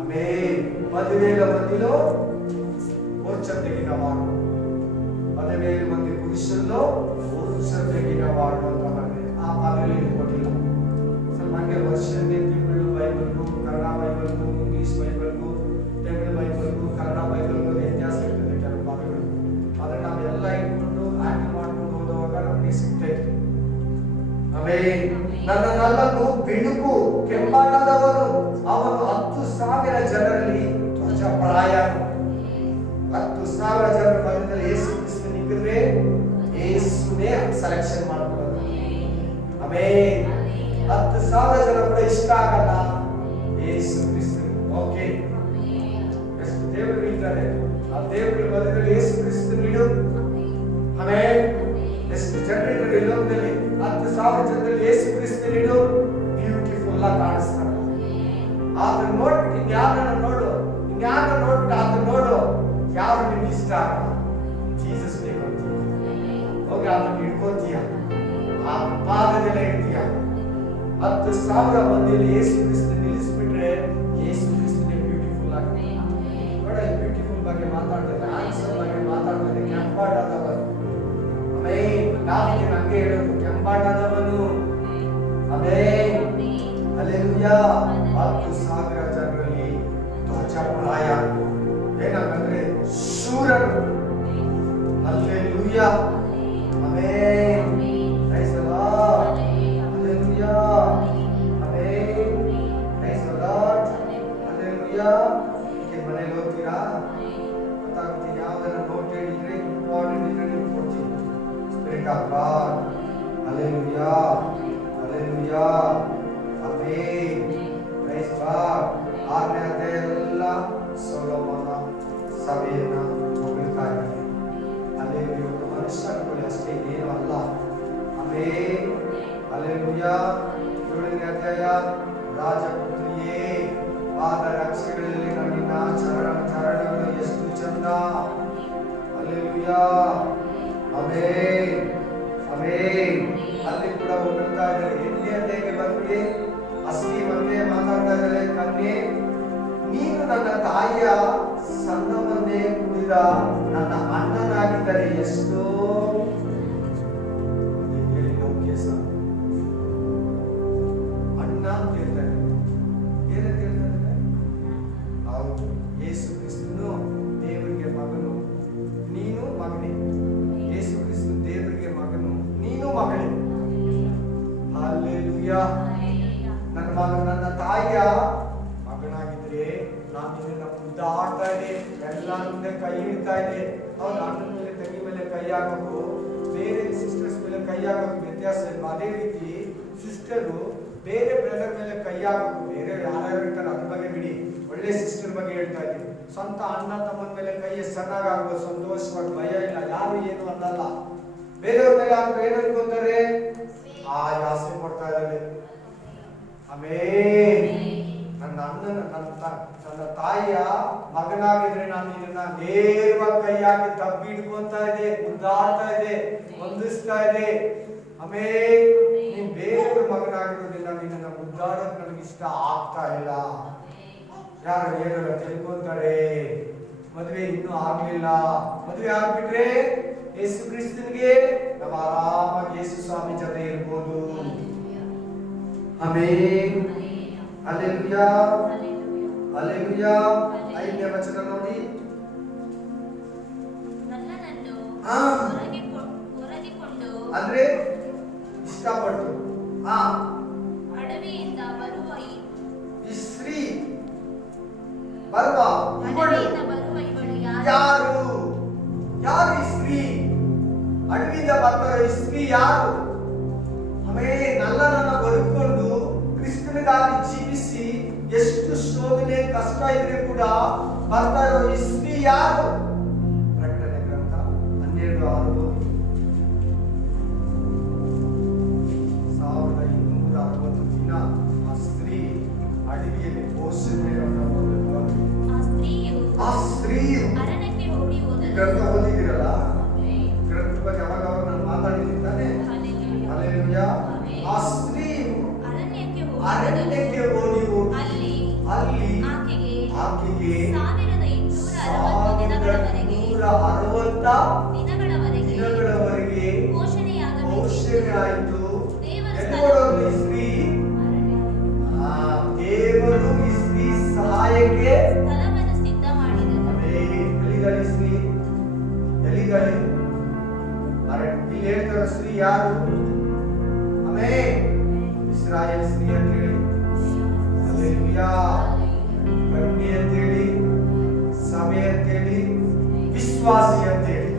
ఆమె 10,000 మందిలో మూర్ఛ తెగినవాడు, 10,000 మంది పురుషుల్లో ఊహించదగిన వాడు అంటామండి. ఆ పదవి కొట్టిన మనకి వర్షన్ తిరుగుళ్ళు బైబిల్కు కన్నడ బైబిల్కు ఇంగ్లీష್ ಬೈಬಲ್ಕು ತಮಿಳು ಬೈಬಲ್ಕು ಕನ್ನಡ ಬೈಬಲ್ಕು ವ್ಯತ್ಯಾಸ ಇರ್ತದೆ ಕೆಲವು ಪದಗಳು. ಅದನ್ನ ನಾವೆಲ್ಲ ಇಟ್ಕೊಂಡು ಆ್ಯಕ್ಟ್ ಮಾಡ್ಕೊಂಡು ಹೋಗುವಾಗ ನಮಗೆ ಸಿಗ್ತೈತೆ. ಆಮೇಲೆ ನನ್ನನ್ನು ಬಿಡುಕು ಕೆಂಬಣ್ಣದವನು ಅವನು 10,000 ಜನರಲ್ಲಿ ಧ್ವಜಪ್ರಾಯನು. 10,000 ಜನರ ಮಧ್ಯದಲ್ಲಿ ಯೇಸು ಕ್ರಿಸ್ತ ನಿಂತಿದ್ರೆ ಯೇಸುನೇ ಸೆಲೆಕ್ಷನ್ ಮಾಡ್ಕೊಳ್ಳೋದು. ಆಮೇಲೆ 10,000 ಜನ ಕೂಡ ಇಷ್ಟ ಆಗಲ್ಲ ಯೇಸು ಕ್ರಿಸ್ತ. ಓಕೆ, ಎಷ್ಟು ದೇವರು ಇದ್ದಾರೆ, ಆ ದೇವರ ಮಧ್ಯದಲ್ಲಿ ಯೇಸು ಕ್ರಿಸ್ತ ನೀಡು. ಆಮೇಲೆ ಎಷ್ಟು ಜನರಿದ್ದಾರೆ ಈ ಲೋಕದಲ್ಲಿ, 10,000 ಜನರಲ್ಲಿ ಯೇಸು ಕ್ರಿಸ್ತ ನೀಡು. ಬ್ಯೂಟಿಫುಲ್ ಆಗಿ ಕಾಣಿಸ್ತಾರೆ. ಆತನ ನೋಡ್ಬಿಟ್ಟು ಇನ್ಯಾರನ್ನ ನೋಡು, ಇನ್ಯಾರನ್ನ ನೋಡ್ಬಿಟ್ಟು ಆತನ ನೋಡು, ಯಾರು ನಿಮ್ಗೆ ಇಷ್ಟ ಆಗಲ್ಲ. ಜೀಸಸ್ ಬೇಕು ಹೋಗಿ ಆತನ ಹಿಡ್ಕೋತೀಯ, ಆ ಪಾದದಲ್ಲೇ ಇರ್ತೀಯ. 10,000 ಮಂದಿಯಲ್ಲಿ ಯೇಸು ಕ್ರಿಸ್ತ ನಿಲ್ಲಿಸ್ಬಿಟ್ರೆ ಯೇಸು ಕ್ರಿಸ್ತನೇ ಬ್ಯೂಟಿಫುಲ್ ಆಗಿ ನೋಡ. ಈ ಬ್ಯೂಟಿಫುಲ್ ಬಗ್ಗೆ ಮಾತಾಡ್ತಾರೆ, ಆನ್ಸರ್ ಬಗ್ಗೆ ಮಾತಾಡ್ತಾರೆ. ಕೆಂಪಾಡದವನು ನಾವು ಹಂಗೆ ಹೇಳೋದು, ಕೆಂಪಾಡದವನು. ಹಲ್ಲೆಲೂಯಾ. 10,000 ಜನರಲ್ಲಿ ಧ್ವಜಪ್ರಾಯ ಏನಂದ್ರೆ ಶೂರರು. Hallelujah. Amen. Praise the Lord. Hallelujah. Amen. Praise the Lord. Hallelujah. ಈ ಮನೆಗೆ ಹೋಗ್ತೀರಾ ಗೊತ್ತಾಗುತ್ತೆ. ಯಾವ್ದನ್ನ ನೋಟ್ ಹೇಳಿದ್ರೆ ಇಂಪಾರ್ಟೆಂಟ್ ಇದ್ರೆ ನೀವು ಕೊಡ್ತೀನಿ. Spirit of God. Hallelujah. Hallelujah. Amen. Praise God. 6ನೇ ಅಧ್ಯಾಯ ಎಲ್ಲ ಸೊಲೊಮೋನ ಸಭೆಯನ್ನ ಹೊಗಳ್ತಾ ಇದ್ದಾರೆ. ಅಲ್ಲಿ ಒಂದು ಮನುಷ್ಯ ಅನ್ಕೊಳ್ಳಿ ಅಷ್ಟೇ, ಏನು ಅಲ್ಲ. ಆಮೆನ್. ಹಲ್ಲೆಲೂಯಾ. 7ನೇ ಅಧ್ಯಾಯ ರಾಜಪುತ್ರಿಯೇ ಪಾದರಕ್ಷೆಗಳಲ್ಲಿ ನಿನ್ನ ಚರಣಗಳು ಎಷ್ಟು ಚಂದ. ಹಲ್ಲೆಲೂಯಾ. ಆಮೆನ್. ಆಮೆನ್. ಅಲ್ಲಿ ಕೂಡ ಹೊಗಳ್ತಾ ಇದ್ದಾರೆ. 8ನೇ ಅಧ್ಯಾಯಕ್ಕೆ ಬಂದ್ಬಿಡಿ, ಅಸ್ತಿ ಬಗ್ಗೆ ಮಾತಾಡ್ತಾ ಇದ್ದಾರೆ. ಕನ್ಯೆ, ನೀನು ನನ್ನ ತಾಯಿಯ ಸಂಗಮನ್ನೇ ಕುಡಿದ ನನ್ನ ಅಣ್ಣನಾಗಿದ್ದರೆ ಎಷ್ಟೋ. ಹೇಳಿ ಲೌಕ್ಯಸ ಅಣ್ಣ ಅಂತ ಹೇಳ್ತಾರೆ. ಏನಂತ ಹೇಳ್ತಾರೆ? ಹೌದು, ಯೇಸು ಕ್ರಿಸ್ತನು ದೇವರಿಗೆ ಮಗನು, ನೀನು ಮಗನೇ. ಯೇಸು ಕ್ರಿಸ್ತ ದೇವರಿಗೆ ಮಗನು, ನೀನು ಮಗಳೇ. ಹಲ್ಲೆಲೂಯಾ. ನನ್ನ ಮಗ ನನ್ನ ತಾಯಿಯ ಮಗನಾಗಿದ್ರೆ ನಾನು ನಿನ್ನ ಮುದ್ದಾಡ್ತಾ ಇದೆ, ಎಲ್ಲ ಮುಂದೆ ಕೈ ಇಡ್ತಾ ಇದೆ. ಅವ್ರು ಅಣ್ಣನ ಮೇಲೆ ತಂಗಿ ಮೇಲೆ ಕೈ ಹಾಕೋದು, ಬೇರೆ ಸಿಸ್ಟರ್ಸ್ ಮೇಲೆ ಕೈ ಹಾಕೋದು ವ್ಯತ್ಯಾಸ ಇಲ್ಲ. ಅದೇ ರೀತಿ ಸಿಸ್ಟರು ಬೇರೆ ಬ್ರದರ್ ಮೇಲೆ ಕೈ ಹಾಕೋದು, ಬೇರೆ ಯಾರ್ಯಾರು ಇರ್ತಾರೆ ಅದ್ರ ಬಗ್ಗೆ ಬಿಡಿ, ಒಳ್ಳೆ ಸಿಸ್ಟರ್ ಬಗ್ಗೆ ಹೇಳ್ತಾ ಇದ್ದೀವಿ. ಸ್ವಂತ ಅಣ್ಣ ತಮ್ಮನ ಮೇಲೆ ಕೈ ಎಷ್ಟು ಚೆನ್ನಾಗಾಗ್ಬೋದು, ಸಂತೋಷವಾಗಿ, ಭಯ ಇಲ್ಲ, ಯಾರು ಏನು ಅನ್ನಲ್ಲ. ಬೇರೆಯವ್ರ ಮೇಲೆ ಹಾಕಿದ್ರೆ ಏನು ಅನ್ಕೊಂತಾರೆ? ಆಸೆ ಕೊಡ್ತಾ ಇದ್ದಾರೆ. ಆಮೆನ್. ನನ್ನ ಅಣ್ಣನ ನನ್ನ ತಾಯಿಯ ಮಗನಾಗಿದ್ರೆ ನಾನು ಇದನ್ನ ನೇರವಾಗಿ ಕೈ ಹಾಕಿ ತಬ್ಬಿ ಹಿಡ್ಕೊಂತಾ ಇದೆ, ಮುದ್ದಾಡ್ತಾ ಇದೆ, ವಂದಿಸ್ತಾ ಇದೆ. ಆಮೆನ್. ನೀನ್ ಬೇರೆಯವ್ರ ಮಗನಾಗಿರೋದ್ರಿಂದ ನಿನ್ನ ಮುದ್ದಾಡೋದು ನನಗೆ ಇಷ್ಟ ಆಗ್ತಾ ಇಲ್ಲ. ಯಾರು ಏನಾರ ತಿಳ್ಕೊಂತಾರೆ, ಮದುವೆ ಇನ್ನೂ ಆಗ್ಲಿಲ್ಲ, ಮದುವೆ ಆಗ್ಬಿಟ್ರೆ ಯೇಸು ಕ್ರಿಸ್ತನಿಗೆ ನಾವು ಆರಾಮಾಗಿ ಯೇಸು ಸ್ವಾಮಿ ಜೊತೆ ಇರ್ಬೋದು. ಆಮೆನ್. ಹಲ್ಲೆಲೂಯಾ. ಹಲ್ಲೆಲೂಯಾ. 5ನೇ ವಚನ ನೋಡಿ. ನನ್ನನ್ನು ಹೊರಗಿಕೊಂಡು ಅಂದ್ರೆ ಇಷ್ಟಪಟ್ಟು ಅಡವಿಯಿಂದ ಬರುವ ಈ ಸ್ತ್ರೀ ಬರುವ ಇವಳು ಯಾರು? ಯಾರು ಈ ಸ್ತ್ರೀ? ಅಡವಿಯಿಂದ ಬರ್ತಾರೆ ಈ ಸ್ತ್ರೀ ಯಾರು? ಆಮೇಲೆ ನನ್ನನ್ನು ಬದುಕೊಂಡು ಕ್ರಿಸ್ತನಿಗಾಗಿ ಜೀವಿಸಿ ಎಷ್ಟು ಶೋಧನೆ ಕಷ್ಟ ಇದ್ರೆ ಕೂಡ ಬರ್ತಾ ಇರೋ ಈ ಸ್ತ್ರೀ ಯಾರು? ಪ್ರಕಟಣೆ ಗ್ರಂಥ 12:6. 1260 ದಿನ ಆ ಸ್ತ್ರೀ ಅಡವಿಯಲ್ಲಿ ಆ ಸ್ತ್ರೀಯು ಅರಣ್ಯಕ್ಕೆ ಓಡಿ ಹೋದಳು. ಗ್ರಂಥ ಓದಿದಿರಲ್ಲ, ಗ್ರಂಥದ ಬಗ್ಗೆ ಯಾವಾಗ ನಾನು ಮಾತಾಡಿದ್ದೀನಿ ತಾನೆ. ಹಲ್ಲೆಲೂಯಾ. ಆ ಸ್ತ್ರೀಯು ಅರಣ್ಯಕ್ಕೆ ಓಡಿ ಹೋಗಿ ಅಲ್ಲಿ ಆಕೆಗೆ 1260 ದಿನಗಳವರೆಗೆ ಆಯಿತು? ದೇವರ ಎಲ್ಲಿ ಈ ಸ್ತ್ರೀ? ದೇವರು ಈ ಸ್ತ್ರೀ ಸಹಾಯಕ್ಕೆ ಸ್ಥಳವನ್ನು ಸಿದ್ಧ ಮಾಡಿದನು. ಎಲ್ಲಿದ್ದಾಳೆ ಈ ಸ್ತ್ರೀ? ಎಲ್ಲಿದ್ದಾಳೆ? ಇಲ್ಲಿ ಹೇಳ್ತಾರೆ ಸ್ತ್ರೀ ಯಾರು? ಇಸ್ರಾಯೇಲ್ ಸ್ತ್ರೀ ಅಂತ ಹೇಳಿ, ಹಲ್ಲೆಲೂಯಾ, ಕನ್ಯೆ ಅಂತೇಳಿ, ಸಭೆ ಅಂತೇಳಿ, ವಿಶ್ವಾಸಿ ಅಂತೇಳಿ.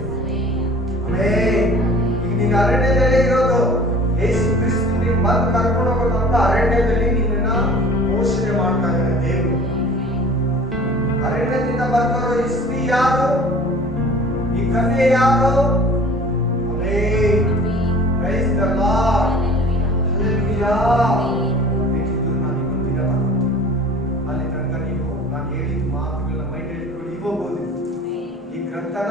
ಈಗ ನೀನು ಅರಣ್ಯದಲ್ಲೇ ಇರೋದು. ಯೇಸು ಕ್ರಿಸ್ತು ನೀನು ಬಂದು ಕರ್ಕೊಂಡು ಹೋಗೋದಂತ ಅರಣ್ಯದಲ್ಲಿ ನಿನ್ನನ್ನ ಪೋಷಣೆ ಮಾಡ್ತಾ ಇದ್ದಾನೆ ದೇವರು. ಅರಣ್ಯದಿಂದ ಬರ್ತಾರೋ ಈ ಸ್ತ್ರೀ ಯಾರು? ಈ ಕನ್ಯೆ ಯಾರು? Praise the Lord, hallelujah. ಬೇಕಿದ್ದು ನಾನು ಗೊತ್ತಿರಲ್ಲ, ಅಲ್ಲಿ ತನಕ ನೀವು ನಾನು ಹೇಳಿದ ಮಾತುಗಳನ್ನ ಮೈಂಡ್ ಇಟ್ಕೊಂಡು ಹೋಗ್ಬೋದು. ಈ ಗ್ರಂಥನ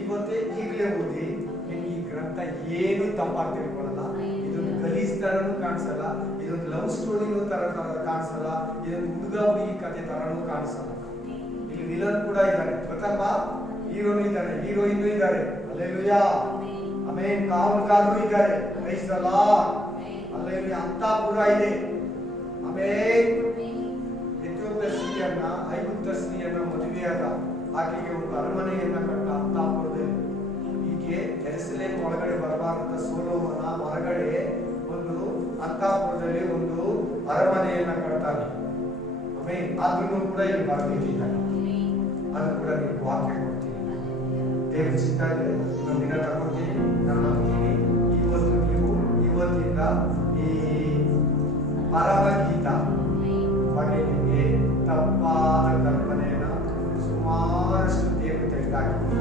ಇವತ್ತೇ ಈಗಲೇ ಓದಿ. ಈ ಗ್ರಂಥ ಏನು ತಪ್ಪಾಗಿ ತಿಳ್ಕೊಳ್ಳಲ್ಲ. ಇದೊಂದು ಗಲೀಜ್ ತರನು ಕಾಣಿಸಲ್ಲ, ಇದೊಂದು ಲವ್ ಸ್ಟೋರಿನೂ ತರ ಕಾಣಿಸಲ್ಲ, ಇದೊಂದು ಹುಡುಗ ಹುಡುಗಿ ಕಥೆ ತರನು ಕಾಣಿಸಲ್ಲ. ಇಲ್ಲಿ ವಿಲನ್ ಕೂಡ ಇದ್ದಾರೆ, ಗೊತ್ತಲ್ವಾ? ಹೀರೋನು ಇದ್ದಾರೆ, ಹೀರೋಯಿನ್ ಇದ್ದಾರೆ. Hallelujah, amen. ಕಾವಲುಗಾರರು ಇದ್ದಾರೆ. Praise the Lord, hallelujah. ಅಂತಃಪುರ ಇದೆ. ಆಮೆನ್. ಎಥಿಯೋಪ್ಯ ಸ್ತ್ರೀಯನ್ನ, ಐಗುಪ್ತ ಸ್ತ್ರೀಯನ್ನ ಮದುವೆಯಾದ ಆಕೆಗೆ ಒಂದು ಅರಮನೆಯನ್ನ ಕಟ್ಟ ಅಂತಃಪುರದಲ್ಲಿ. ಹೀಗೆ ಯೆರೂಸಲೇಮ್ ಒಳಗಡೆ ಬರಬಾರದಂತ ಸೊಲೊಮೋನ ಹೊರಗಡೆ ಒಂದು ಅಂತಃಪುರದಲ್ಲಿ ಒಂದು ಅರಮನೆಯನ್ನ ಕಟ್ತಾನೆ. ಆಮೆನ್. ಆದ್ರೂ ಕೂಡ ಇಲ್ಲಿ ಬರಬೇಕಿದ್ದಾರೆ. ಅದು ಕೂಡ ನೀವು ವಾಕ್ಯ ಕೊಡ್ತೀನಿ. ದೇವ್ರ ಚಿತ್ತ ಇದ್ರೆ ಇನ್ನೊಂದು ದಿನ ತಗೊಳ್ತೀನಿ. ನಾನು ನಂಬ್ತೀನಿ ಇವತ್ತು ನೀವು ಇವತ್ತಿಂದ ಈ ಪರಮಗೀತ ಬಗ್ಗೆ ನಿಮಗೆ ತಪ್ಪಾದ ಕಲ್ಪನೆಯನ್ನ ಸುಮಾರಷ್ಟು ದೇವರು ತೆಗೆದಾಕಿದ್ದಾರೆ.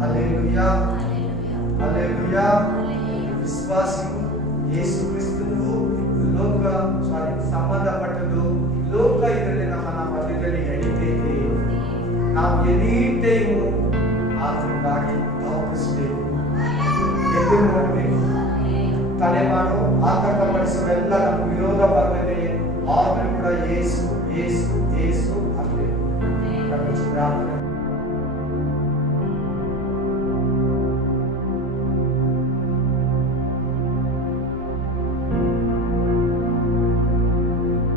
Hallelujah, hallelujah. ವಿಶ್ವಾಸಿಗೂ ಯೇಸು ಕ್ರಿಸ್ತನಿಗೂ ಸಂಬಂಧಪಟ್ಟದ್ದು ಲೋಕ ಇದರಲ್ಲಿ ನಮ್ಮ ಮಧ್ಯದಲ್ಲಿ ಎಳಿತೈತೆ. ನಾವು ಎನಿ ಟೈಮು ಆತನಿಗಾಗಿ ಅವಕಾಶಬೇಕು, ಎದುರು ನೋಡಬೇಕು. ತಲೆಮಾಡು ಆತಂಕಪಡಿಸುವೆಲ್ಲ ನಮ್ಮ ವಿರೋಧ ಬರ್ತದೆ. ಆದರೂ ಕೂಡ ಯೇಸು ಯೇಸು ಯೇಸು ಅನ್ನಬೇಕು. ಪ್ರಾರ್ಥನೆ